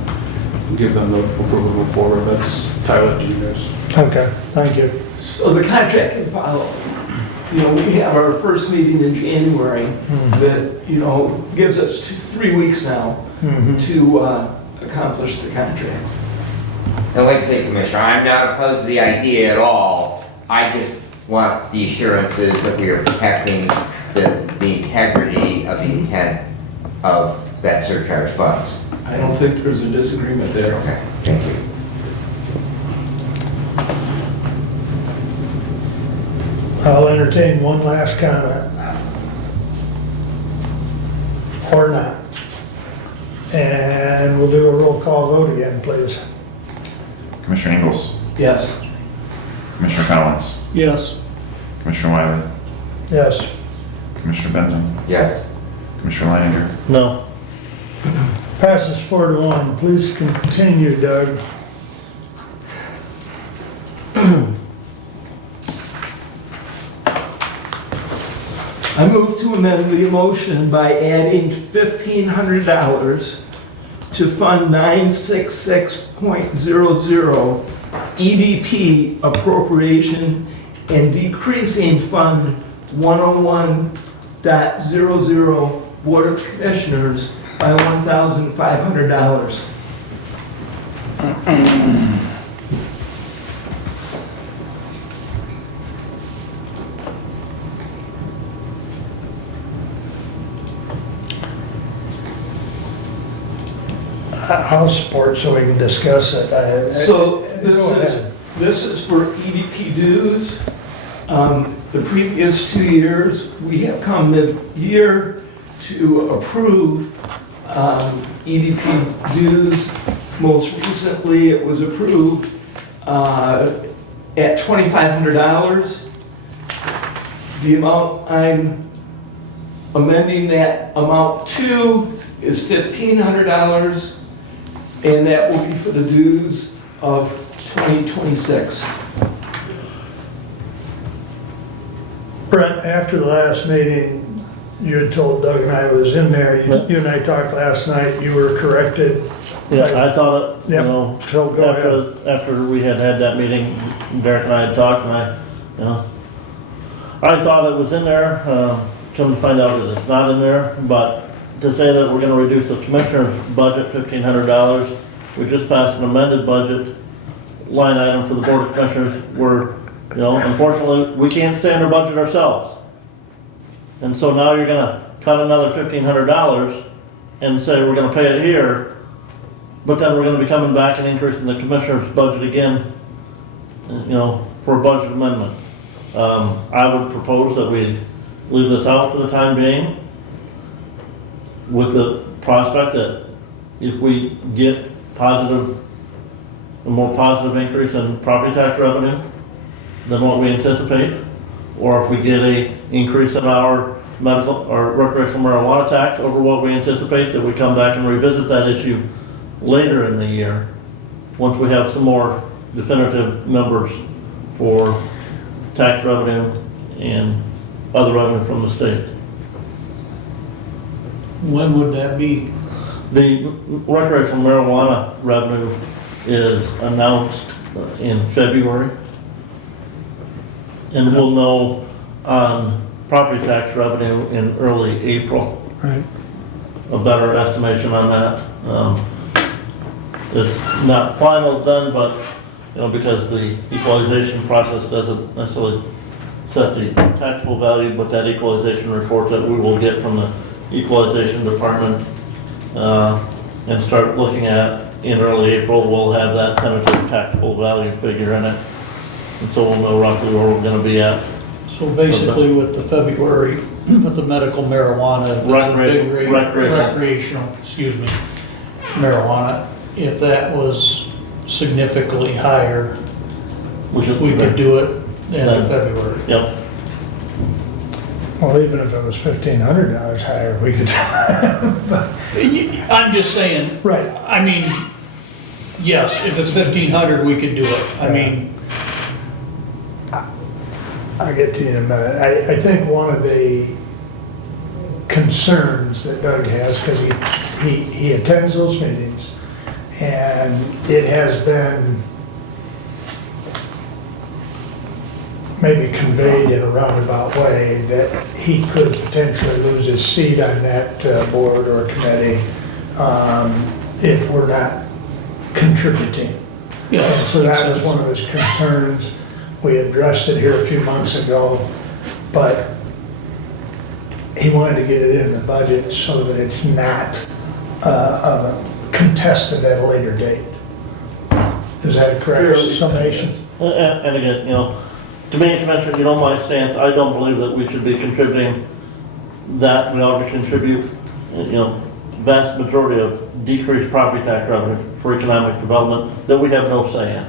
give them the approval to move forward. That's entirely up to you guys. Okay, thank you. So the contract can follow. You know, we have our first meeting in January that, you know, gives us 3 weeks now to accomplish the contract. And like I say, Commissioner, I'm not opposed to the idea at all. I just want the assurances that we are protecting the integrity of the intent of that surcharge funds. I don't think there's a disagreement there. Okay, thank you. I'll entertain one last comment. Or not. And we'll do a roll call vote again, please. Commissioner Ingles, Yes. Commissioner Collins, Yes. Commissioner Wiley, Yes. Commissioner Benton, Yes. Commissioner Leininger, No. Passes 4-1. Please continue, Doug. I move to amend the motion by adding $1,500 to Fund 966.00 EDP appropriation and decreasing Fund 101.00 Board of Commissioners by $1,500. I'll support so we can discuss it. So Go ahead. this is for EDP dues. The previous 2 years, we have come mid-year to approve EDP dues. Most recently, it was approved at $2,500. The amount I'm amending that amount to is $1,500, and that will be for the dues of 2026. Brent, after the last meeting, you had told Doug and I was in there, you and I talked last night, you were corrected. Yeah, I thought it, you Yep. know, So go ahead. after we had that meeting, Derek and I had talked, and I thought it was in there, come to find out that it's not in there, but to say that we're gonna reduce the commissioner's budget $1,500, we just passed an amended budget line item for the board of commissioners, where, unfortunately, we can't stay under budget ourselves. And so now you're gonna cut another $1,500 and say we're gonna pay it here, but then we're gonna be coming back and increasing the commissioner's budget again, for a budget amendment. I would propose that we leave this out for the time being, with the prospect that if we get a more positive increase in property tax revenue than what we anticipate, or if we get a increase in our medical or recreational marijuana tax over what we anticipate, that we come back and revisit that issue later in the year, once we have some more definitive numbers for tax revenue and other revenue from the state. When would that be? The recreational marijuana revenue is announced in February. And we'll know on property tax revenue in early April. Right. A better estimation on that. It's not final then, but, because the equalization process doesn't necessarily set the taxable value, but that equalization report that we will get from the equalization department and start looking at in early April, we'll have that tentative taxable value figure in it. And so we'll know roughly where we're gonna be at. So basically with the February, with the medical marijuana, if it's a big recreational, marijuana, if that was significantly higher, Which is we could do it in Then- February. Yep, Well, even if it was $1,500 higher, we could. I'm just saying, Right. I mean, yes, if it's 1,500, we could do it. I mean, I'll get to you in a minute. I think one of the concerns that Doug has, because he attends those meetings, and it has been maybe conveyed in a roundabout way that he could potentially lose his seat on that board or committee if we're not contributing. yes. So that was one of his concerns. We addressed it here a few months ago, but he wanted to get it in the budget so that it's not contested at a later date. Is that a correct Fairly summation? and again, to me, Commissioner, my stance, I don't believe that we should be contributing that. We ought to contribute, vast majority of decreased property tax revenue for economic development that we have no say in.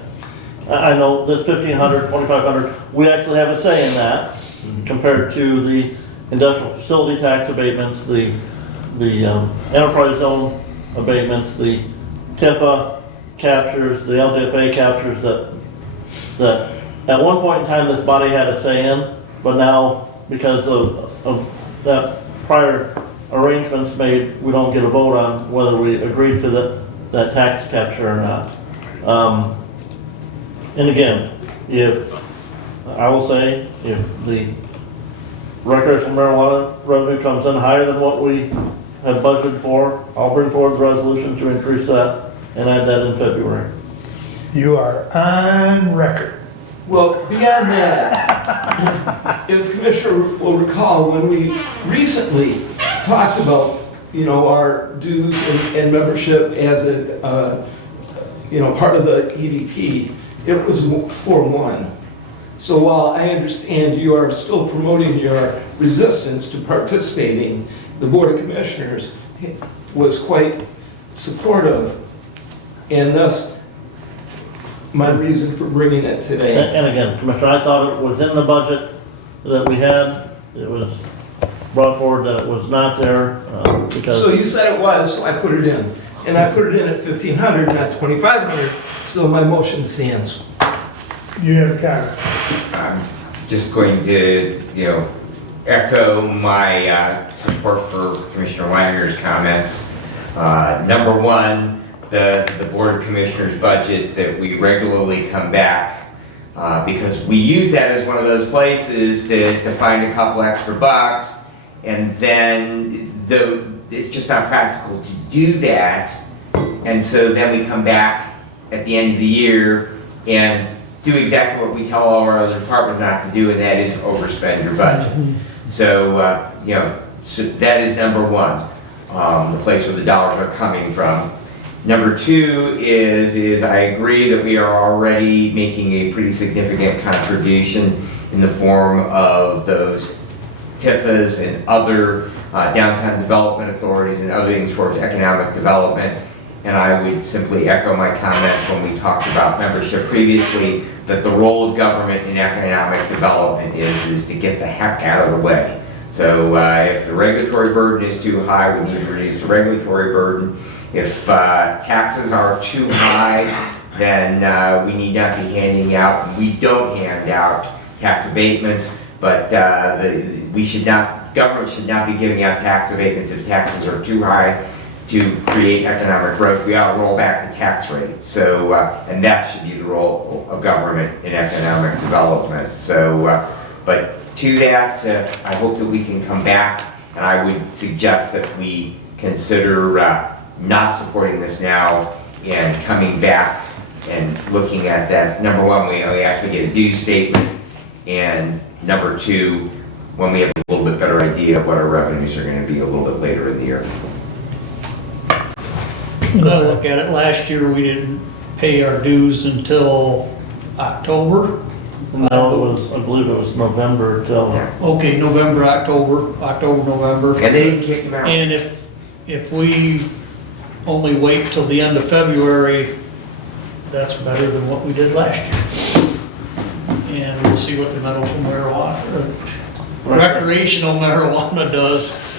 I know this 1,500, 2,500, we actually have a say in that compared to the industrial facility tax abatements, the enterprise zone abatements, the TIFA captures, the LDFA captures that at one point in time this body had a say in, but now because of that prior arrangements made, we don't get a vote on whether we agree to that tax capture or not. And again, I will say, if the recreational marijuana revenue comes in higher than what we have budgeted for, I'll bring forward the resolution to increase that and add that in February. You are on record. Well, beyond that, if Commissioner will recall, when we recently talked about, our dues and membership as a, part of the EDP, it was 4-1. So while I understand you are still promoting your resistance to participating, the Board of Commissioners was quite supportive, and thus my reason for bringing it today. And again, Commissioner, I thought it was in the budget that we had. It was brought forward that it was not there, because. So you said it was, so I put it in. And I put it in at 1,500, not 2,500, so my motion stands. You have a comment? I'm just going to, echo my support for Commissioner Weiner's comments. Number one, the Board of Commissioners budget that we regularly come back because we use that as one of those places to find a couple extra bucks, and then it's just not practical to do that, and so then we come back at the end of the year and do exactly what we tell all our other departments not to do, and that is overspend your budget. So, so that is number one, the place where the dollars are coming from. Number two is I agree that we are already making a pretty significant contribution in the form of those TIFAs and other downtown development authorities and other things towards economic development. And I would simply echo my comments when we talked about membership previously, that the role of government in economic development is to get the heck out of the way. So if the regulatory burden is too high, we need to reduce the regulatory burden. If taxes are too high, then we need not be handing out, we don't hand out tax abatements, but government should not be giving out tax abatements if taxes are too high to create economic growth. We ought to roll back the tax rate. So, and that should be the role of government in economic development. So, but to that, I hope that we can come back, and I would suggest that we consider not supporting this now and coming back and looking at that. Number one, we actually get a due statement, and number two, when we have a little bit better idea of what our revenues are going to be a little bit later in the year. When I look at it, last year we didn't pay our dues until October. No, I believe it was November till. Yeah. Okay, November, October, November. And they didn't kick them out. And if we only wait till the end of February, that's better than what we did last year. And we'll see what the medical marijuana, recreational marijuana does.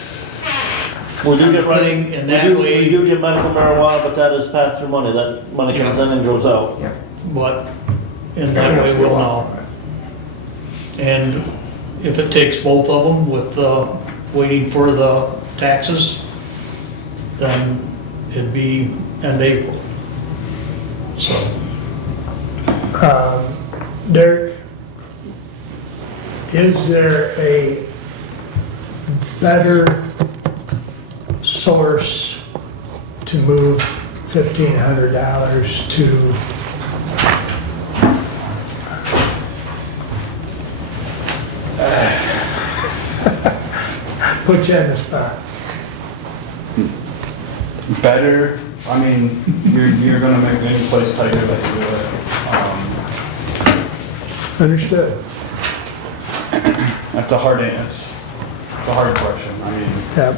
We do get Everything in that way. We do get medical marijuana, but that is pass-through money. That money comes in and goes out. Yeah. But in that way, we'll know. And if it takes both of them with waiting for the taxes, then it'd be end April. So. Derek, is there a better source to move $1,500 to put you in the spot? Better, I mean, you're gonna make any place tighter that you do it. Understood. That's a hard question. I mean, Yep.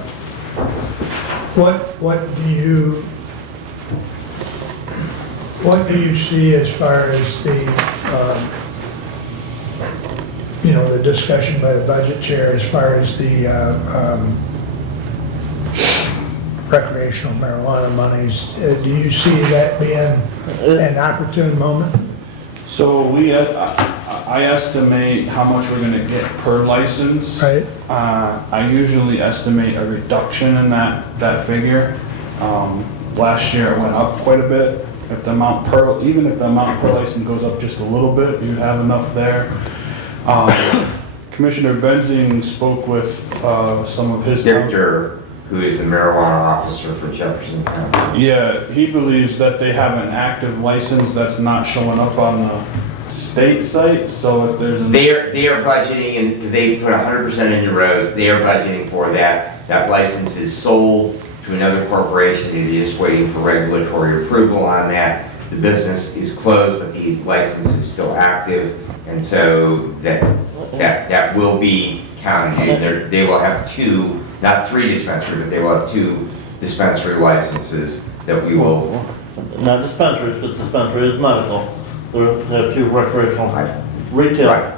What do you see as far as the, the discussion by the budget chair as far as the recreational marijuana monies? Do you see that being an opportune moment? so I estimate how much we're gonna get per license. Right. I usually estimate a reduction in that figure. Last year it went up quite a bit. Even if the amount per license goes up just a little bit, you'd have enough there. Commissioner Benzing spoke with some of his. who is the marijuana officer for Jefferson County. Yeah, he believes that they have an active license that's not showing up on the state site, so if there's a... They are budgeting, and because they put 100% in your roads, they are budgeting for that. That license is sold to another corporation. It is waiting for regulatory approval on that. The business is closed, but the license is still active, and so that will be counted. They will have two, not three dispensaries, but they will have two dispensary licenses that we will... Not dispensaries, because dispensary is medical. They have two recreational retail. Right.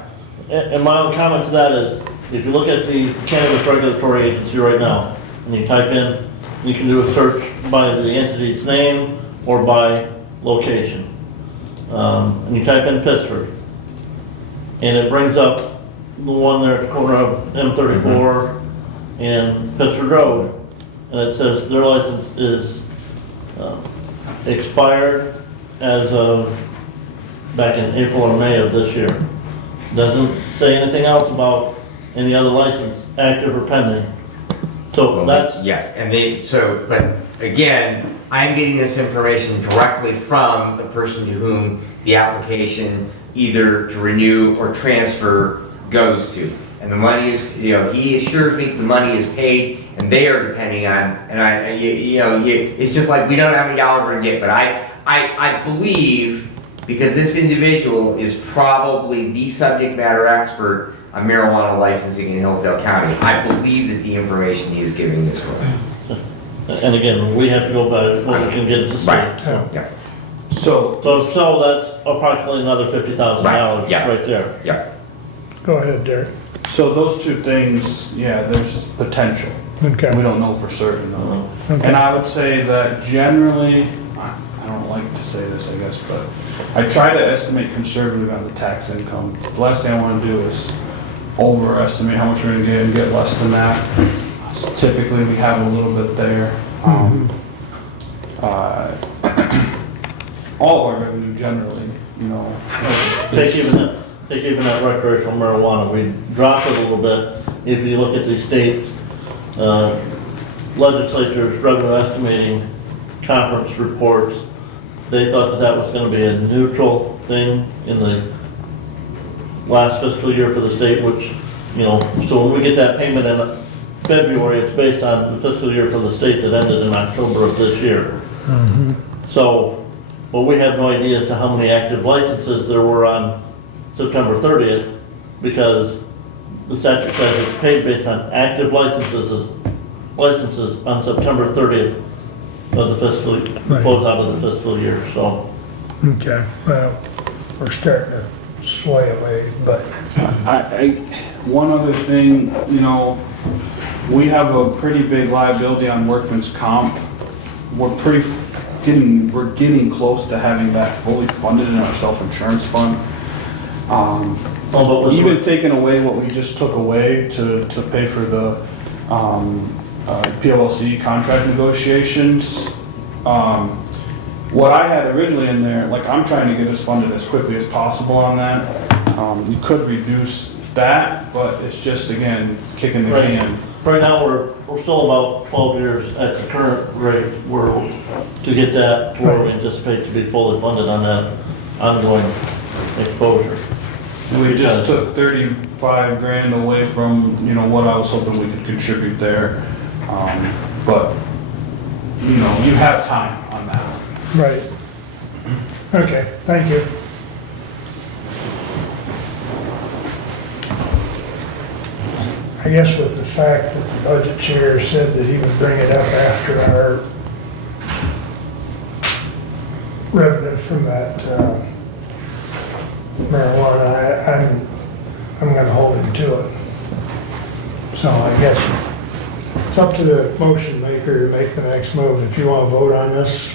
And my own comment to that is, if you look at the Cannabis Regulatory Agency right now, and you type in, you can do a search by the entity's name or by location. And you type in Pittsburgh, and it brings up the one there at the corner of M34 and Pittsburgh Road, and it says their license is expired as of back in April or May of this year. Doesn't say anything else about any other license, active or pending. So that's... Yes, and but again, I'm getting this information directly from the person to whom the application either to renew or transfer goes to. And the money is, he assures me the money is paid and they are depending on, and it's just like we don't have any dollar to get, but I believe, because this individual is probably the subject matter expert on marijuana licensing in Hillsdale County, I believe that the information he is giving is correct. And again, we have to go by what we can get to state. Right, So yeah, So, that's approximately another $50,000 Right, yeah. right there. yeah. Go ahead, Derek. so those two things, yeah, there's potential. Okay. We don't know for certain though. Okay. And I would say that generally, I don't like to say this, I guess, but I try to estimate conservatively on the tax income. The last thing I want to do is overestimate how much we're going to get and get less than that. So typically, we have a little bit there. All of our revenue generally, Take even that recreational marijuana, we dropped it a little bit. If you look at the state legislature's revenue estimating conference reports, they thought that was going to be a neutral thing in the last fiscal year for the state, which, so when we get that payment in February, it's based on the fiscal year for the state that ended in October of this year. So, well, we have no idea as to how many active licenses there were on September 30th, because the statute says it's paid based on active licenses on September 30th of the fiscal, Right. close out of the fiscal year, so. Okay, well, we're starting to sway away, but, one other thing, we have a pretty big liability on workman's comp. We're getting close to having that fully funded in our self-insurance fund. Even taking away what we just took away to pay for the PLC contract negotiations. What I had originally in there, I'm trying to get us funded as quickly as possible on that. You could reduce that, but it's just, again, kicking the can. Right now, we're still about 12 years at the current rate, to get that where we anticipate to be fully funded on that ongoing exposure. We just took 35 grand away from, what I was hoping we could contribute there. But, you have time on that. right. Okay, thank you. I guess with the fact that the budget chair said that he would bring it up after our revenue from that marijuana, I'm gonna hold him to it. So I guess it's up to the motion maker to make the next move. If you wanna vote on this,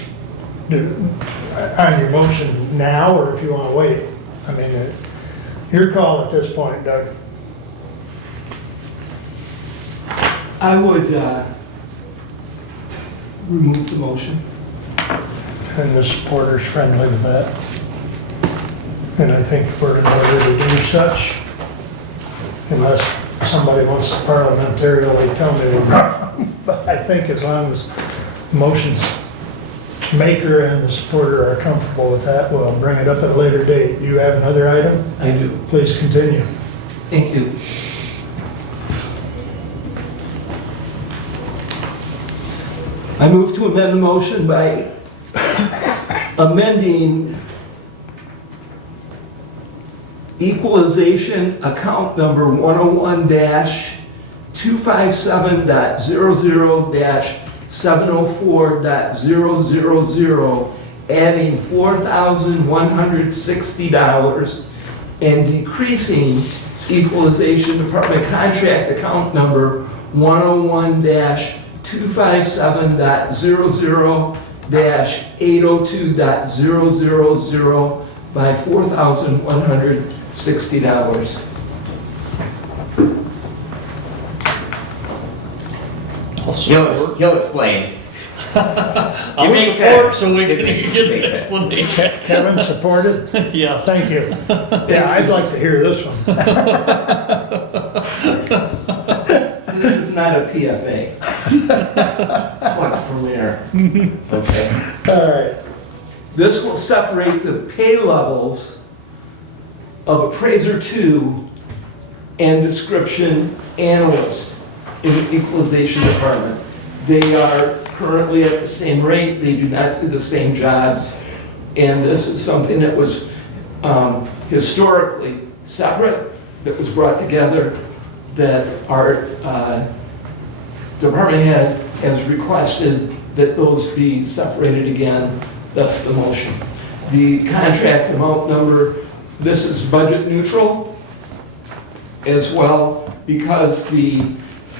on your motion now, or if you wanna wait. I mean, your call at this point, Doug. I would remove the motion. And the supporter's friendly with that. And I think we're in order to do such, unless somebody wants to parliamentarily tell me we're wrong. But I think as long as motion's maker and the supporter are comfortable with that, we'll bring it up at a later date. You have another item? I do. Please continue. Thank you. I move to amend the motion by amending equalization account number 101-257.00-704.000, adding $4,160 and decreasing equalization department contract account number 101-257.00-802.000 by $4,160. He'll explain. I'll makes support sense. so we It can makes- get an makes sense. explanation. Kevin, supported? Yes. Thank you. Yeah, I'd like to hear this one. This is not a PFA. What from there? Okay. All right. This will separate the pay levels of appraiser 2 and description analyst in the equalization department. They are currently at the same rate, they do not do the same jobs, and this is something that was historically separate, that was brought together, that our department head has requested that those be separated again. That's the motion. The contract amount number, this is budget neutral as well, because the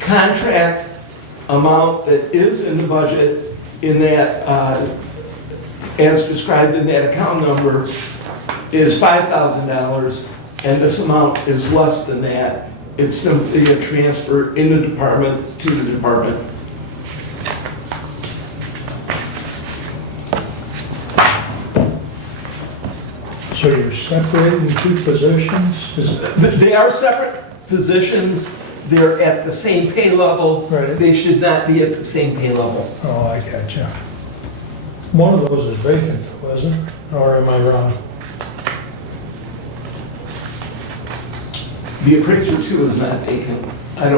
contract amount that is in the budget in that, as described in that account number, is $5,000, and this amount is less than that. It's simply a transfer in the department to the department. So you're separating two positions? They are separate positions. They're at the same pay level. Right. They should not be at the same pay level. Oh, I gotcha. One of those is vacant, wasn't it? Or am I wrong? The appraiser 2 is not vacant. I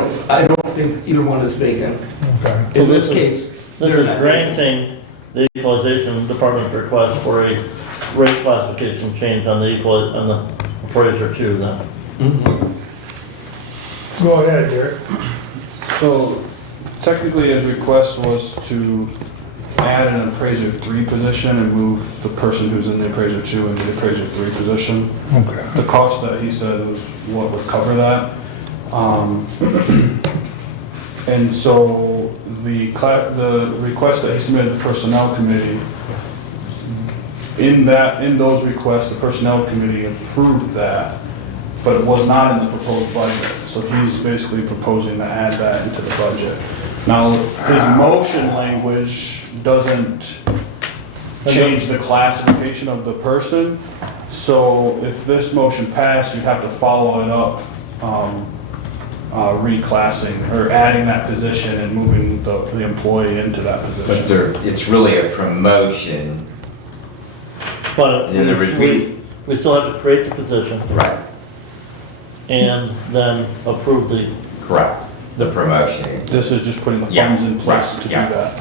don't think either one is vacant. Okay. In this case, This they're is not vacant. granting the equalization department's request for a rate classification change on the appraiser 2 then. Mhm. Go ahead, Derek. So technically his request was to add an appraiser 3 position and move the person who's in the appraiser 2 into the appraiser 3 position. Okay. The cost that he said was what would cover that. And so the request that he submitted to the personnel committee, in those requests, the personnel committee approved that, but it was not in the proposed budget. So he's basically proposing to add that into the budget. Now, his motion language doesn't change the classification of the person. So if this motion passed, you'd have to follow it up, reclassing or adding that position and moving the employee into that But position. it's really a promotion. But In other words, we still have to create the position Right. and then approve the, Correct. The promotion. This is just putting the Yeah, funds in place right, to do yeah. that.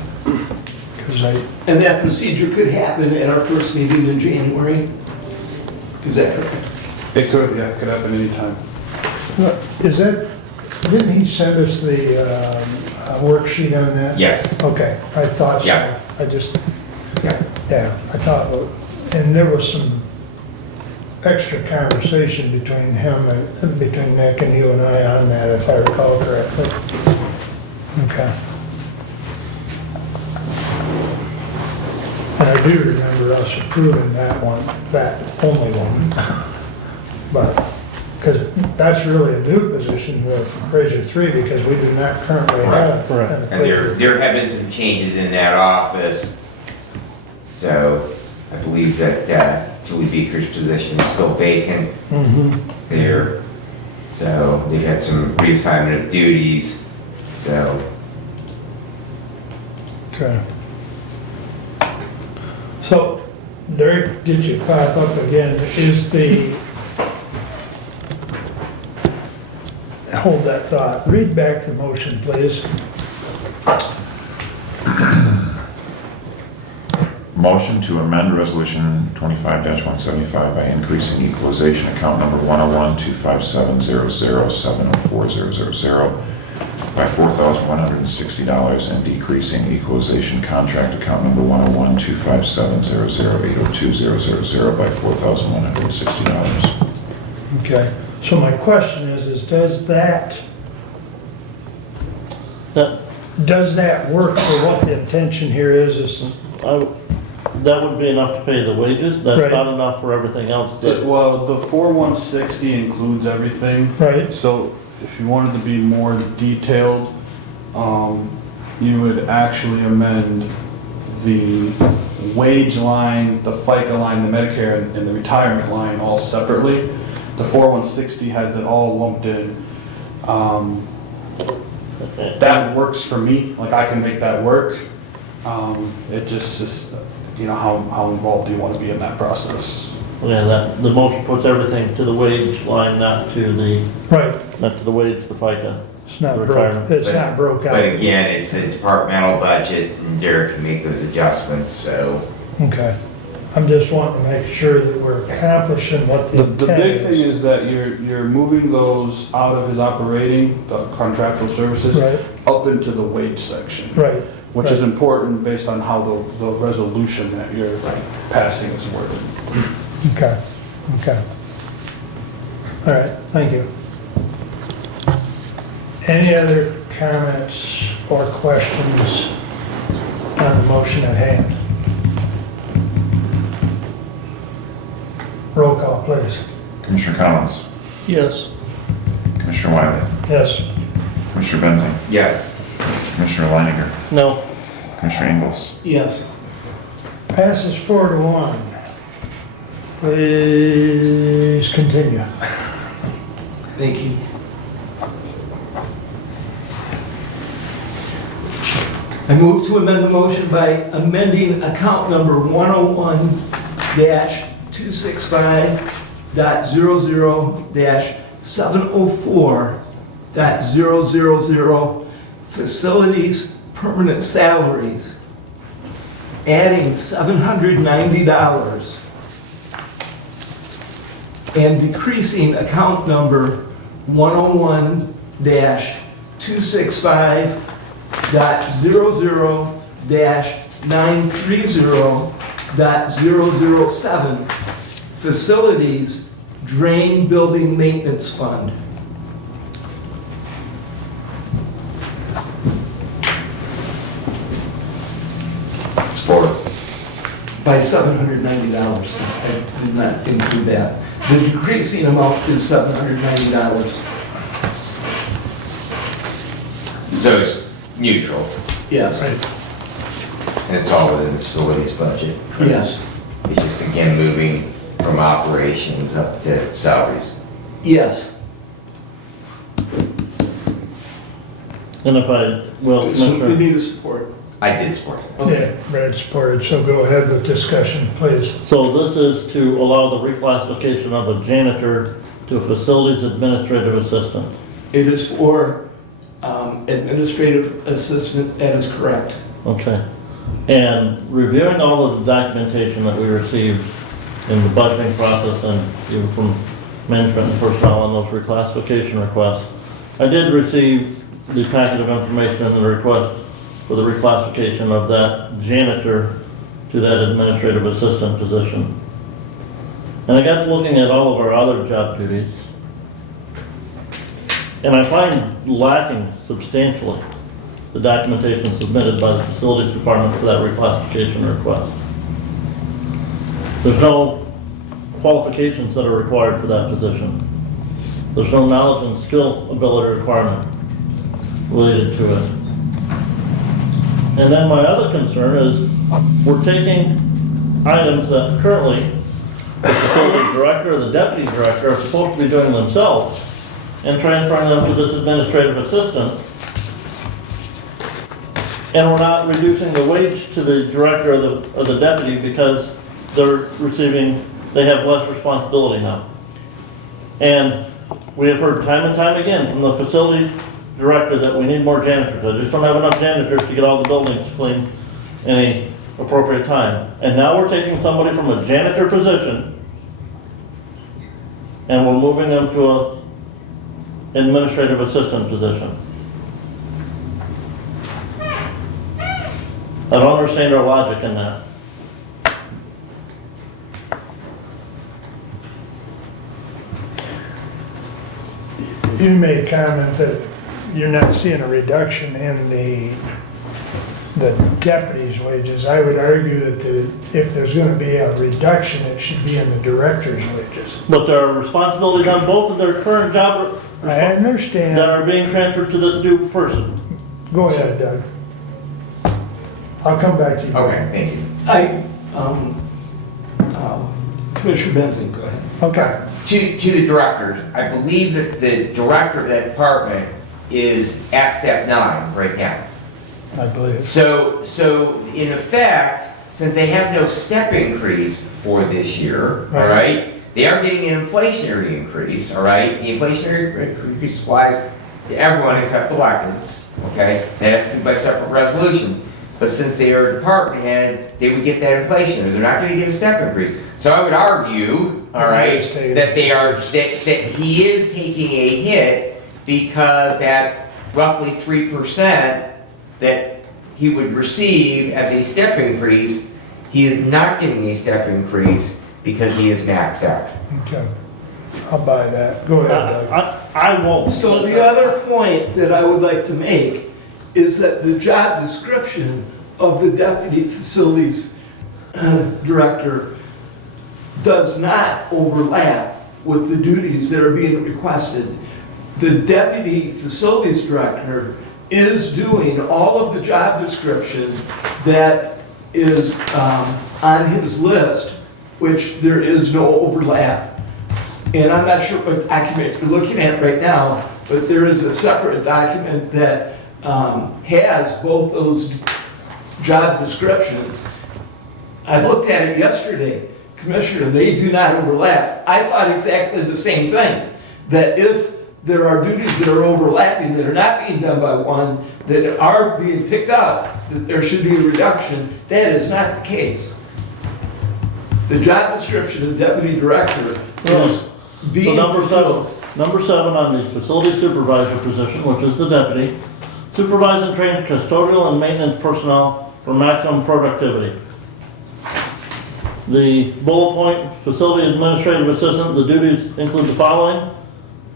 Because And that procedure could happen at our first meeting in January. Is that correct? It could, yeah, it could happen anytime. is that, didn't he send us the worksheet on that? Yes. Okay, I thought so. Yeah. I just, Yeah. yeah, I thought, and there was some extra conversation between him and, between Nick and you and I on that, if I recall correctly. Okay. And I do remember us approving that one, that only one. But, because that's really a new position for appraiser 3, because we do not currently have. Right. an And appraiser. there have been some changes in that office. So I believe that Julie Beaker's position is still vacant Mhm. there. So they've had some reassignment of duties. So Okay. So, Derek, get you pop up again, is hold that thought, read back the motion, please. Motion to amend Resolution 25-175 by increasing equalization account number 101-257-00-704000 by $4,160 and decreasing equalization contract account number 101-257-00-802-000 by $4,160. Okay, so my question is does that work for what the intention here is That would be enough to pay the wages, that's Right. not enough for everything else that, Well, the 4160 includes everything. right? So if you wanted to be more detailed, you would actually amend the wage line, the FICA line, the Medicare, and the retirement line all separately. The 4160 has it all lumped in. That works for me, like I can make that work. It just is, you know, how involved do you want to be in that process? the motion puts everything to the wage line, not to the Right, wage, the FICA. it's not Retirement. broke, it's not broke out. But again, it's a departmental budget and Derek can make those adjustments, so. Okay, I'm just wanting to make sure that we're accomplishing what the The intent big thing is. is that you're moving those out of his operating, the contractual services, Right, up into the wage section, right, which is important based on how the resolution that you're passing is worded. okay, okay. All right, thank you. Any other comments or questions on the motion at hand? Roll call, please. Commissioner Collins, Yes. Commissioner Wiley, Yes. Commissioner Benting, Yes. Commissioner Leininger, No, Commissioner Ingles. Yes. Passes 4-1. Please continue. Thank you. I move to amend the motion by amending account number 101-265-00-704.000 facilities permanent salaries, adding $790 and decreasing account number 101-265-00-930.007 facilities drain building maintenance fund. Support. By $790. I did not include that. The decreasing amount is $790. So it's neutral, Yes. and it's all within the facilities budget. Yes. It's just again moving from operations up to salaries. Yes. and if I, well, So we Commissioner, need a support. I did support it. Okay. Yeah, Brad supported, so go ahead with discussion, please. so this is to allow the reclassification of a janitor to a facilities administrative assistant. It is for administrative assistant, that is correct. Okay. And reviewing all of the documentation that we received in the budgeting process and even from management and personnel on those reclassification requests, I did receive the packet of information and the request for the reclassification of that janitor to that administrative assistant position. And I got to looking at all of our other job duties, and I find lacking substantially the documentation submitted by the facilities department for that reclassification request. There's no qualifications that are required for that position. There's no knowledge and skill ability requirement related to it. And then my other concern is we're taking items that currently the facility director or the deputy director are supposed to be doing themselves and transferring them to this administrative assistant And we're not reducing the wage to the director or the deputy because they have less responsibility now. And we have heard time and time again from the facility director that we need more janitors. I just don't have enough janitors to get all the buildings clean in a appropriate time. And now we're taking somebody from a janitor position and we're moving them to a administrative assistant position. I don't understand our logic in that. You made comment that you're not seeing a reduction in the deputies' wages. I would argue that if there's gonna be a reduction, it should be in the director's wages. But there are responsibilities on both of their current job I that understand. are being transferred to this new person. Go ahead, Doug. I'll come back to you. Okay, thank you. Commissioner Benzing, go ahead. Okay. To the directors, I believe that the director of that department is at step 9 right now. I believe. So in effect, since they have no step increase for this year, all right, they are getting an inflationary increase, all right? The inflationary increase applies to everyone except electeds, okay? That has to be by separate resolution. But since they are a department head, they would get that inflation, they're not gonna get a step increase. So I would argue, all right, that he is taking a hit because that roughly 3% that he would receive as a step increase, he is not getting a step increase because he is maxed out. Okay. I'll buy that. Go ahead, Doug. I won't. So the other point that I would like to make is that the job description of the deputy facilities director does not overlap with the duties that are being requested. The deputy facilities director is doing all of the job description that is on his list, which there is no overlap. And I'm not sure what document you're looking at right now, but there is a separate document that has both those job descriptions. I looked at it yesterday, Commissioner, they do not overlap. I thought exactly the same thing, that if there are duties that are overlapping, that are not being done by one, that are being picked up, that there should be a reduction. That is not the case. The job description of the deputy director is being fulfilled. Number 7 on the facility supervisor position, which is the deputy, supervise and train custodial and maintenance personnel for maximum productivity. The bullet point, facility administrative assistant, the duties include the following.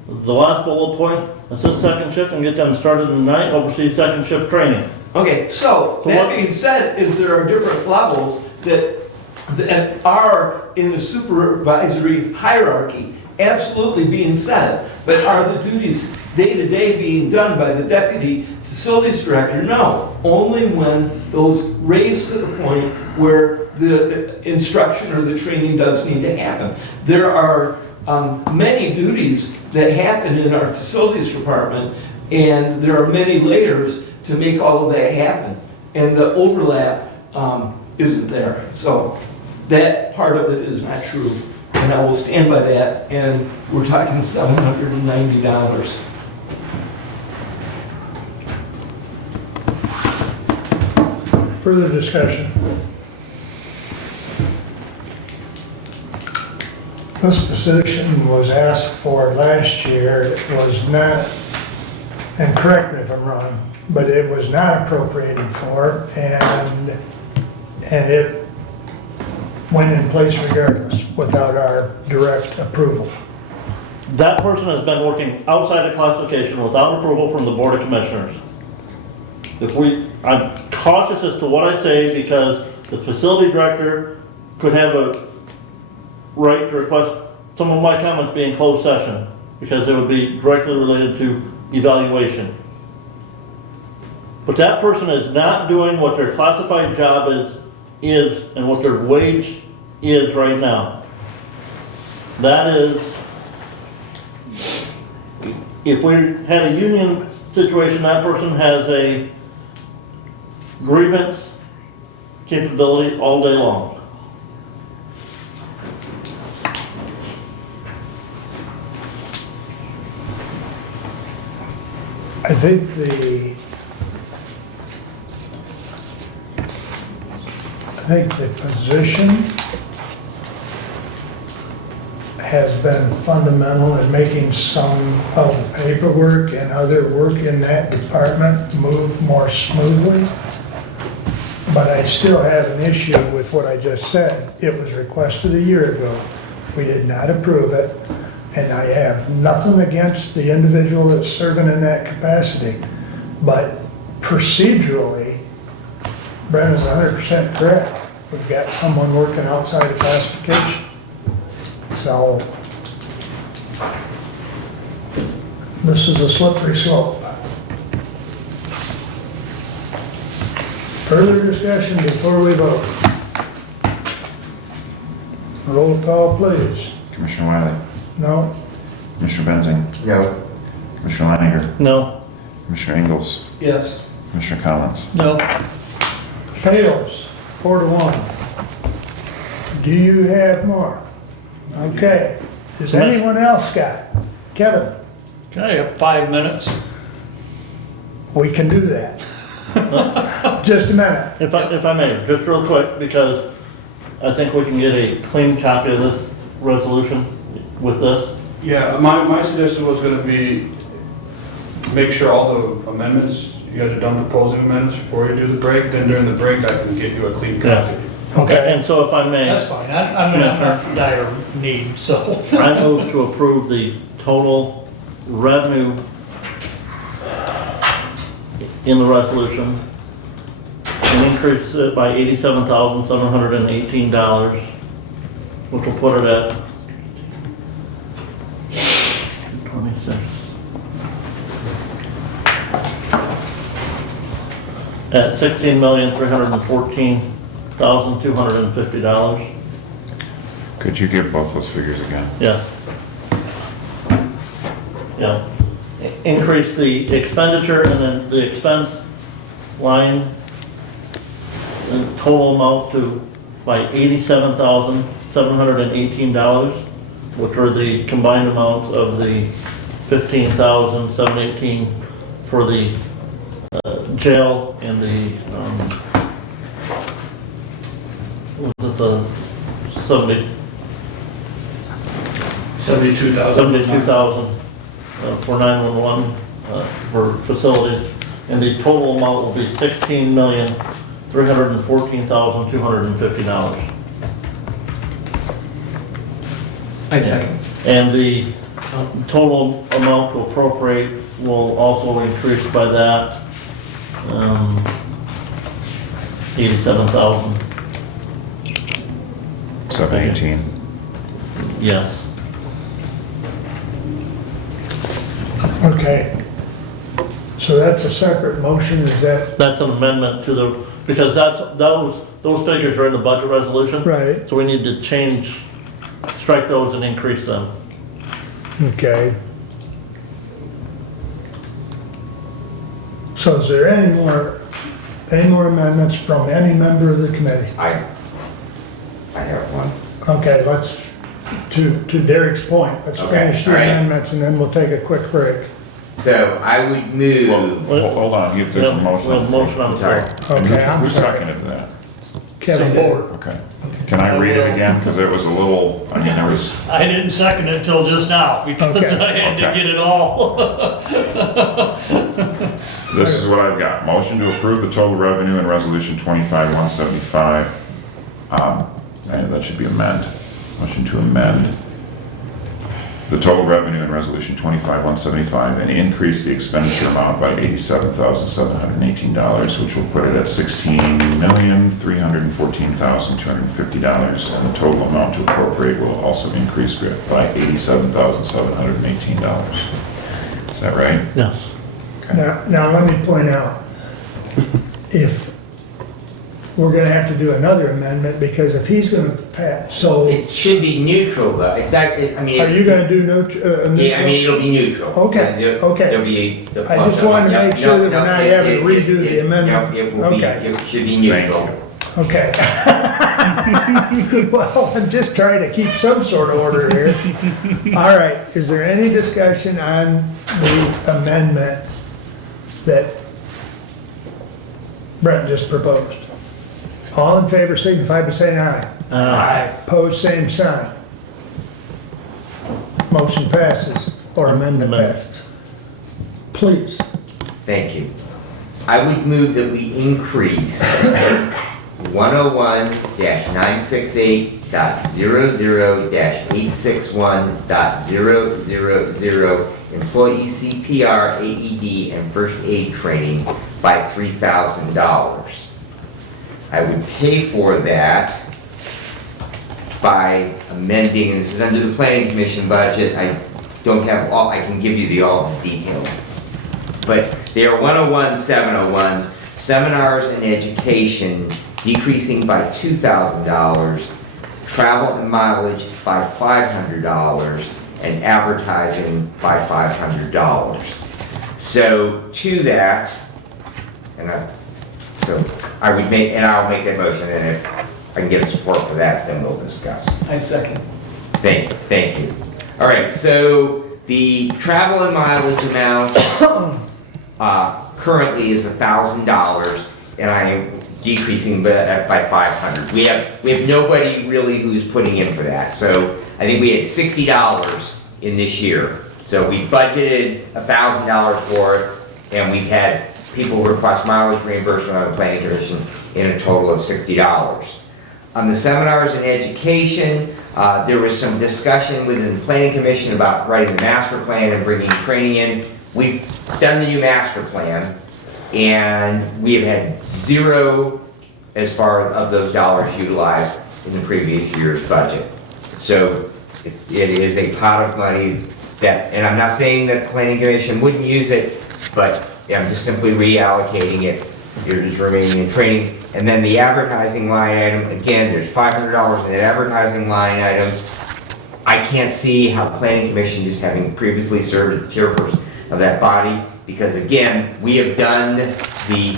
The last bullet point, assist second shift and get them started at night, oversee second shift training. Okay, so that being said, is there are different levels that are in the supervisory hierarchy, absolutely being said, but are the duties day-to-day being done by the deputy facilities director? No, only when those raise to the point where the instruction or the training does need to happen. There are many duties that happen in our facilities department, and there are many layers to make all of that happen, and the overlap isn't there. So that part of it is not true, and I will stand by that, and we're talking $790. Further discussion. This position was asked for last year. It was not, and correct me if I'm wrong, but it was not appropriated for, and it went in place regardless, without our direct approval. That person has been working outside of classification without approval from the Board of Commissioners. I'm cautious as to what I say because the facility director could have a right to request some of my comments be in closed session because it would be directly related to evaluation. But that person is not doing what their classified job is and what their wage is right now. That is, if we had a union situation, that person has a grievance capability all day long. I think the position has been fundamental in making some of the paperwork and other work in that department move more smoothly. But I still have an issue with what I just said. It was requested a year ago. We did not approve it. And I have nothing against the individual that's serving in that capacity. But procedurally, Brenda's 100% correct. We've got someone working outside of classification. So this is a slippery slope. Further discussion before we vote. Roll call, please. Commissioner Wiley, No? Commissioner Benzing, No. Commissioner Leininger, No, Commissioner Ingles, Yes. Commissioner Collins. No, Fails, 4-1. Do you have more? Okay. Does anyone else got? Kevin, can I have 5 minutes? we can do that. Just a minute. if I may, just real quick, because I think we can get a clean copy of this resolution with this. Yeah, my suggestion was gonna be, make sure all the amendments, you guys are done proposing amendments before you do the break, then during the break, I can get you a clean copy. Okay. And so if I may. That's fine, I'm not in dire need, so. I move to approve the total revenue in the resolution and increase it by $87,718, which will put it at 26. At $16,314,250. Could you give both those figures again? Yes. Yeah. Increase the expenditure and then the expense line, the total amount by $87,718, which are the combined amounts of the $15,718 for the jail and the, was it the 72,000 for 911 for facilities, and the total amount will be $16,314,250. I second. And the total amount to appropriate will also increase by that, 87,000. 718. Yes. Okay. So that's a separate motion, is that That's an amendment to the, because those figures are in the budget resolution. right? So we need to strike those and increase them. Okay. So is there any more amendments from any member of the committee? I have one. Okay, to Derek's point, let's Okay, finish the all right. amendments and then we'll take a quick break. So I would move. Well, hold on, there's a motion. We have a motion on the floor. Sorry. And Okay, I'm who sorry. seconded that? Kevin Board. Okay. Can I read it again? Because it was a little, I mean, there was, I didn't second it till just now, because Okay. I had to Okay. get it all. this is what I've got. Motion to approve the total revenue in resolution 25-175. And that should be amend. Motion to amend the total revenue in resolution 25-175 and increase the expenditure amount by $87,718, which will put it at $16,314,250, and the total amount to appropriate will also increase by $87,718. Is that right? Yes. Now let me point out, if we're gonna have to do another amendment, because if he's gonna pass, so It should be neutral though, exactly, I mean. are you gonna do no? Yeah, I mean, it'll be neutral. Okay, okay. There'll be the I plus. just wanted to Yeah, make sure that no, we're not it- having to it- redo the it- amendment. No, it will be, Okay. it should be neutral. Okay. Well, I'm just trying to keep some sort of order here. All right, is there any discussion on the amendment that Brent just proposed? All in favor signify by saying aye. Opposed, same sign. Motion passes, or amendment passes. Please. Thank you. I would move that we increase 101-968.00-861.000 employee CPR, AED, and first aid training by $3,000. I would pay for that by amending, and this is under the planning commission budget, I don't have all, I can give you all the detail. But they are 101 701s, seminars and education decreasing by $2,000, travel and mileage by $500, and advertising by $500. So to that, I'll make that motion, and if I can get support for that, then we'll discuss. I second. Thank you. All right, so the travel and mileage amount currently is $1,000, and I am decreasing by $500. We have nobody really who's putting in for that. So I think we had $60 in this year. So we budgeted $1,000 for it, and we've had people request mileage reimbursement on the planning commission in a total of $60. On the seminars and education, there was some discussion within the planning commission about writing the master plan and bringing training in. We've done the new master plan, and we have had zero as far of those dollars utilized in the previous year's budget. So it is a pot of money that, and I'm not saying that the planning commission wouldn't use it, but I'm just simply reallocating it. You're just remaining in training. And then the advertising line item, again, there's $500 in that advertising line item. I can't see how the planning commission, just having previously served as the chairperson of that body, because again, we have done the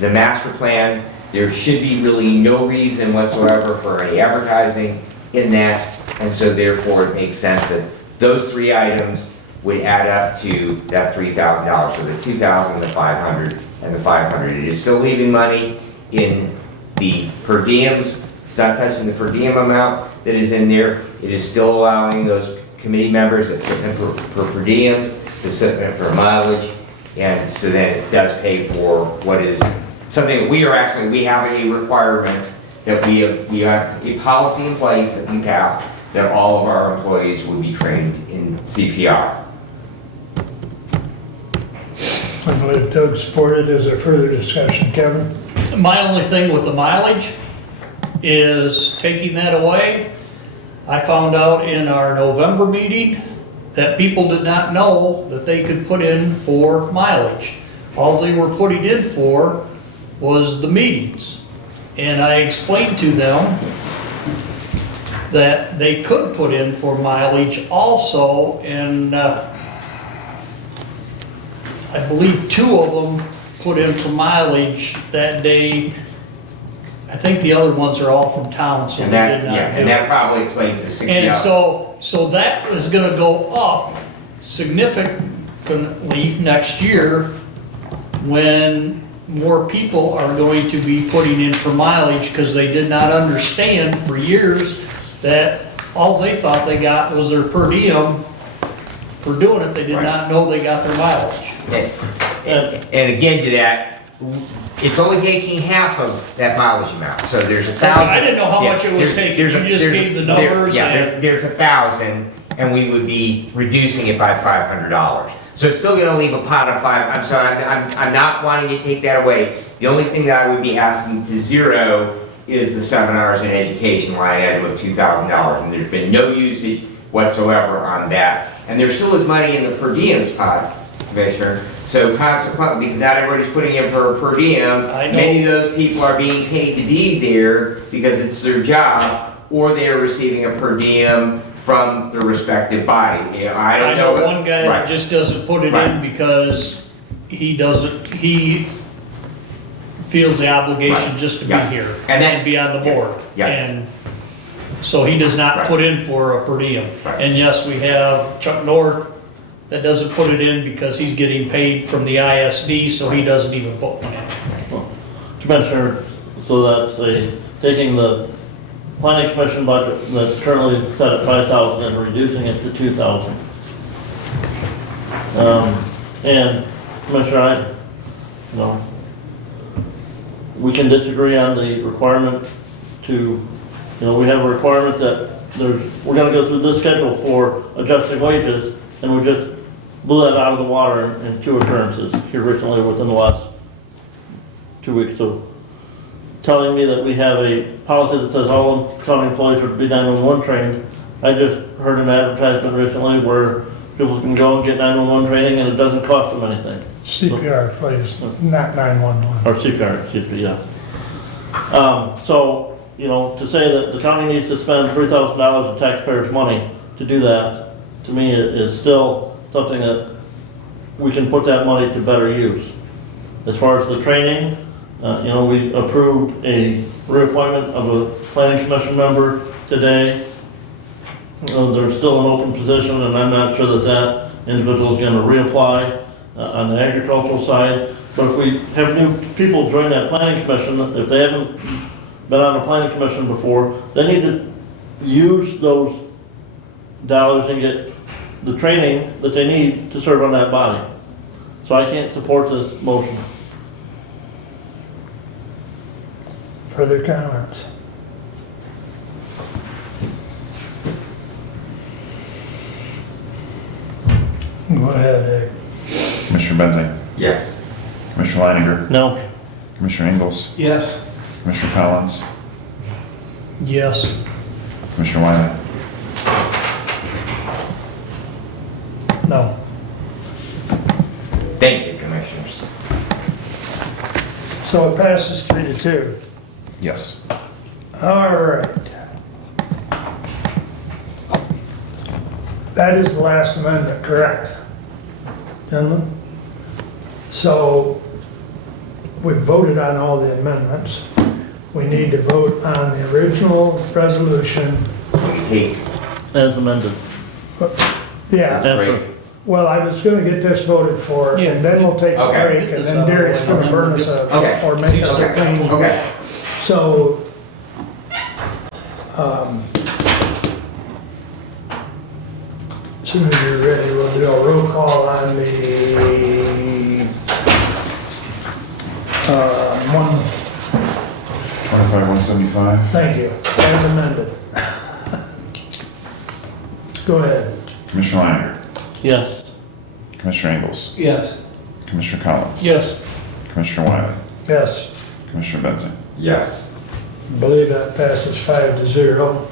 master plan. There should be really no reason whatsoever for any advertising in that, and so therefore it makes sense that those three items would add up to that $3,000. So the $2,000, the $500, and the $500. It is still leaving money in the per diems. It's not touching the per diem amount that is in there. It is still allowing those committee members that sit in for per diems to sit in for mileage, and so then it does pay for what is something we have a requirement that we have a policy in place that we passed that all of our employees would be trained in CPR. I believe Doug supported. Is there further discussion, Kevin? My only thing with the mileage is taking that away. I found out in our November meeting that people did not know that they could put in for mileage. All they were putting in for was the meetings. And I explained to them that they could put in for mileage also, and I believe 2 of them put in for mileage that day. I think the other ones are all from town, so they did not. And that probably explains the 60 And hours. so that is gonna go up significantly next year when more people are going to be putting in for mileage, because they did not understand for years that all they thought they got was their per diem for doing it. They did not know they got their mileage. And again to that, it's only taking half of that mileage amount, so there's 1,000. I didn't know how much it was taking. You just gave the numbers and- There's 1,000, and we would be reducing it by $500. So it's still gonna leave a pot of I'm sorry, I'm not wanting to take that away. The only thing that I would be asking to zero is the seminars and education line item of $2,000, and there's been no usage whatsoever on that. And there still is money in the per diems pot Commissioner. So consequently, because not everybody's putting in for a per diem, I know. many of those people are being paid to be there because it's their job, or they're receiving a per diem from their respective body. You know, I don't I know. know what- one guy that Right. just doesn't put it in Right. because he feels the obligation Right. just to be Yeah. here And then- and be on the board. Yeah. And so he does not Right. put in for a per diem. Right. And yes, we have Chuck North that doesn't put it in because he's getting paid from the ISD, so he doesn't even put one in. Commissioner, so that's taking the planning commission budget that's currently set at 5,000 and reducing it to 2,000. And Commissioner, we can disagree on the requirement to, we have a requirement that we're gonna go through this schedule for adjusting wages, and we just blew that out of the water in 2 occurrences here recently within the last 2 weeks. So telling me that we have a policy that says all county employees are to be 911 trained. I just heard an advertisement recently where people can go and get 911 training and it doesn't cost them anything. CPR, please, not 911. Or CPR, excuse me, yeah. So, to say that the county needs to spend $3,000 of taxpayers' money to do that, to me, is still something that we can put that money to better use. As far as the training, we approved a reappointment of a planning commission member today. There's still an open position, and I'm not sure that individual is gonna reapply on the agricultural side. But if we have new people join that planning commission, if they haven't been on a planning commission before, they need to use those dollars and get the training that they need to serve on that body. So I can't support this motion. Further comments? Go ahead, Ed. Commissioner Benting, Yes. Commissioner Leininger, No, Commissioner Ingles, Yes. Commissioner Collins, Yes, Commissioner Wiley. No. Thank you, Commissioners. So it passes 3-2. Yes. All right. That is the last amendment, correct? Gentlemen? So we voted on all the amendments. We need to vote on the original resolution. We take as amended. Yeah, a break. well, I was gonna get this voted for, and then we'll take a Okay. break, and then Derek's gonna burn us Okay. or make us a clean. Okay. So, as soon as you're ready, we'll do a roll call on the, one, 25-175. thank you, as amended. Go ahead. Commissioner Leininger, Yes. Commissioner Ingles, Yes. Commissioner Collins. yes. Commissioner Wiley, Yes, Commissioner Benting. Yes. believe that passes 5-0.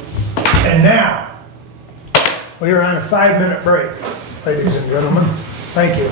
And now, we are on a 5-minute break, ladies and gentlemen. Thank you.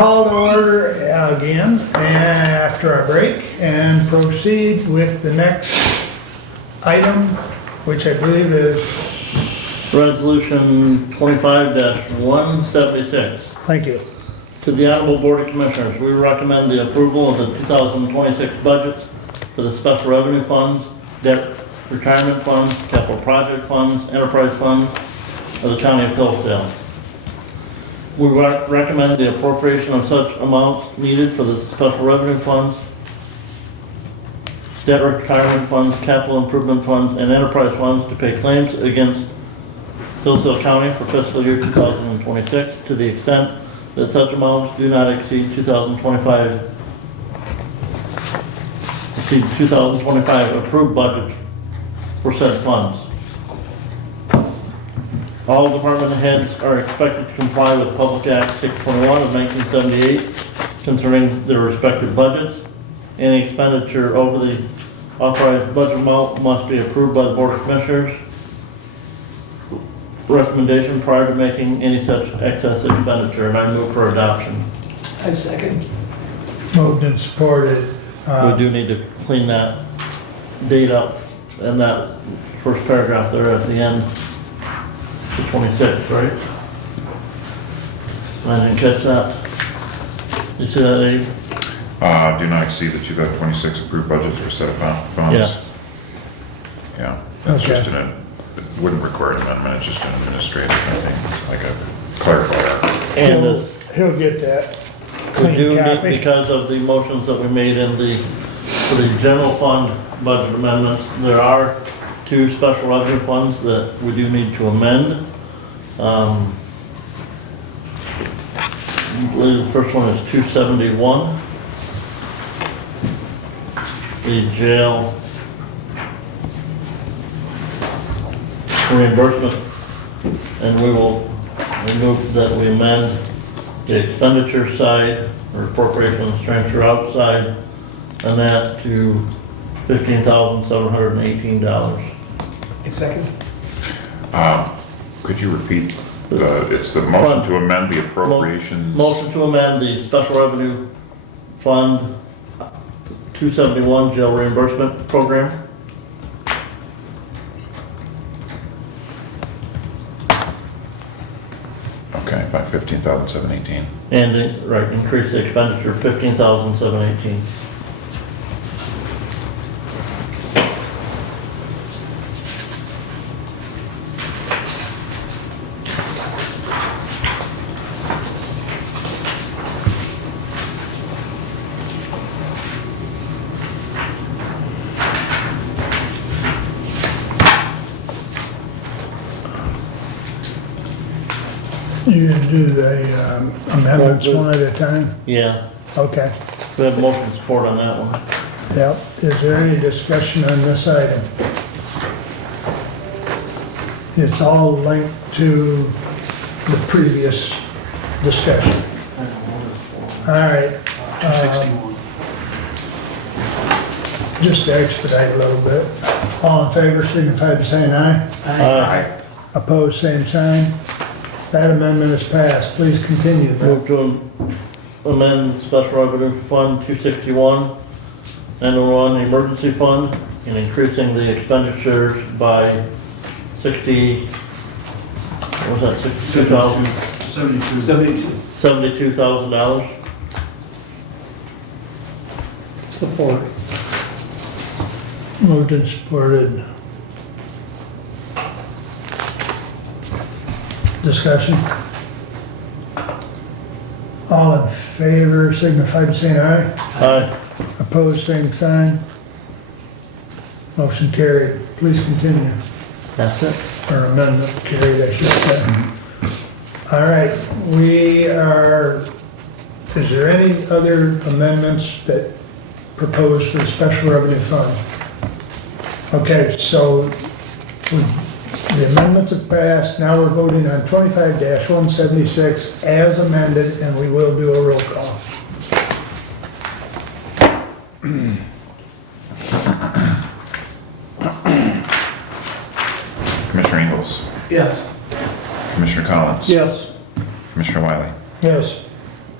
Call to order again after our break and proceed with the next item, which I believe is, Resolution 25-176. thank you. To the Honorable Board of Commissioners, we recommend the approval of the 2026 budgets for the special revenue funds, debt retirement funds, capital project funds, enterprise funds of the County of Hillsdale. We recommend the appropriation of such amounts needed for the special revenue funds, debt retirement funds, capital improvement funds, and enterprise funds to pay claims against Hillsdale County for fiscal year 2026 to the extent that such amounts do not exceed 2025 approved budget for said funds. All department heads are expected to comply with Public Act 621 of 1978 concerning their respective budgets. Any expenditure over the authorized budget amount must be approved by the Board of Commissioners. Recommendation prior to making any such excess expenditure, and I move for adoption. I second. Moved and supported. We do need to clean that date up in that first paragraph there at the end. The 26th, right? I didn't catch that. You see that, Dave? Do not exceed the 2026 approved budgets for set of funds? Yeah. Yeah, that's Okay. just it wouldn't require an amendment, it's just an administrative thing, like a clarifier. And He'll get that we do clean need, copy. because of the motions that we made in for the general fund budget amendments, there are two special revenue funds that we do need to amend. I believe the first one is 271. The jail reimbursement, and we will move that we amend the expenditure side, or appropriations transfer outside, and that to $15,718. A second. Could you repeat, it's the motion to amend the appropriations? Motion to amend the special revenue fund 271 jail reimbursement program. Okay, by 15,718. And, right, increase the expenditure 15,718. You can do the amendments one at a time? Yeah, Okay. we have motion support on that one. Yep. Is there any discussion on this item? It's all linked to the previous discussion. All right. 261. Just to expedite a little bit. All in favor, signify by saying aye. Aye. Opposed, same sign. That amendment is passed. Please continue. Bill. Move to amend Special Revenue Fund 261, and on the emergency fund, and increasing the expenditures by 60, what was that, 62,000? 72. $72,000. Support. Moved and supported. Discussion. All in favor, signify by saying aye. Aye. Opposed, same sign. Motion carried. Please continue. That's it. Or amendment carried, I should say. All right, is there any other amendments that proposed for the special revenue fund? Okay, so the amendments have passed. Now we're voting on 25-176 as amended, and we will do a roll call. Commissioner Ingles, Yes. Commissioner Collins. Yes. Commissioner Wiley, Yes.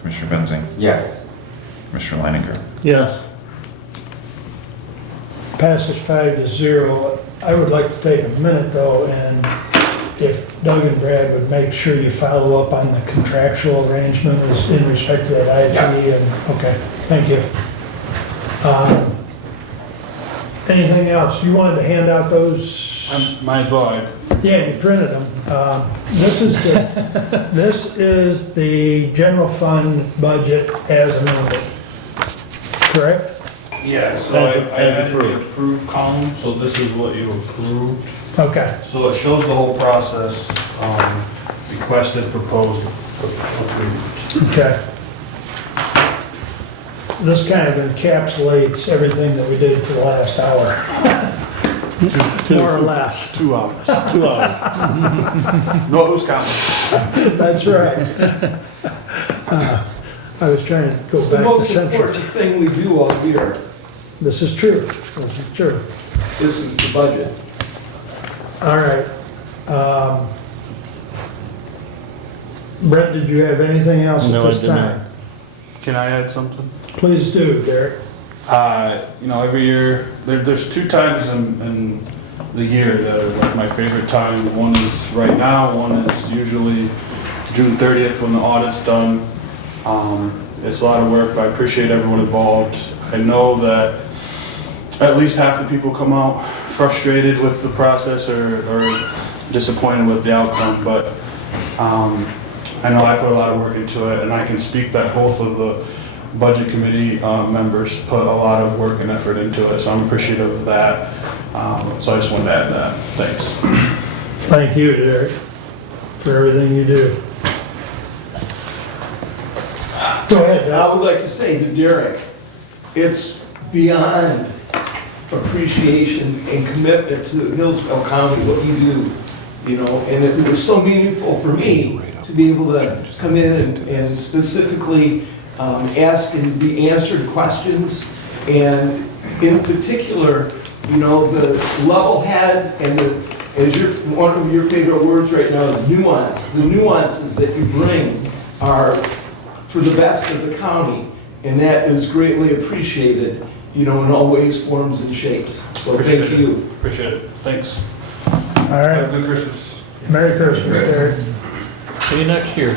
Commissioner Benzing, Yes. Commissioner Leininger. Yes. Passes 5-0. I would like to take a minute though, and if Doug and Brad would make sure you follow up on the contractual arrangement in respect to that IT and, okay, thank you. Anything else? You wanted to hand out those? Might as well. Yeah, you printed them. This is the general fund budget as amended, correct? Yeah, so I added the approved column, so this is what you approved. Okay, So it shows the whole process, requested, proposed, approved. okay. This kind of encapsulates everything that we did for the last hour. More or less. 2 hours. 2 hours. No, who's counting? That's right. I was trying to go It's the back to most central. important thing we do all year. This is true. This is true. This is the budget. All right. Brett, did you have anything else No, at I this did not. time? Can I add something? Please do, Derek. Every year, there's 2 times in the year that are like my favorite time. One is right now, one is usually June 30th when the audit's done. It's a lot of work, but I appreciate everyone involved. I know that at least half the people come out frustrated with the process or disappointed with the outcome, but I know I put a lot of work into it, and I can speak that both of the budget committee members put a lot of work and effort into it, so I'm appreciative of that. So I just wanted to add that. Thanks. Thank you, Derek, for everything you do. Go ahead, I Doug. would like to say to Derek, it's beyond appreciation and commitment to Hillsdale County, what you do, and it was so meaningful for me to be able to come in and specifically ask and be answered questions, and in particular, the level head and one of your favorite words right now is nuance. The nuances that you bring are for the best of the county, and that is greatly appreciated, in all ways, forms, and shapes. So thank you. Appreciate it. Thanks. All Have a right. good Christmas. Merry Christmas, Derek. See you next year.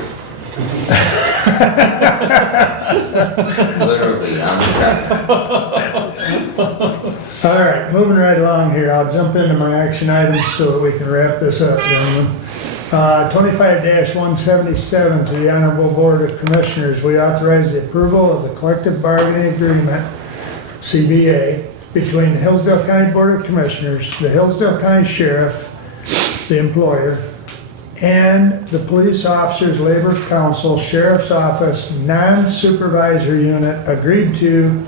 Literally, on the second. All right, moving right along here, I'll jump into my action items so that we can wrap this up, gentlemen. 25-177 to the Honorable Board of Commissioners, we authorize the approval of the collective bargaining agreement, CBA, between the Hillsdale County Board of Commissioners, the Hillsdale County Sheriff, the employer, and the Police Officers Labor Council Sheriff's Office non-supervisor unit agreed to,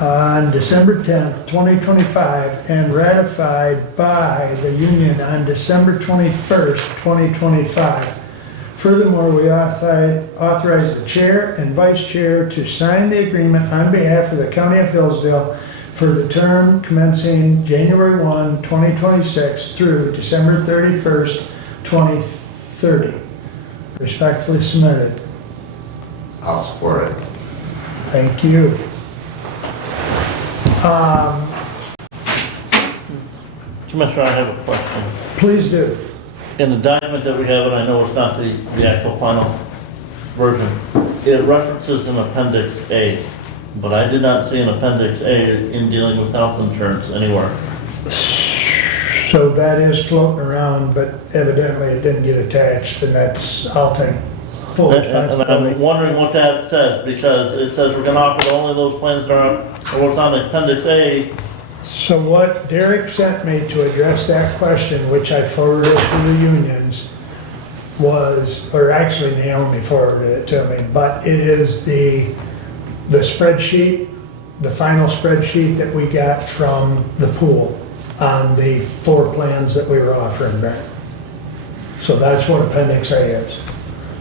on December 10th, 2025, and ratified by the union on December 21st, 2025. Furthermore, we authorize the chair and vice chair to sign the agreement on behalf of the County of Hillsdale for the term commencing January 1, 2026 through December 31st, 2030. Respectfully submitted. I'll support it. Thank you. Commissioner, I have a question. Please do. In the document that we have, and I know it's not the actual final version, it references an Appendix A, but I did not see an Appendix A in dealing with health insurance anywhere. So that is floating around, but evidently it didn't get attached, and I'll take full And I'm responsibility. wondering what that says, because it says we're gonna offer only those plans that are, or what's on Appendix A. So what Derek sent me to address that question, which I forwarded to the unions, was, or actually Naomi forwarded it to me, but it is the spreadsheet, the final spreadsheet that we got from the pool on the 4 plans that we were offering back. So that's what Appendix A is.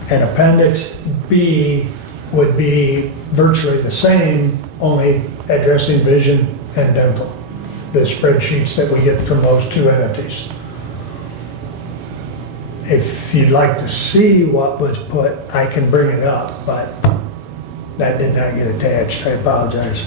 And Appendix B would be virtually the same, only addressing vision and dental, the spreadsheets that we get from those 2 entities. If if you'd like to see what was put, I can bring it up, but that did not get attached. I apologize.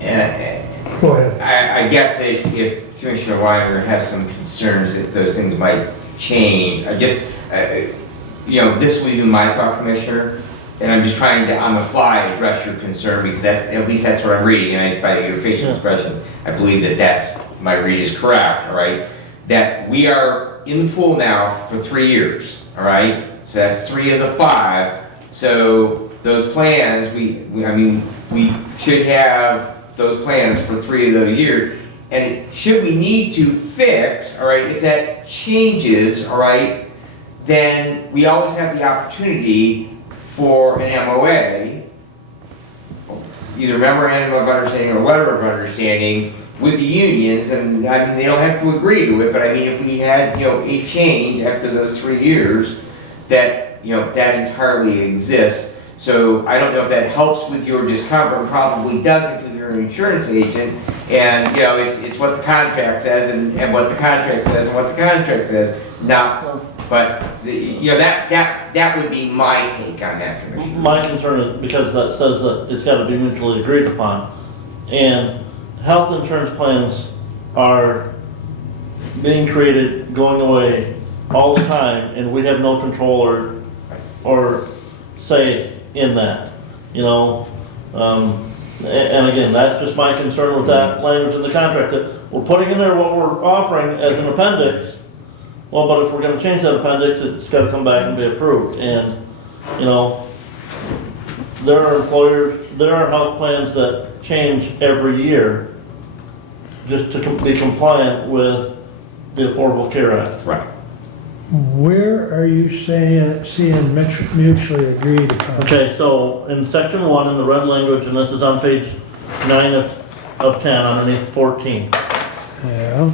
And Go ahead. I guess if Commissioner Weiner has some concerns that those things might change, I just, this would be my thought, Commissioner, and I'm just trying to, on the fly, address your concern, because at least that's what I'm reading, and by your facial expression, I believe that my read is correct, all right? That we are in the pool now for 3 years, all right? So that's 3 of the 5. So those plans, we should have those plans for 3 of those years. And should we need to fix, all right, if that changes, all right, then we always have the opportunity for an MOA, either memorandum of understanding or letter of understanding with the unions, and I mean, they don't have to agree to it, but I mean, if we had, a change after those 3 years, that, that entirely exists. So I don't know if that helps with your discomfort, probably doesn't because you're an insurance agent, and, it's what the contract says, and what the contract says, and what the contract says, not, but, that would be my take on that, Commissioner. My concern is because that says that it's gotta be mutually agreed upon. And health insurance plans are being created, going away all the time, and we have no control or say in that, and again, that's just my concern with that language in the contract, that we're putting in there what we're offering as an appendix. Well, but if we're gonna change that appendix, it's gotta come back and be approved, and, there are health plans that change every year just to be compliant with the Affordable Care Act. Right. Where are you seeing mutually agreed upon? Okay, so in section 1 in the red language, and this is on page 9 of 10 underneath 14. Yeah.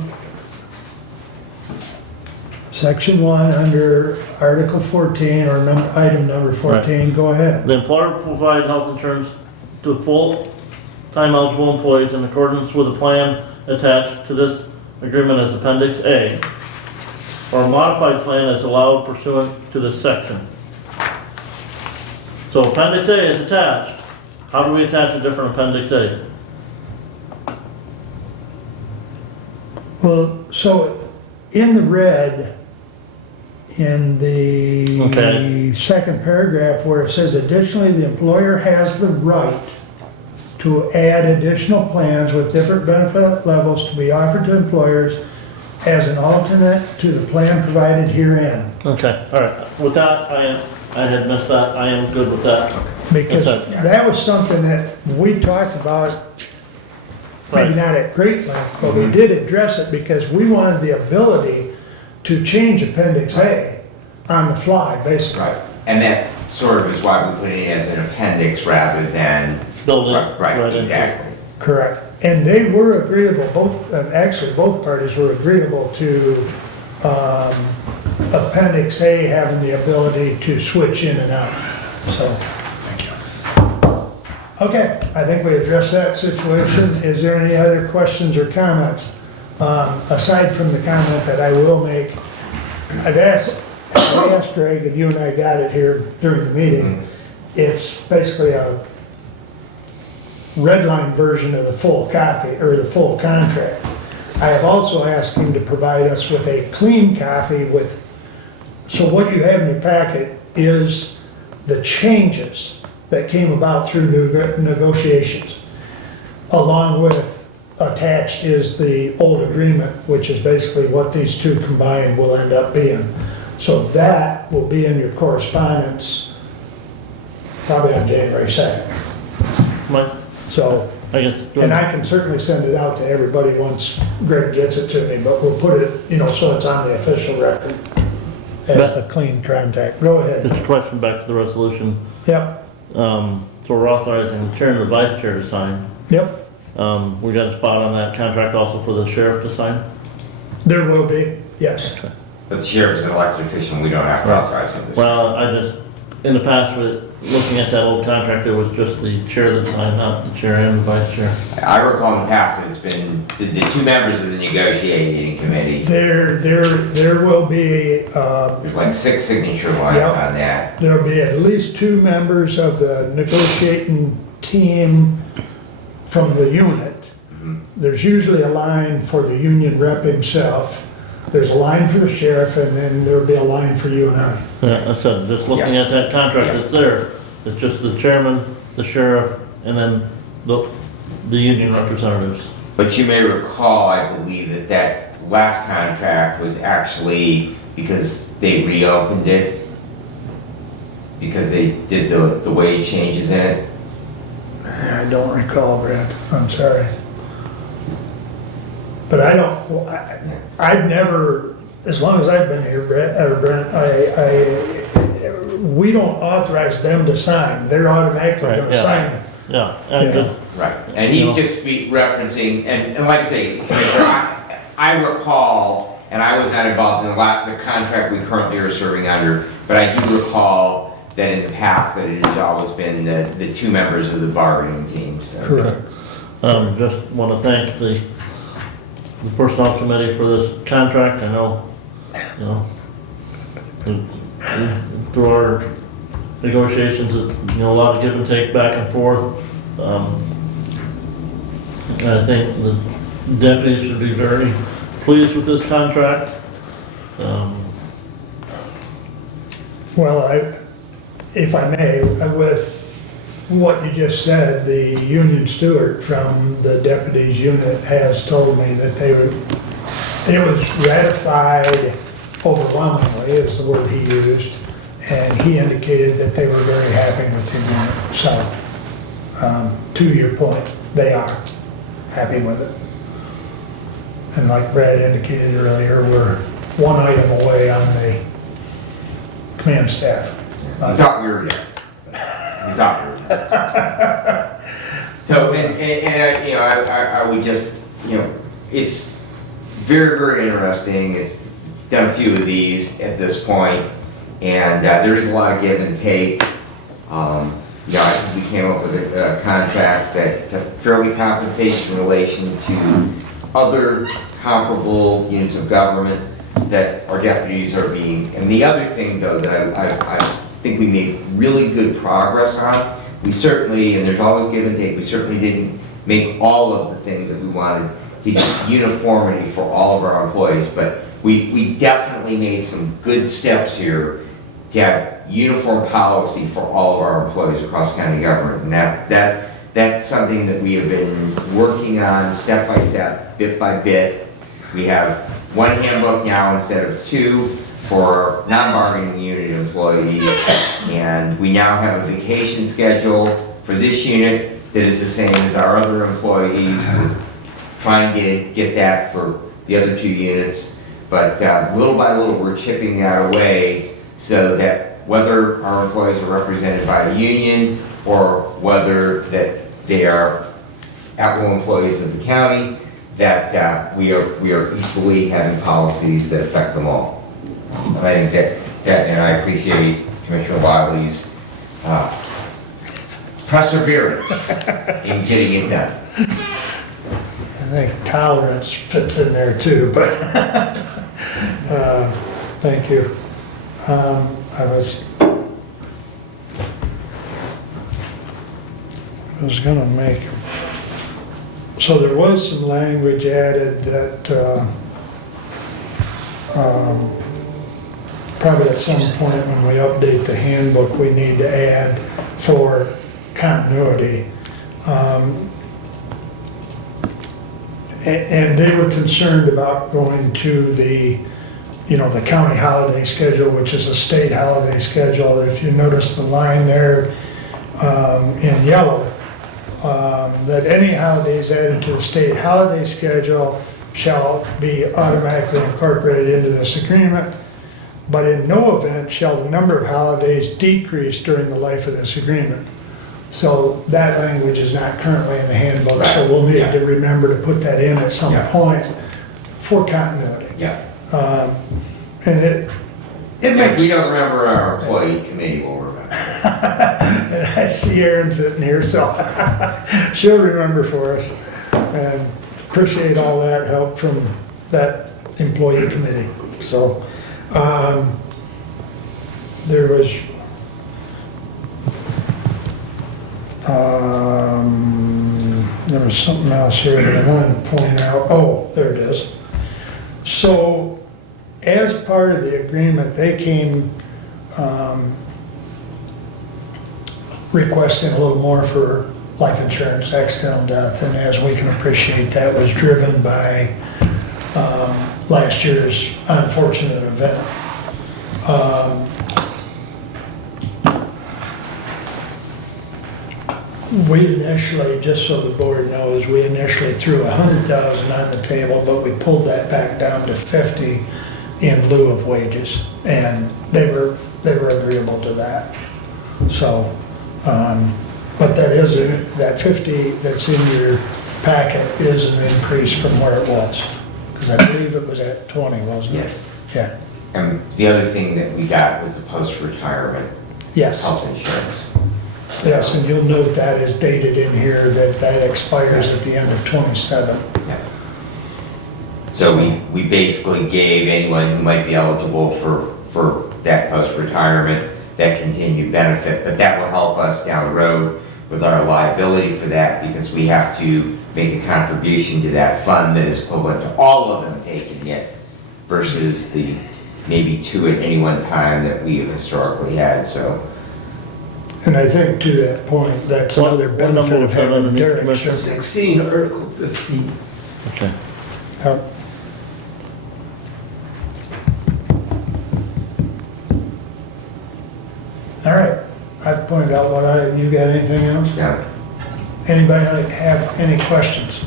Section 1 under Article 14 or item number 14, go ahead. The employer will provide health insurance to full-time eligible employees in accordance with the plan attached to this agreement as Appendix A, or a modified plan as allowed pursuant to this section. So Appendix A is attached. How do we attach a different Appendix A? Well, so in the red, in the Okay. second paragraph where it says additionally, the employer has the right to add additional plans with different benefit levels to be offered to employers as an alternate to the plan provided herein. Okay, all right. With that, I had missed that. I am good with that. Because Okay. that was something that we talked about, maybe Right. not at great length, but we did address it because we wanted the ability to change Appendix A on the fly, basically. Right, and that sort of is why we put it as an appendix rather than. Build it Right, into it. exactly. Correct. And they were agreeable, actually, both parties were agreeable to Appendix A having the ability to switch in and out, so. Thank you. Okay, I think we addressed that situation. Is there any other questions or comments? Aside from the comment that I will make, I asked Greg, and you and I got it here during the meeting. It's basically a red line version of the full copy, or the full contract. I have also asked him to provide us with a clean copy with, so what you have in your packet is the changes that came about through negotiations. Along with attached is the old agreement, which is basically what these two combined will end up being. So that will be in your correspondence probably on January 2nd. Mike, So, I guess. and I can certainly send it out to everybody once Greg gets it to me, but we'll put it, so it's on the official record as a clean contract. Go ahead. Just a question back to the resolution. Yep, So we're authorizing the chair and the vice chair to sign. yep, We got a spot on that contract also for the sheriff to sign? there will be, yes. But the sheriff is an elected official, and we don't have to authorize him to sign. Well, in the past, looking at that old contract, it was just the chair that signed, not the chair and the vice chair. I recall in the past that it's been the two members of the negotiating committee. There will be, There's like 6 signature lines Yep. on that. there'll be at least 2 members of the negotiating team from the unit. There's usually a line for the union rep himself. There's a line for the sheriff, and then there'll be a line for you and I. Yeah, I said, just looking at that contract that's there, it's just the chairman, the sheriff, and then the union representatives. But you may recall, I believe, that last contract was actually because they reopened it, because they did the wage changes in it. I don't recall, Brad, I'm sorry. But I've never, as long as I've been here, Brent, we don't authorize them to sign, they're automatically Right, gonna yeah. sign it. Yeah, and Yeah. just, Right. And he's No. just referencing, and like I say, Commissioner, I recall, and I was not involved in the contract we currently are serving under, but I do recall that in the past that it had always been the 2 members of the bargaining team, so. Correct. just want to thank the personnel committee for this contract. I know, through our negotiations, a lot of give and take back and forth. And I think the deputies should be very pleased with this contract. Well, if I may, with what you just said, the union steward from the deputies unit has told me that it was ratified overwhelmingly, is the word he used, and he indicated that they were very happy with the unit. So, to your point, they are happy with it. And like Brad indicated earlier, we're 1 item away on the command staff. He thought we were there. He thought we were there. So, and I would just, it's very, very interesting. It's done a few of these at this point, and there is a lot of give and take. I think we came up with a contract that fairly compensates in relation to other comparable units of government that our deputies are being. And the other thing, though, that I think we made really good progress on, we certainly, and there's always give and take, we certainly didn't make all of the things that we wanted to get uniformity for all of our employees, but we definitely made some good steps here to have uniform policy for all of our employees across county government. And that's something that we have been working on step by step, bit by bit. We have 1 handbook now instead of 2 for non-bargaining unit employees. And we now have a vacation schedule for this unit that is the same as our other employees. We're trying to get that for the other 2 units. But little by little, we're chipping that away so that whether our employees are represented by a union or whether that they are at-will employees of the county, that we are equally having policies that affect them all. And I think that and I appreciate Commissioner Wiley's perseverance in getting it done. I think tolerance fits in there too, but thank you. I was gonna make, so there was some language added that probably at some point when we update the handbook, we need to add for continuity. And they were concerned about going to the county holiday schedule, which is a state holiday schedule. If you notice the line there in yellow, that any holidays added to the state holiday schedule shall be automatically incorporated into this agreement, but in no event shall the number of holidays decrease during the life of this agreement. So that language is not currently in the handbook, so we'll need to remember to put that in at some point for continuity. Yeah. And it If makes, we don't remember, our employee committee will remember. And I see Erin sitting here, so she'll remember for us. And appreciate all that help from that employee committee. So, there was, something else here that I wanted to point out. Oh, there it is. So, as part of the agreement, they came requesting a little more for life insurance, accidental death, and as we can appreciate, that was driven by last year's unfortunate event. We initially, just so the board knows, we initially threw 100,000 on the table, but we pulled that back down to 50 in lieu of wages, and they were agreeable to that. So, but that is, that 50 that's in your packet is an increase from where it was. Because I believe it was at 20, wasn't it? Yes. Yeah, And the other thing that we got was the post-retirement yes, health insurance. yes, and you'll note that is dated in here, that expires at the end of 27. Yeah. So we basically gave anyone who might be eligible for that post-retirement that continued benefit, but that will help us down the road with our liability for that, because we have to make a contribution to that fund that is equivalent to all of them taking it versus the maybe 2 at any one time that we have historically had, so. And I think to that point, that's another What benefit number of was that having underneath, Derek. Commissioner? 16, Article 15. Okay. All right, I've pointed out you got anything else? Yeah. Anybody have any questions?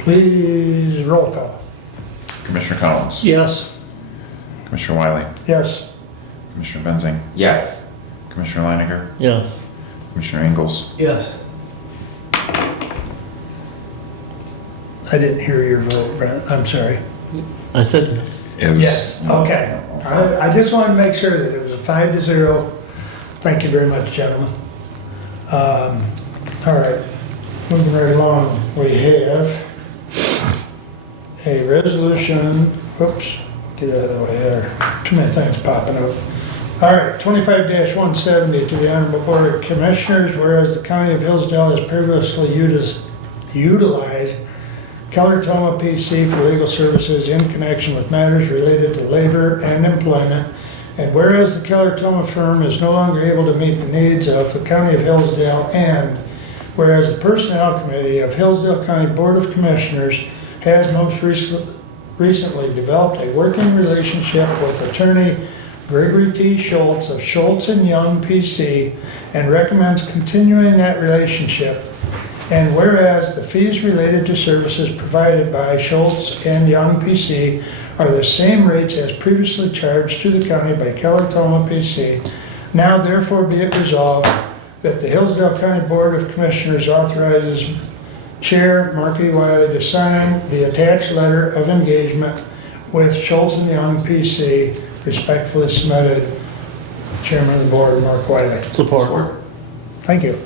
Please roll call. Commissioner Collins. Yes. Commissioner Wiley. Yes, Commissioner Benzing. Yes. Commissioner Leininger. Yes. Commissioner Ingles. Yes. I didn't hear your vote, Brent, I'm sorry. I said yes. It was- Yes, okay. I just wanted to make sure that it was a 5-0. Thank you very much, gentlemen. All right, moving right along, we have a resolution, whoops, get out of the way there. Too many things popping up. All right, 25-170 to the Honorable Board of Commissioners, whereas the County of Hillsdale has previously utilized Keller Toma PC for legal services in connection with matters related to labor and employment, and whereas the Keller Toma firm is no longer able to meet the needs of the County of Hillsdale, and whereas the Personnel Committee of Hillsdale County Board of Commissioners has most recently developed a working relationship with attorney Gregory T. Schultz of Schultz and Young PC and recommends continuing that relationship. And whereas the fees related to services provided by Schultz and Young PC are the same rates as previously charged to the county by Keller Toma PC, now therefore be it resolved that the Hillsdale County Board of Commissioners authorizes Chair Mark E. Wiley to sign the attached letter of engagement with Schultz and Young PC, respectfully submitted, Chairman of the Board, Mark Wiley. Support. Thank you.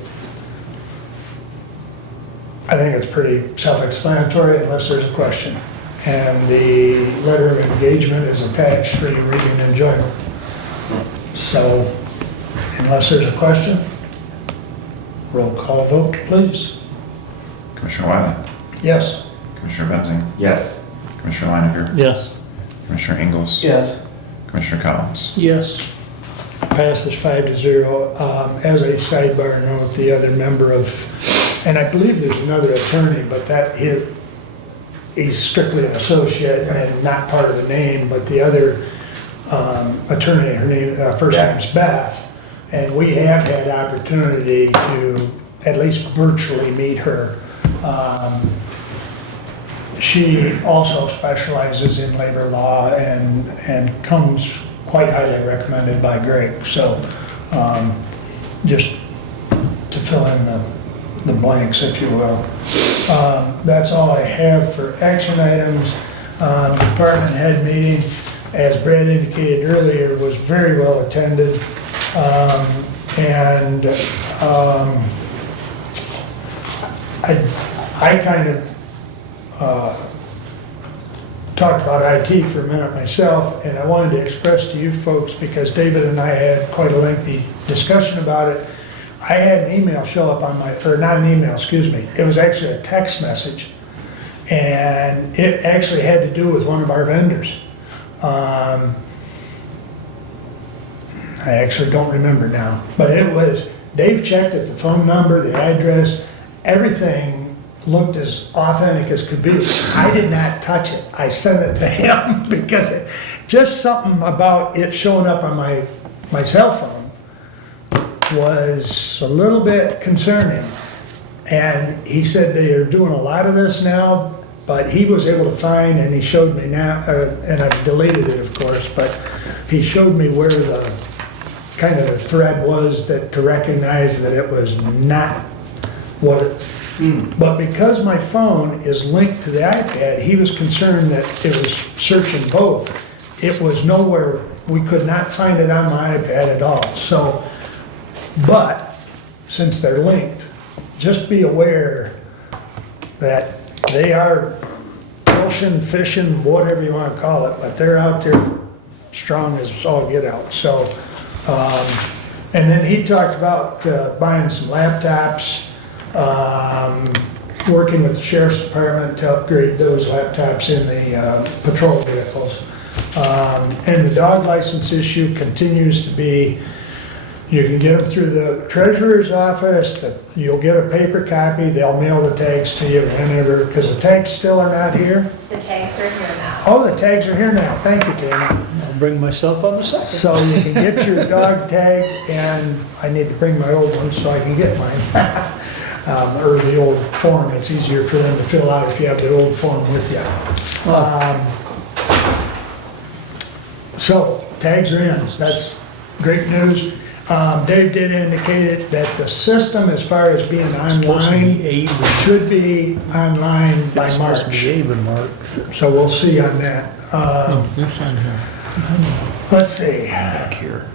I think it's pretty self-explanatory unless there's a question. And the letter of engagement is attached for your reading and enjoyment. So unless there's a question, roll call vote, please. Commissioner Wiley. Yes. Commissioner Benzing. Yes. Commissioner Leininger. Yes. Commissioner Ingles. Yes. Commissioner Collins. Yes. Passes 5-0. As a sidebar note, the other member of, and I believe there's another attorney, but he's strictly an associate and not part of the name, but the other attorney, her name, first name's Beth, and we have had opportunity to at least virtually meet her. She also specializes in labor law and comes quite highly recommended by Greg. So just to fill in the blanks, if you will. That's all I have for action items. Department head meeting. as Brad indicated earlier, was very well attended. And I kind of talked about IT for a minute myself, and I wanted to express to you folks, because David and I had quite a lengthy discussion about it. I had an email show up on my, or not an email, excuse me, it was actually a text message, and it actually had to do with one of our vendors. I actually don't remember now, but it was, Dave checked it, the phone number, the address, everything looked as authentic as could be. I did not touch it. I sent it to him because just something about it showing up on my cell phone was a little bit concerning. And he said they are doing a lot of this now, but he was able to find, and he showed me now, and I've deleted it of course, but he showed me where the kind of the thread was that to recognize that it was not what it, but because my phone is linked to the iPad, he was concerned that it was searching both. It was nowhere, we could not find it on my iPad at all. So, but since they're linked, just be aware that they are ocean fishing, whatever you want to call it, but they're out there strong as all get out. So, and then he talked about buying some laptops, working with the sheriff's department to upgrade those laptops in the patrol vehicles. And the dog license issue continues to be, you can get them through the treasurer's office, you'll get a paper copy, they'll mail the tags to you whenever, because the tags still are not here. The tags are here now. Oh, the tags are here now, thank you, Tammy. I'll bring myself on the second. So you can get your dog tag, and I need to bring my old one so I can get mine. Or the old form, it's easier for them to fill out if you have the old form with you. So, tags are in, that's great news. Dave did indicate it that the system, as far as being online, should be online by March. So we'll see on that. Let's see. Back here.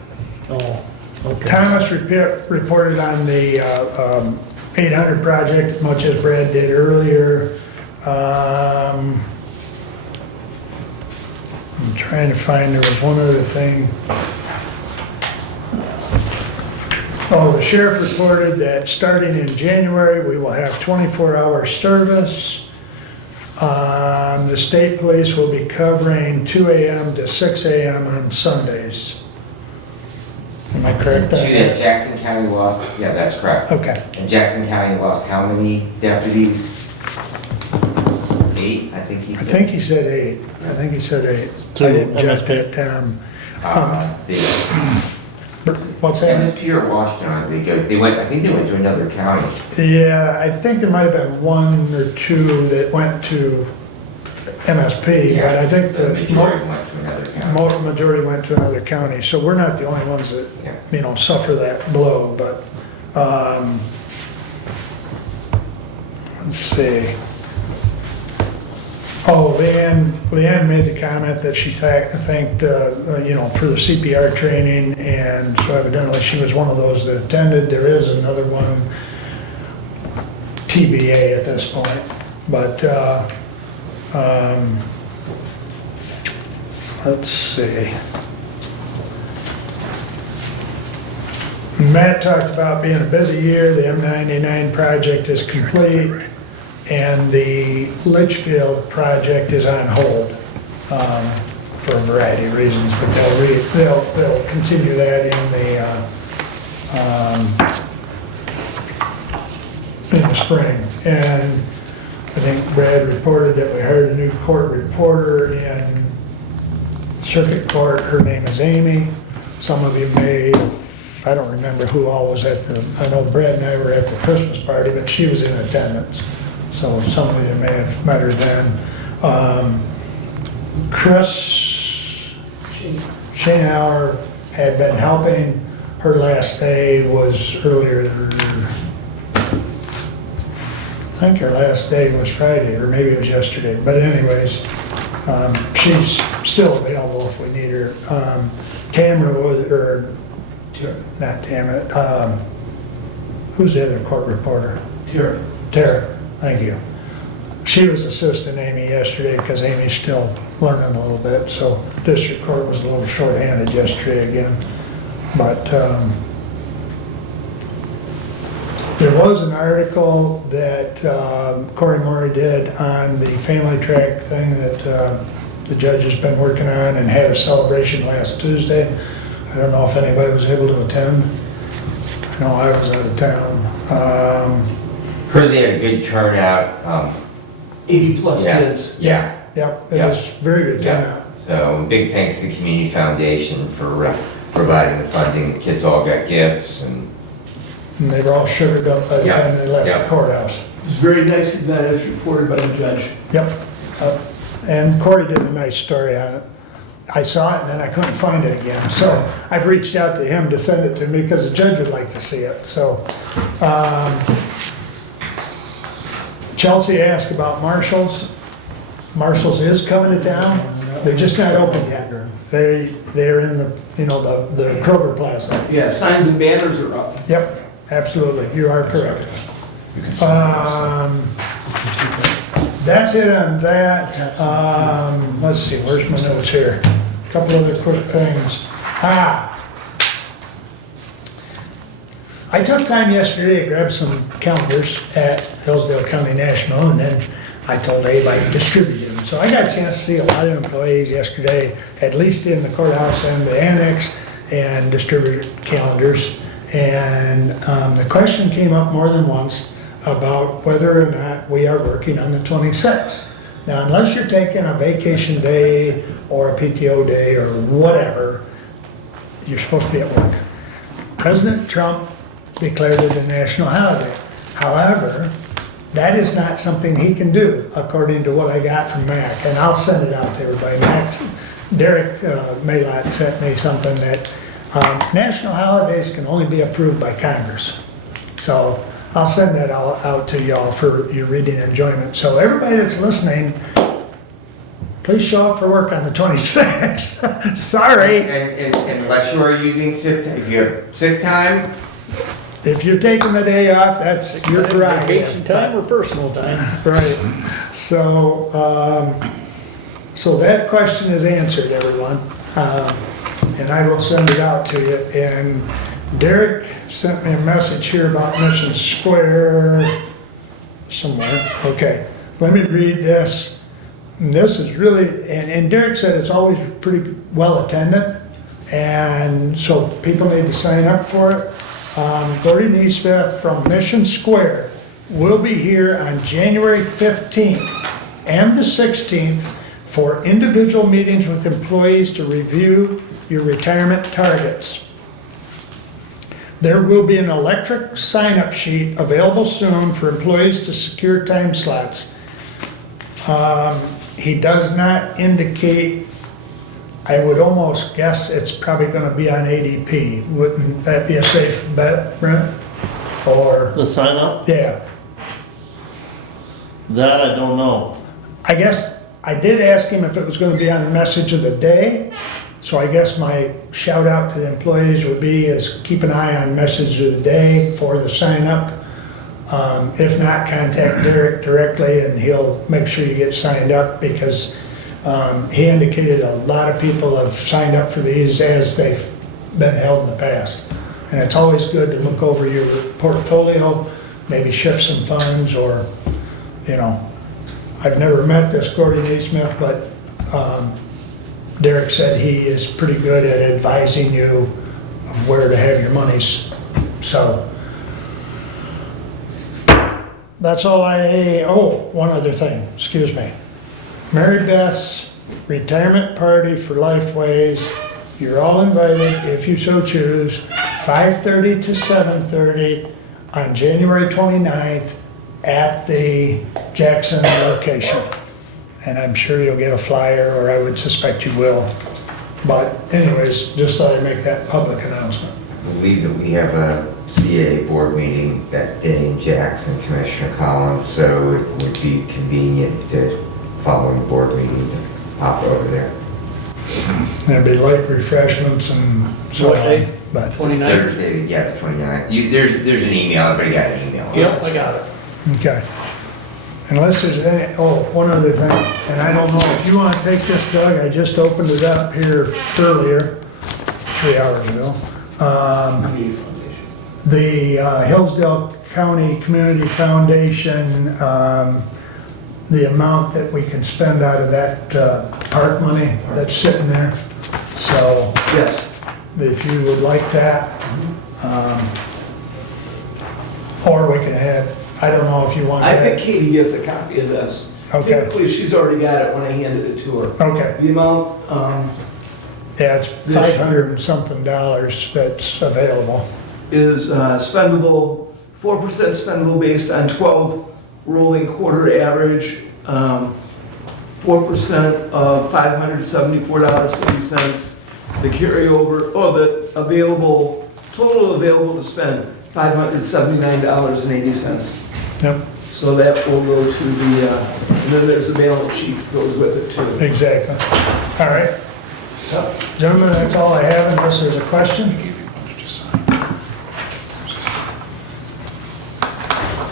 Oh, okay. Thomas reported on the 800 project, much as Brad did earlier. I'm trying to find, there was one other thing. Oh, the sheriff reported that starting in January, we will have 24-hour service. The state police will be covering 2 a.m. to 6 a.m. on Sundays. Am I correct? See that Jackson County lost, yeah, that's correct. Okay. And Jackson County lost how many deputies? 8, I think he I said. think he said 8. I think he said 8. I didn't jot that down. What's that? MSP or Washington, they went, I think they went to another county. Yeah, I think there might have been 1 or 2 that went to MSP, but I think the the majority went to another county. majority went to another county. So we're not the only ones that, suffer that blow, but, let's see. Oh, Leanne made the comment that she thanked, for the CPR training, and so evidently she was one of those that attended. There is another one, TBA at this point, but, let's see. Matt talked about being a busy year. The M99 project is complete, and the Litchfield project is on hold for a variety of reasons, but they'll continue that in the spring. And I think Brad reported that we hired a new court reporter in circuit court. Her name is Amy. Some of you may, I don't remember who all was at I know Brad and I were at the Christmas party, but she was in attendance. So some of you may have met her then. Chris Schoenauer had been helping. Her last day was earlier, I think her last day was Friday, or maybe it was yesterday. But anyways, She's still available if we need her. Tamara was, or, not Tamara, who's the other court reporter? Here. Tara, thank you. She was assisting Amy yesterday because Amy's still learning a little bit, so district court was a little short-handed yesterday again. But there was an article that Corey Murray did on the family track thing that the judge has been working on and had a celebration last Tuesday. I don't know if anybody was able to attend. I know I was out of town. Heard they had a good turnout. 80-plus Yeah. kids. Yeah. Yep, it Yeah. was very good Yeah. turnout. So big thanks to the Community Foundation for providing the funding. The kids all got gifts and And they were all sugared up by the Yeah, time they left yeah. the courthouse. It was a very nice event as reported by the judge. Yep. And Corey did a nice story on it. I saw it and then I couldn't find it again. So I've reached out to him to send it to me because the judge would like to see it. So Chelsea asked about Marshall's. Marshall's is coming to town. They're just not open yet. They're in the, the Kroger Plaza. Yeah, signs and banners are up. Yep, absolutely. You are correct. You can send those. That's it on that. Let's see, where's my notes here? Couple other quick things. I took time yesterday to grab some calendars at Hillsdale County National, and then I told Abe I'd distribute them. So I got a chance to see a lot of employees yesterday, at least in the courthouse and the annex, and distribute calendars. And the question came up more than once about whether or not we are working on the 26th. Now, unless you're taking a vacation day or a PTO day or whatever, you're supposed to be at work. President Trump declared it a national holiday. However, that is not something he can do, according to what I got from Mac, and I'll send it out to everybody. Derek Maylott sent me something that national holidays can only be approved by Congress. So I'll send that all out to y'all for your reading enjoyment. So everybody that's listening, please show up for work on the 26th. Sorry. And unless you are using sick, if you have sick time, If you're taking the day off, that's your prerogative. Vacation time or personal time? Right. So, so that question is answered, everyone. And I will send it out to you. And Derek sent me a message here about Mission Square somewhere. Okay, let me read this. And this is really, and Derek said it's always pretty well attended. And so people need to sign up for it. Gordy Neesmith from Mission Square will be here on January 15th and the 16th for individual meetings with employees to review your retirement targets. There will be an electric sign-up sheet available soon for employees to secure time slots. He does not indicate. I would almost guess it's probably gonna be on ADP. Wouldn't that be a safe bet, Brent? Or, The sign up, yeah. that I don't know. I guess, I did ask him if it was gonna be on a message of the day. So I guess my shout out to the employees would be is keep an eye on message of the day for the sign up. If not, contact Derek directly and he'll make sure you get signed up because he indicated a lot of people have signed up for these as they've been held in the past. And it's always good to look over your portfolio, maybe shift some funds or, I've never met this Gordy Neesmith, but Derek said he is pretty good at advising you of where to have your monies. So that's all one other thing, excuse me. Mary Beth's retirement party for Lifeways. You're all invited, if you so choose, 5:30 to 7:30 on January 29th at the Jackson location. And I'm sure you'll get a flyer, or I would suspect you will. But anyways, just thought I'd make that public announcement. I believe that we have a CAA board meeting that day in Jackson, Commissioner Collins, so it would be convenient to following the board meeting to pop over there. There'd be light refreshments and so What day? on. But, 29th? Thursday, yeah, the 29th. There's an email, everybody got an email. Yep, I got it. okay. Unless there's any, one other thing, and I don't know if you want to take this, Doug, I just opened it up here earlier, 3 hours ago. The Hillsdale County Community Foundation, the amount that we can spend out of that park money that's sitting there. So Yes. if you would like that, or we can have, I don't know if you want I think that. Katie gets a copy of this. Okay. Typically, she's already got it when I handed it to her. Okay, The amount, yeah, it's $500 and something that's available. is spendable, 4% spendable based on 12 rolling quarter average, 4% of $574.30. The carryover, the available, total available to spend, $579.80. Yep, So that will go to the, and then there's a balance sheet that goes with it too. exactly. All right. Gentlemen, that's all I have unless there's a question.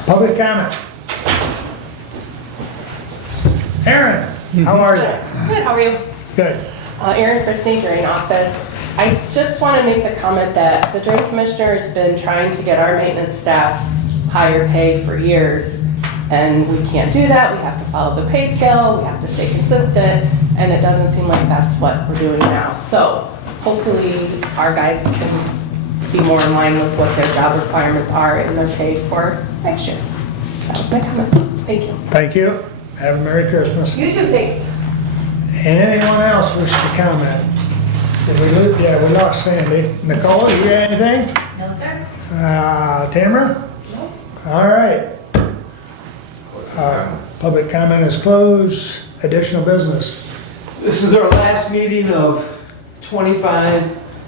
Public comment. Aaron, how are you? Good, how are you? Good. Erin Christie, Drain Office. I just want to make the comment that the Drain Commissioner has been trying to get our maintenance staff higher pay for years, and we can't do that. We have to follow the pay scale, we have to stay consistent, and it doesn't seem like that's what we're doing now. So hopefully our guys can be more in line with what their job requirements are in their pay for next year. That was my comment. Thank you. Thank you. Have a Merry Christmas. You too, thanks. Anyone else wish to comment? Did we lose? Yeah, we lost Sandy. Nicole, you got anything? No, sir. Tamara? No. All right. Public comment is closed. Additional business. This is our last meeting of 25.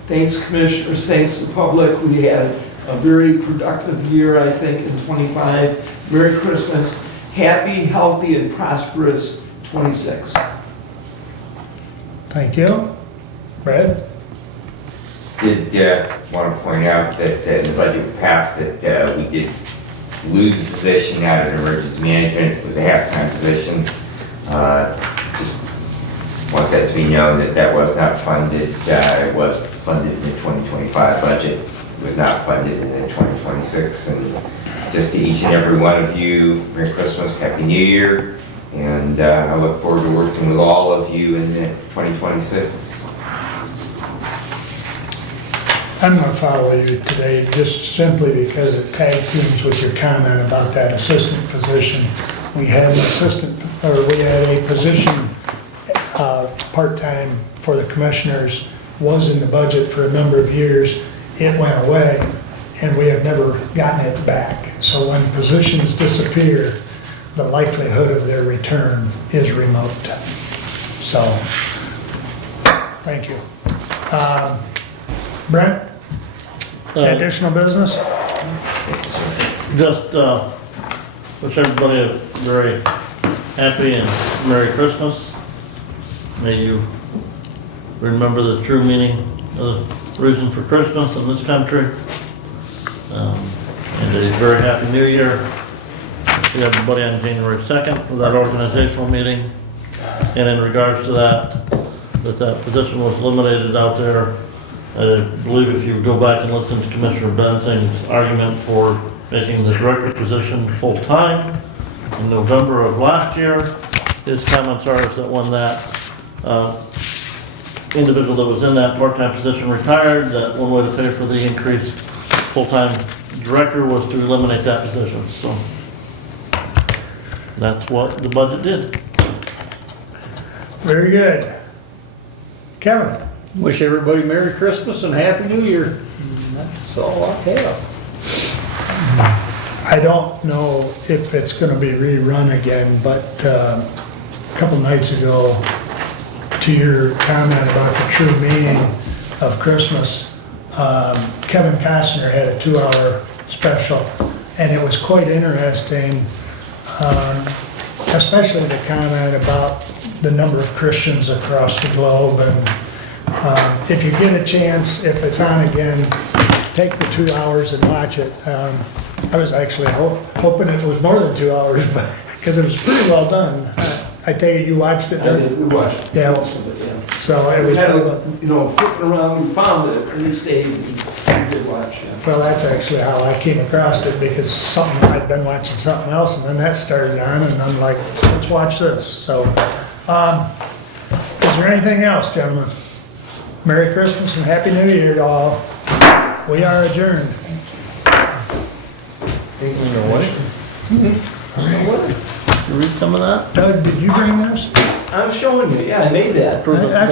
Thanks, Commissioners, thanks to the public. We had a very productive year, I think, in 25. Merry Christmas. Happy, healthy, and prosperous 26. Thank you. Brad? Did want to point out that in the budget we passed that we did lose a position out of emergency management. It was a half-time position. Just want that to be known that that was not funded. It was funded in the 2025 budget. It was not funded in the 2026. And just to each and every one of you, Merry Christmas, Happy New Year. And I look forward to working with all of you in 2026. I'm going to follow you today just simply because it tag teams with your comment about that assistant position. We had a position part-time for the commissioners, was in the budget for a number of years. It went away and we have never gotten it back. So when positions disappear, the likelihood of their return is remote. So, thank you. Brent? Additional business? Just wish everybody a very happy and Merry Christmas. May you remember the true meaning of the reason for Christmas in this country. And a very happy New Year. See everybody on January 2nd for that organizational meeting. And in regards to that position was eliminated out there. I believe if you go back and listen to Commissioner Bensing's argument for making the director position full-time in November of last year, his comments are that when that individual that was in that part-time position retired, that one way to pay for the increased full-time director was to eliminate that position. So that's what the budget did. Very good. Kevin? Wish everybody Merry Christmas and Happy New Year. And that's all I have. I don't know if it's going to be rerun again, but a couple nights ago, to your comment about the true meaning of Christmas, Kevin Costner had a 2-hour special, and it was quite interesting, especially the comment about the number of Christians across the globe. And if you get a chance, if it's on again, take the 2 hours and watch it. I was actually hoping it was more than 2 hours, because it was pretty well done. I take it you watched it, I Doug? did, we watched Yeah. most of it, yeah. So it We was had, pretty well. you know, flipping around, we found it, and we stayed, and we did watch, yeah. Well, that's actually how I came across it, because I'd been watching something else, and then that started on, and I'm like, let's watch this. So, is there anything else, gentlemen? Merry Christmas and Happy New Year to all. We are adjourned. Read some of that? Doug, did you bring this? I'm showing you, yeah, I made that. I